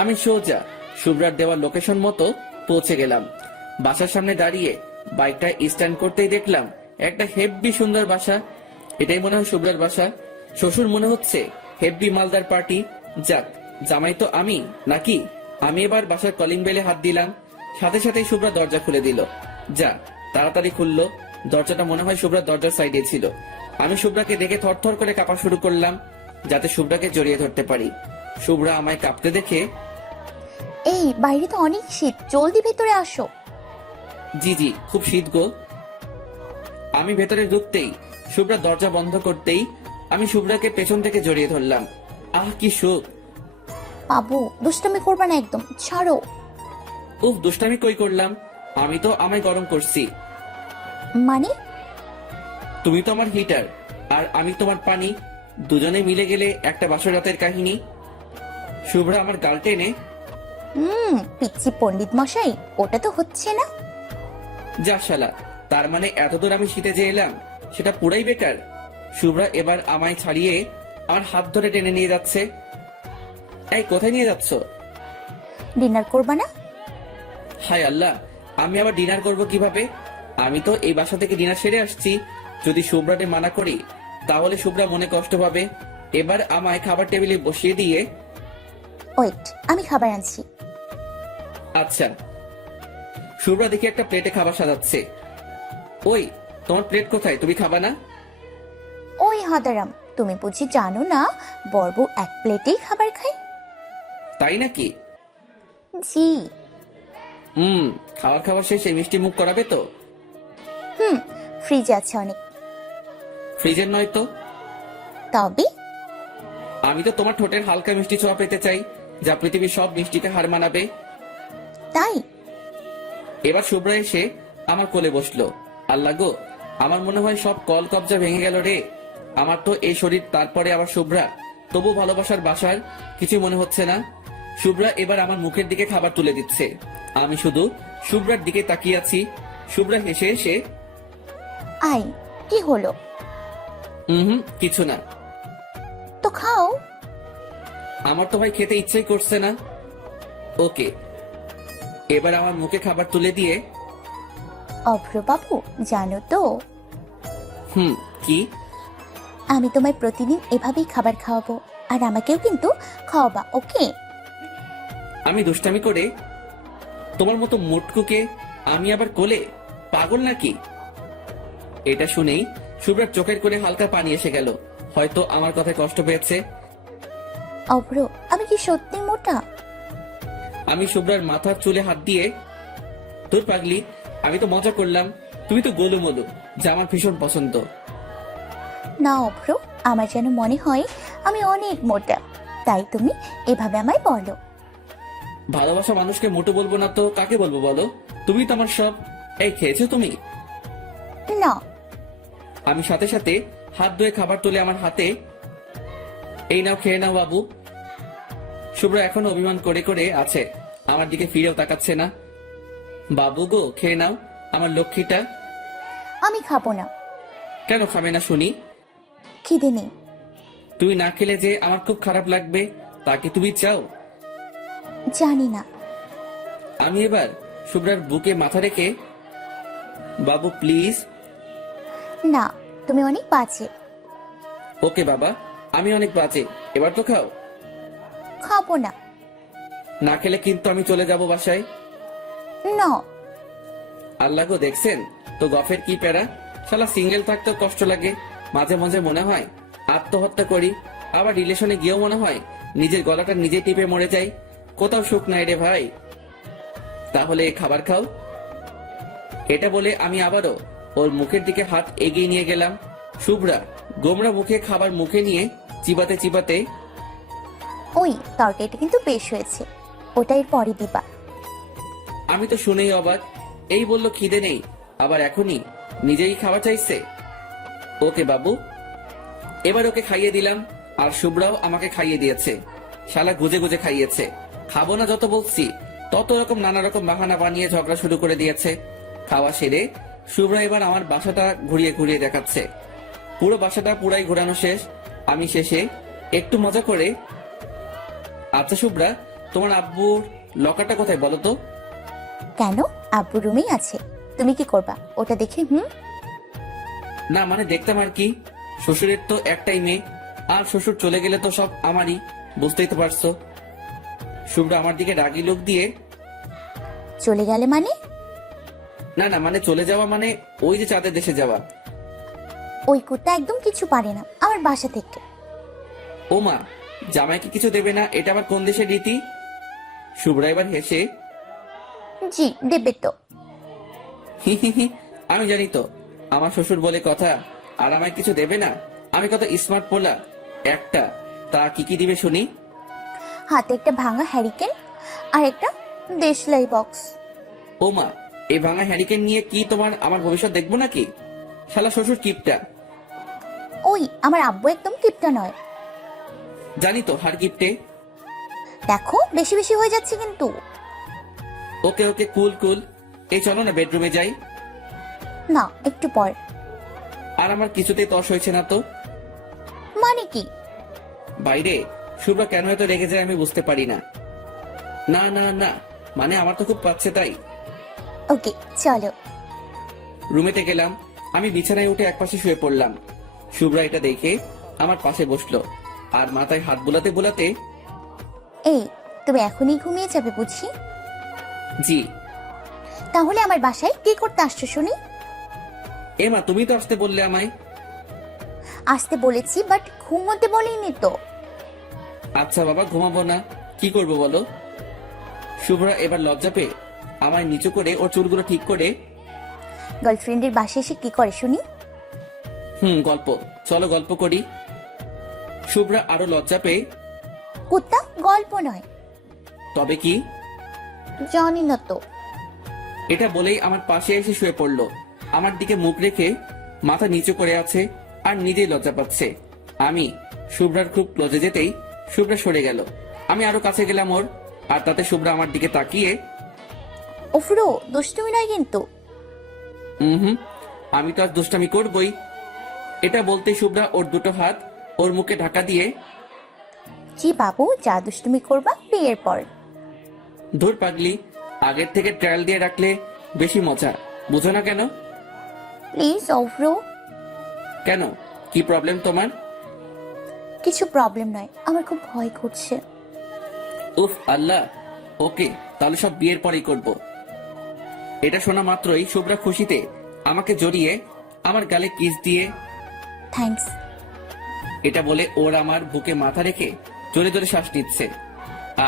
আমি সোজা শুভ্রার দেওয়া লোকেশন মতো পৌঁছে গেলাম। বাসার সামনে দাঁড়িয়ে বাইকটা স্ট্যান্ড করতেই দেখলাম একটা হেব্বি সুন্দর বাসা। এটাই মনে হয় শুভ্রার বাসা। শ্বশুর মনে হচ্ছে হেব্বি মালদার পার্টি। যাক, জামাই তো আমি নাকি। আমি এবার বাসার কলিং বেলে হাত দিলাম, সাথে সাথেই শুভ্রা দরজা খুলে দিল। যা তাড়াতাড়ি খুললো দরজাটা, মনে হয় শুভ্রার দরজার সাইডে ছিল। আমি শুভ্রাকে দেখে থরথর করে কাঁপা শুরু করলাম, যাতে শুভ্রাকে জড়িয়ে ধরতে পারি। শুভ্রা আমায় কাঁপতে দেখে, এই বাইরে তো অনেক শীত, জলদি ভেতরে আসো। জি জি, খুব শীত গো। আমি ভেতরে ঢুকতেই শুভ্রা দরজা বন্ধ করতেই আমি শুভ্রাকে পেছন থেকে জড়িয়ে ধরলাম। আহ কি সুখ। বাবু দুষ্টুমি করবা না একদম, ছাড়ো। উফ, দুষ্টামি কই করলাম, আমি তো আমায় গরম করছি। মানে? তুমি তো আমার হিটার আর আমি তোমার পানি, দুজনে মিলে গেলে একটা বাসর রাতের কাহিনী। শুভ্রা আমার গাল টেনে, পিচ্ছি পণ্ডিত মশাই, ওটা তো হচ্ছে না। যা শালা, তার মানে এতদূর আমি শীতে যে এলাম সেটা পুরাই বেকার। শুভ্রা এবার আমায় ছাড়িয়ে আমার হাত ধরে টেনে নিয়ে যাচ্ছে। এই কোথায় নিয়ে যাচ্ছ? ডিনার করবা না? হায় আল্লাহ, আমি আবার ডিনার করব কিভাবে? আমি তো এই বাসা থেকে ডিনার সেরে আসছি। যদি শুভ্রাকে মানা করি তাহলে শুভ্রা মনে কষ্ট পাবে। এবার আমায় খাবার টেবিলে বসিয়ে দিয়ে, ওয়েট, আমি খাবার আনছি। আচ্ছা। শুভ্রা দেখি একটা প্লেটে খাবার সাজাচ্ছে। ওই, তোমার প্লেট কোথায়? তুমি খাবা না? ওই হাদারাম, তুমি বুঝি জানো না বর্ব এক প্লেটেই খাবার খায়? তাই নাকি? জি। খাবার খাবার শেষে মিষ্টি মুখ করাবে তো? ফ্রিজে আছে অনেক। ফ্রিজের নয় তো? তবে আমি তো তোমার ঠোঁটের হালকা মিষ্টি ছোঁয়া পেতে চাই, যা পৃথিবীর সব মিষ্টিকে হার মানাবে। তাই এবার শুভ্রা এসে আমার কোলে বসলো। আল্লাহ গো, আমার মনে হয় সব কল কবজা ভেঙে গেল রে। আমার তো এই শরীর, তারপরে আবার শুভ্রা, তবু ভালোবাসার বাসার কিছু মনে হচ্ছে না। শুভ্রা এবার আমার মুখের দিকে খাবার তুলে দিচ্ছে, আমি শুধু শুভ্রার দিকে তাকিয়ে আছি। শুভ্রা হেসে হেসে, আই, কি হলো? কিছু না। তো খাও। আমার তো ভাই খেতে ইচ্ছেই করছে না। ওকে, এবার আমার মুখে খাবার তুলে দিয়ে, অভ্র বাবু, জানো তো কি? আমি তোমায় প্রতিদিন এভাবেই খাবার খাওয়াবো, আর আমাকেও কিন্তু খাওয়াবা, ওকে? আমি দুষ্টামি করে? তোমার মতো মোটকুকে আমি আবার কোলে? পাগল নাকি? এটা শুনেই শুভ্রার চোখের করে হালকা পানি এসে গেল, হয়তো আমার কথায় কষ্ট পেয়েছে। অভ্র, আমি কি সত্যি মোটা? আমি শুভ্রার মাথার চুলে হাত দিয়ে, তোর পাগলি, আমি তো মজা করলাম, তুমি তো গোলুমলু, যা আমার ভীষণ পছন্দ। না অভ্র, আমার যেন মনে হয় আমি অনেক মোটা, তাই তুমি এভাবে আমায় বলো। ভালোবাসা মানুষকে মোটু বলবো না তো কাকে বলবো বলো? তুমি তো আমার সব। এই, খেয়েছো তুমি? না। আমি সাথে সাথে হাত ধুয়ে খাবার তুলে আমার হাতে, এই নাও, খেয়ে নাও বাবু। শুভ্রা এখনো অভিমান করে করে আছে, আমার দিকে ফিরেও তাকাচ্ছে না। বাবু গো, খেয়ে নাও আমার লক্ষ্মীটা। আমি খাবো না। কেন খাবে না শুনি? খিদে নেই। তুমি না খেলে যে আমার খুব খারাপ লাগবে, তা কি তুমি চাও? জানি না। আমি এবার শুভ্রার বুকে মাথা রেখে, বাবু প্লিজ। না, তুমি অনেক বাজে। ওকে বাবা, আমি অনেক বাজে, এবার তো খাও। খাবো না। না খেলে কিন্তু আমি চলে যাব বাসায়। না। আল্লাহ গো, দেখছেন তো গফের কি প্যারা। শালা সিঙ্গেল থাকতেও কষ্ট লাগে, মাঝে মাঝে মনে হয় আত্মহত্যা করি, আবার রিলেশনে গিয়েও মনে হয় নিজের গলাটা নিজে টিপে মরে যাই। কোথাও সুখ নাই রে ভাই। তাহলে খাবার খাও। এটা বলে আমি আবারও ওর মুখের দিকে হাত এগিয়ে নিয়ে গেলাম। শুভ্রা গোমরা মুখে খাবার মুখে নিয়ে চিবাতে চিবাতে, ওই তরকারিটা কিন্তু বেশ হয়েছে, ওটা এর পরে দিবা। আমি তো শুনেই অবাক, এই বললো খিদে নেই, আবার এখনই নিজেই খাওয়া চাইছে। ওকে বাবু। এবার ওকে খাইয়ে দিলাম, আর শুভ্রাও আমাকে খাইয়ে দিয়েছে। শালা গুজে গুজে খাইয়েছে, খাবো না যত বলছি তত রকম নানা রকম বাহানা বানিয়ে ঝগড়া শুরু করে দিয়েছে। খাওয়া সেরে শুভ্রা এবার আমার বাসাটা ঘুরিয়ে ঘুরিয়ে দেখাচ্ছে। পুরো বাসাটা পুরাই ঘোরানো শেষ। আমি শেষে একটু মজা করে, আচ্ছা শুভ্রা, তোমার আব্বুর লকারটা কোথায় বলো তো? কেন, আব্বু রুমেই আছে, তুমি কি করবা ওটা দেখে? না মানে দেখতাম আর কি। শ্বশুরের তো একটাই মেয়ে, আর শ্বশুর চলে গেলে তো সব আমারই, বুঝতেই তো পারছো। শুভ্রা আমার দিকে রাগি লোক দিয়ে, চলে গেলে মানে? না না, মানে চলে যাওয়া মানে ওই যে চাঁদের দেশে যাওয়া। ওই কুত্তা একদম কিছু পারে না আমার বাসা থেকে। ও মা, জামাইকে কিছু দেবে না, এটা আবার কোন দেশের রীতি? শুভ্রা এবার হেসে, জি দেবে তো। হি হি হি, আমি জানি তো আমার শ্বশুর বলে কথা, আর আমায় কিছু দেবে না। আমি কত স্মার্ট পোলা একটা। তা কি কি দিবে শুনি? হাতে একটা ভাঙা হ্যারিকেন আর একটা দেশলাই বক্স। ও মা, এই ভাঙা হ্যারিকেন নিয়ে কি তোমার আমার ভবিষ্যৎ দেখবো নাকি? শালা শ্বশুর কিপটা। ওই, আমার আব্বু একদম কিপটা নয়। জানি তো, হার কিপটে। দেখো বেশি বেশি হয়ে যাচ্ছে কিন্তু। ওকে ওকে, কুল কুল। এই চলো না বেডরুমে যাই। না, একটু পর। আর আমার কিছুতেই তস হয়েছে না তো। মানে কি? বাইরে শুভ্রা কেন এত রেগে যায় আমি বুঝতে পারি না। না না না, মানে আমার তো খুব পাচ্ছে তাই। ওকে চলো। রুমেতে গেলাম, আমি বিছানায় উঠে একপাশে শুয়ে পড়লাম। শুভ্রা এটা দেখে আমার পাশে বসলো, আর মাথায় হাত বুলাতে বুলাতে, এই, তুমি এখনই ঘুমিয়ে যাবে বুঝি? জি। তাহলে আমার বাসায় কি করতে আসছো শুনি? এমা, তুমি তো আসতে বললে আমায়। আসতে বলেছি, বাট ঘুমোতে বলিনি তো। আচ্ছা বাবা, ঘুমাবো না, কি করবো বলো? শুভ্রা এবার লজ্জা পেয়ে আমায় নিচু করে ওর চুলগুলো ঠিক করে, গার্লফ্রেন্ডের বাসায় এসে কি করে শুনি? গল্প, চলো গল্প করি। শুভ্রা আরো লজ্জা পেয়ে, কুত্তা, গল্প নয়। তবে কি? জানি না তো। এটা বলেই আমার পাশে এসে শুয়ে পড়লো, আমার দিকে মুখ রেখে মাথা নিচু করে আছে, আর নিজেই লজ্জা পাচ্ছে। আমি শুভ্রার খুব ক্লোজে যেতেই শুভ্রা সরে গেল। আমি আরো কাছে গেলাম ওর, আর তাতে শুভ্রা আমার দিকে তাকিয়ে ওফরো দুষ্টুমি নয় কিন্তু। হুম, আমি তো আজ দুষ্টামি করবই। এটা বলতে শুভ্রা ওর দুটো হাত ওর মুখে ঢাকা দিয়ে, জি বাবু, যা দুষ্টুমি করবা বিয়ের পর। ধুর পাগলি, আগের থেকে ট্রায়াল দিয়ে রাখলে বেশি মজা, বুঝো না কেন? প্লিজ ওফরো। কেন, কি প্রবলেম তোমার? কিছু প্রবলেম নয়, আমার খুব ভয় করছে। উফ আল্লাহ, ওকে তাহলে সব বিয়ের পরেই করব। এটা শোনা মাত্রই শুভ্রা খুশিতে আমাকে জড়িয়ে আমার গালে কিস দিয়ে, থ্যাঙ্কস। এটা বলে ওর আমার বুকে মাথা রেখে জোরে জোরে শ্বাস নিচ্ছে,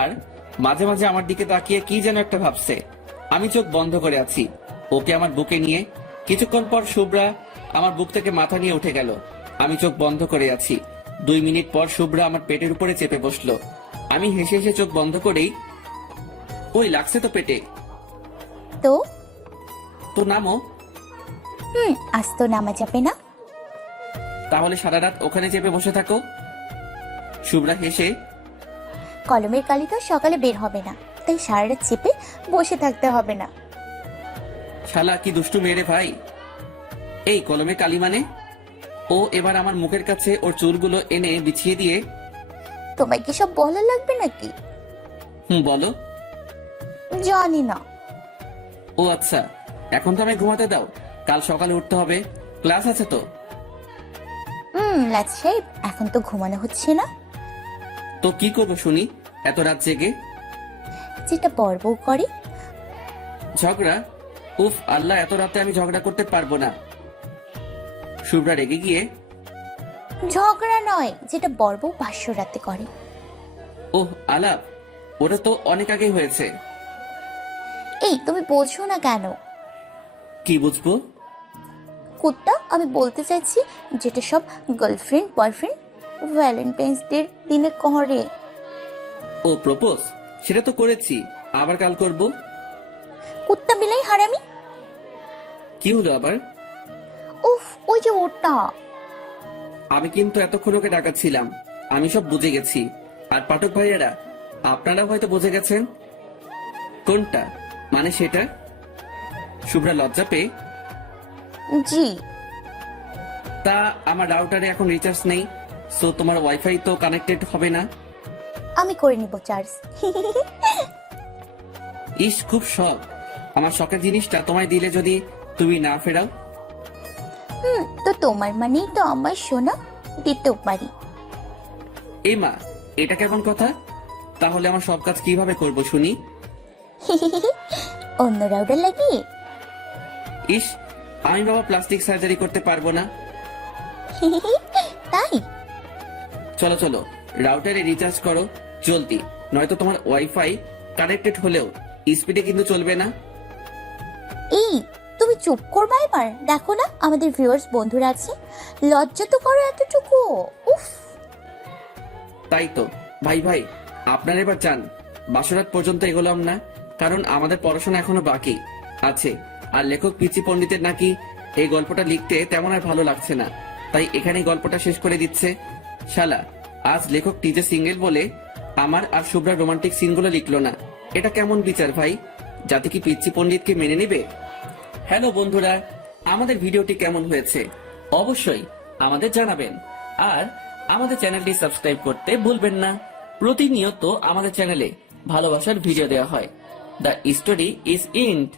আর মাঝে মাঝে আমার দিকে তাকিয়ে কি যেন একটা ভাবছে। আমি চোখ বন্ধ করে আছি, ওকে আমার বুকে নিয়ে। কিছুক্ষণ পর শুভ্রা আমার বুক থেকে মাথা নিয়ে উঠে গেল। আমি চোখ বন্ধ করে আছি। 2 মিনিট পর শুভ্রা আমার পেটের উপরে চেপে বসলো। আমি হেসে হেসে চোখ বন্ধ করেই, ওই লাগছে তো পেটে। তো তো নামো। আজ তো নামা যাবে না। তাহলে সারা রাত ওখানে চেপে বসে থাকো। শুভ্রা হেসে, কলমের কালি তো সকালে বের হবে না, তাই সারা রাত চেপে বসে থাকতে হবে না। শালা কি দুষ্টু মেরে ভাই। এই কলমে কালি মানে? ও এবার আমার মুখের কাছে ওর চুলগুলো এনে বিছিয়ে দিয়ে, তোমায় কি সব বলা লাগবে নাকি? বলো। জানি না। ও আচ্ছা, এখন তো আমায় ঘুমাতে দাও, কাল সকালে উঠতে হবে, ক্লাস আছে তো। লাজ সাহেব, এখন তো ঘুমানো হচ্ছে না। তো কি করবো শুনি এত রাত জেগে? যেটা বড় বউ করে। ঝগড়া? উফ আল্লাহ, এত রাতে আমি ঝগড়া করতে পারবো না। শুভ্রা রেগে গিয়ে, ঝগড়া নয়, যেটা বড় বউ ভাষ্য রাতে করে। ওহ আলাপ, ওটা তো অনেক আগে হয়েছে। এই তুমি বোঝো না কেন? কি বুঝবো? কুত্তা, আমি বলতে চাইছি যেটা সব গার্লফ্রেন্ড বয়ফ্রেন্ড ভ্যালেন্টাইন্স ডে দিনে করে। ও প্রপোজ? সেটা তো করেছি, আবার কাল করব। কুত্তা বিলাই হারামি। কি হলো আবার? উফ, ওই যে ওটা। আমি কিন্তু এতক্ষণ ওকে ডাকাচ্ছিলাম, আমি সব বুঝে গেছি। আর পাঠক ভাইয়েরা, আপনারা হয়তো বুঝে গেছেন। কোনটা মানে সেটা? শুভ্রা লজ্জা পেয়ে, জি। তা আমার রাউটারে এখন রিচার্জ নেই, সো তোমার ওয়াইফাই তো কানেক্টেড হবে না। আমি করে নিব চার্জ। ইস, খুব শখ। আমার শখের জিনিসটা তোমায় দিলে যদি তুমি না ফেরাও। তো তোমার মানেই তো আমার সোনা, দিতেও পারি। এ মা, এটা কেমন কথা? তাহলে আমার সব কাজ কিভাবে করব শুনি? অন্য রাউটার লাগিয়ে। ইস, আমি বাবা প্লাস্টিক সার্জারি করতে পারবো না। তাই? চলো চলো, রাউটারে রিচার্জ করো জলদি, নয়তো তোমার ওয়াইফাই কানেক্টেড হলেও স্পিডে কিন্তু চলবে না। এই তুমি চুপ করবা এবার, দেখো না আমাদের ভিউয়ার্স বন্ধুরা আছে, লজ্জা তো করো এতটুকু। উফ। তাই তো ভাই ভাই, আপনারা এবার যান, বাসরাত পর্যন্ত এগোলাম না, কারণ আমাদের পড়াশোনা এখনো বাকি আছে। আর লেখক পিচি পণ্ডিতের নাকি এই গল্পটা লিখতে তেমন আর ভালো লাগছে না, তাই এখানেই গল্পটা শেষ করে দিচ্ছে। শালা, আজ লেখক টিজে সিঙ্গেল বলে আমার আর শুভ্রার রোমান্টিক সিনগুলো লিখলো না। এটা কেমন বিচার ভাই? যাতে কি পিচ্ছি পণ্ডিতকে মেনে নেবে? হ্যালো বন্ধুরা, আমাদের ভিডিওটি কেমন হয়েছে অবশ্যই আমাদের জানাবেন, আর আমাদের চ্যানেলটি সাবস্ক্রাইব করতে ভুলবেন না। প্রতিনিয়ত আমাদের চ্যানেলে ভালোবাসার ভিডিও দেওয়া হয়। The story is ইন্ড।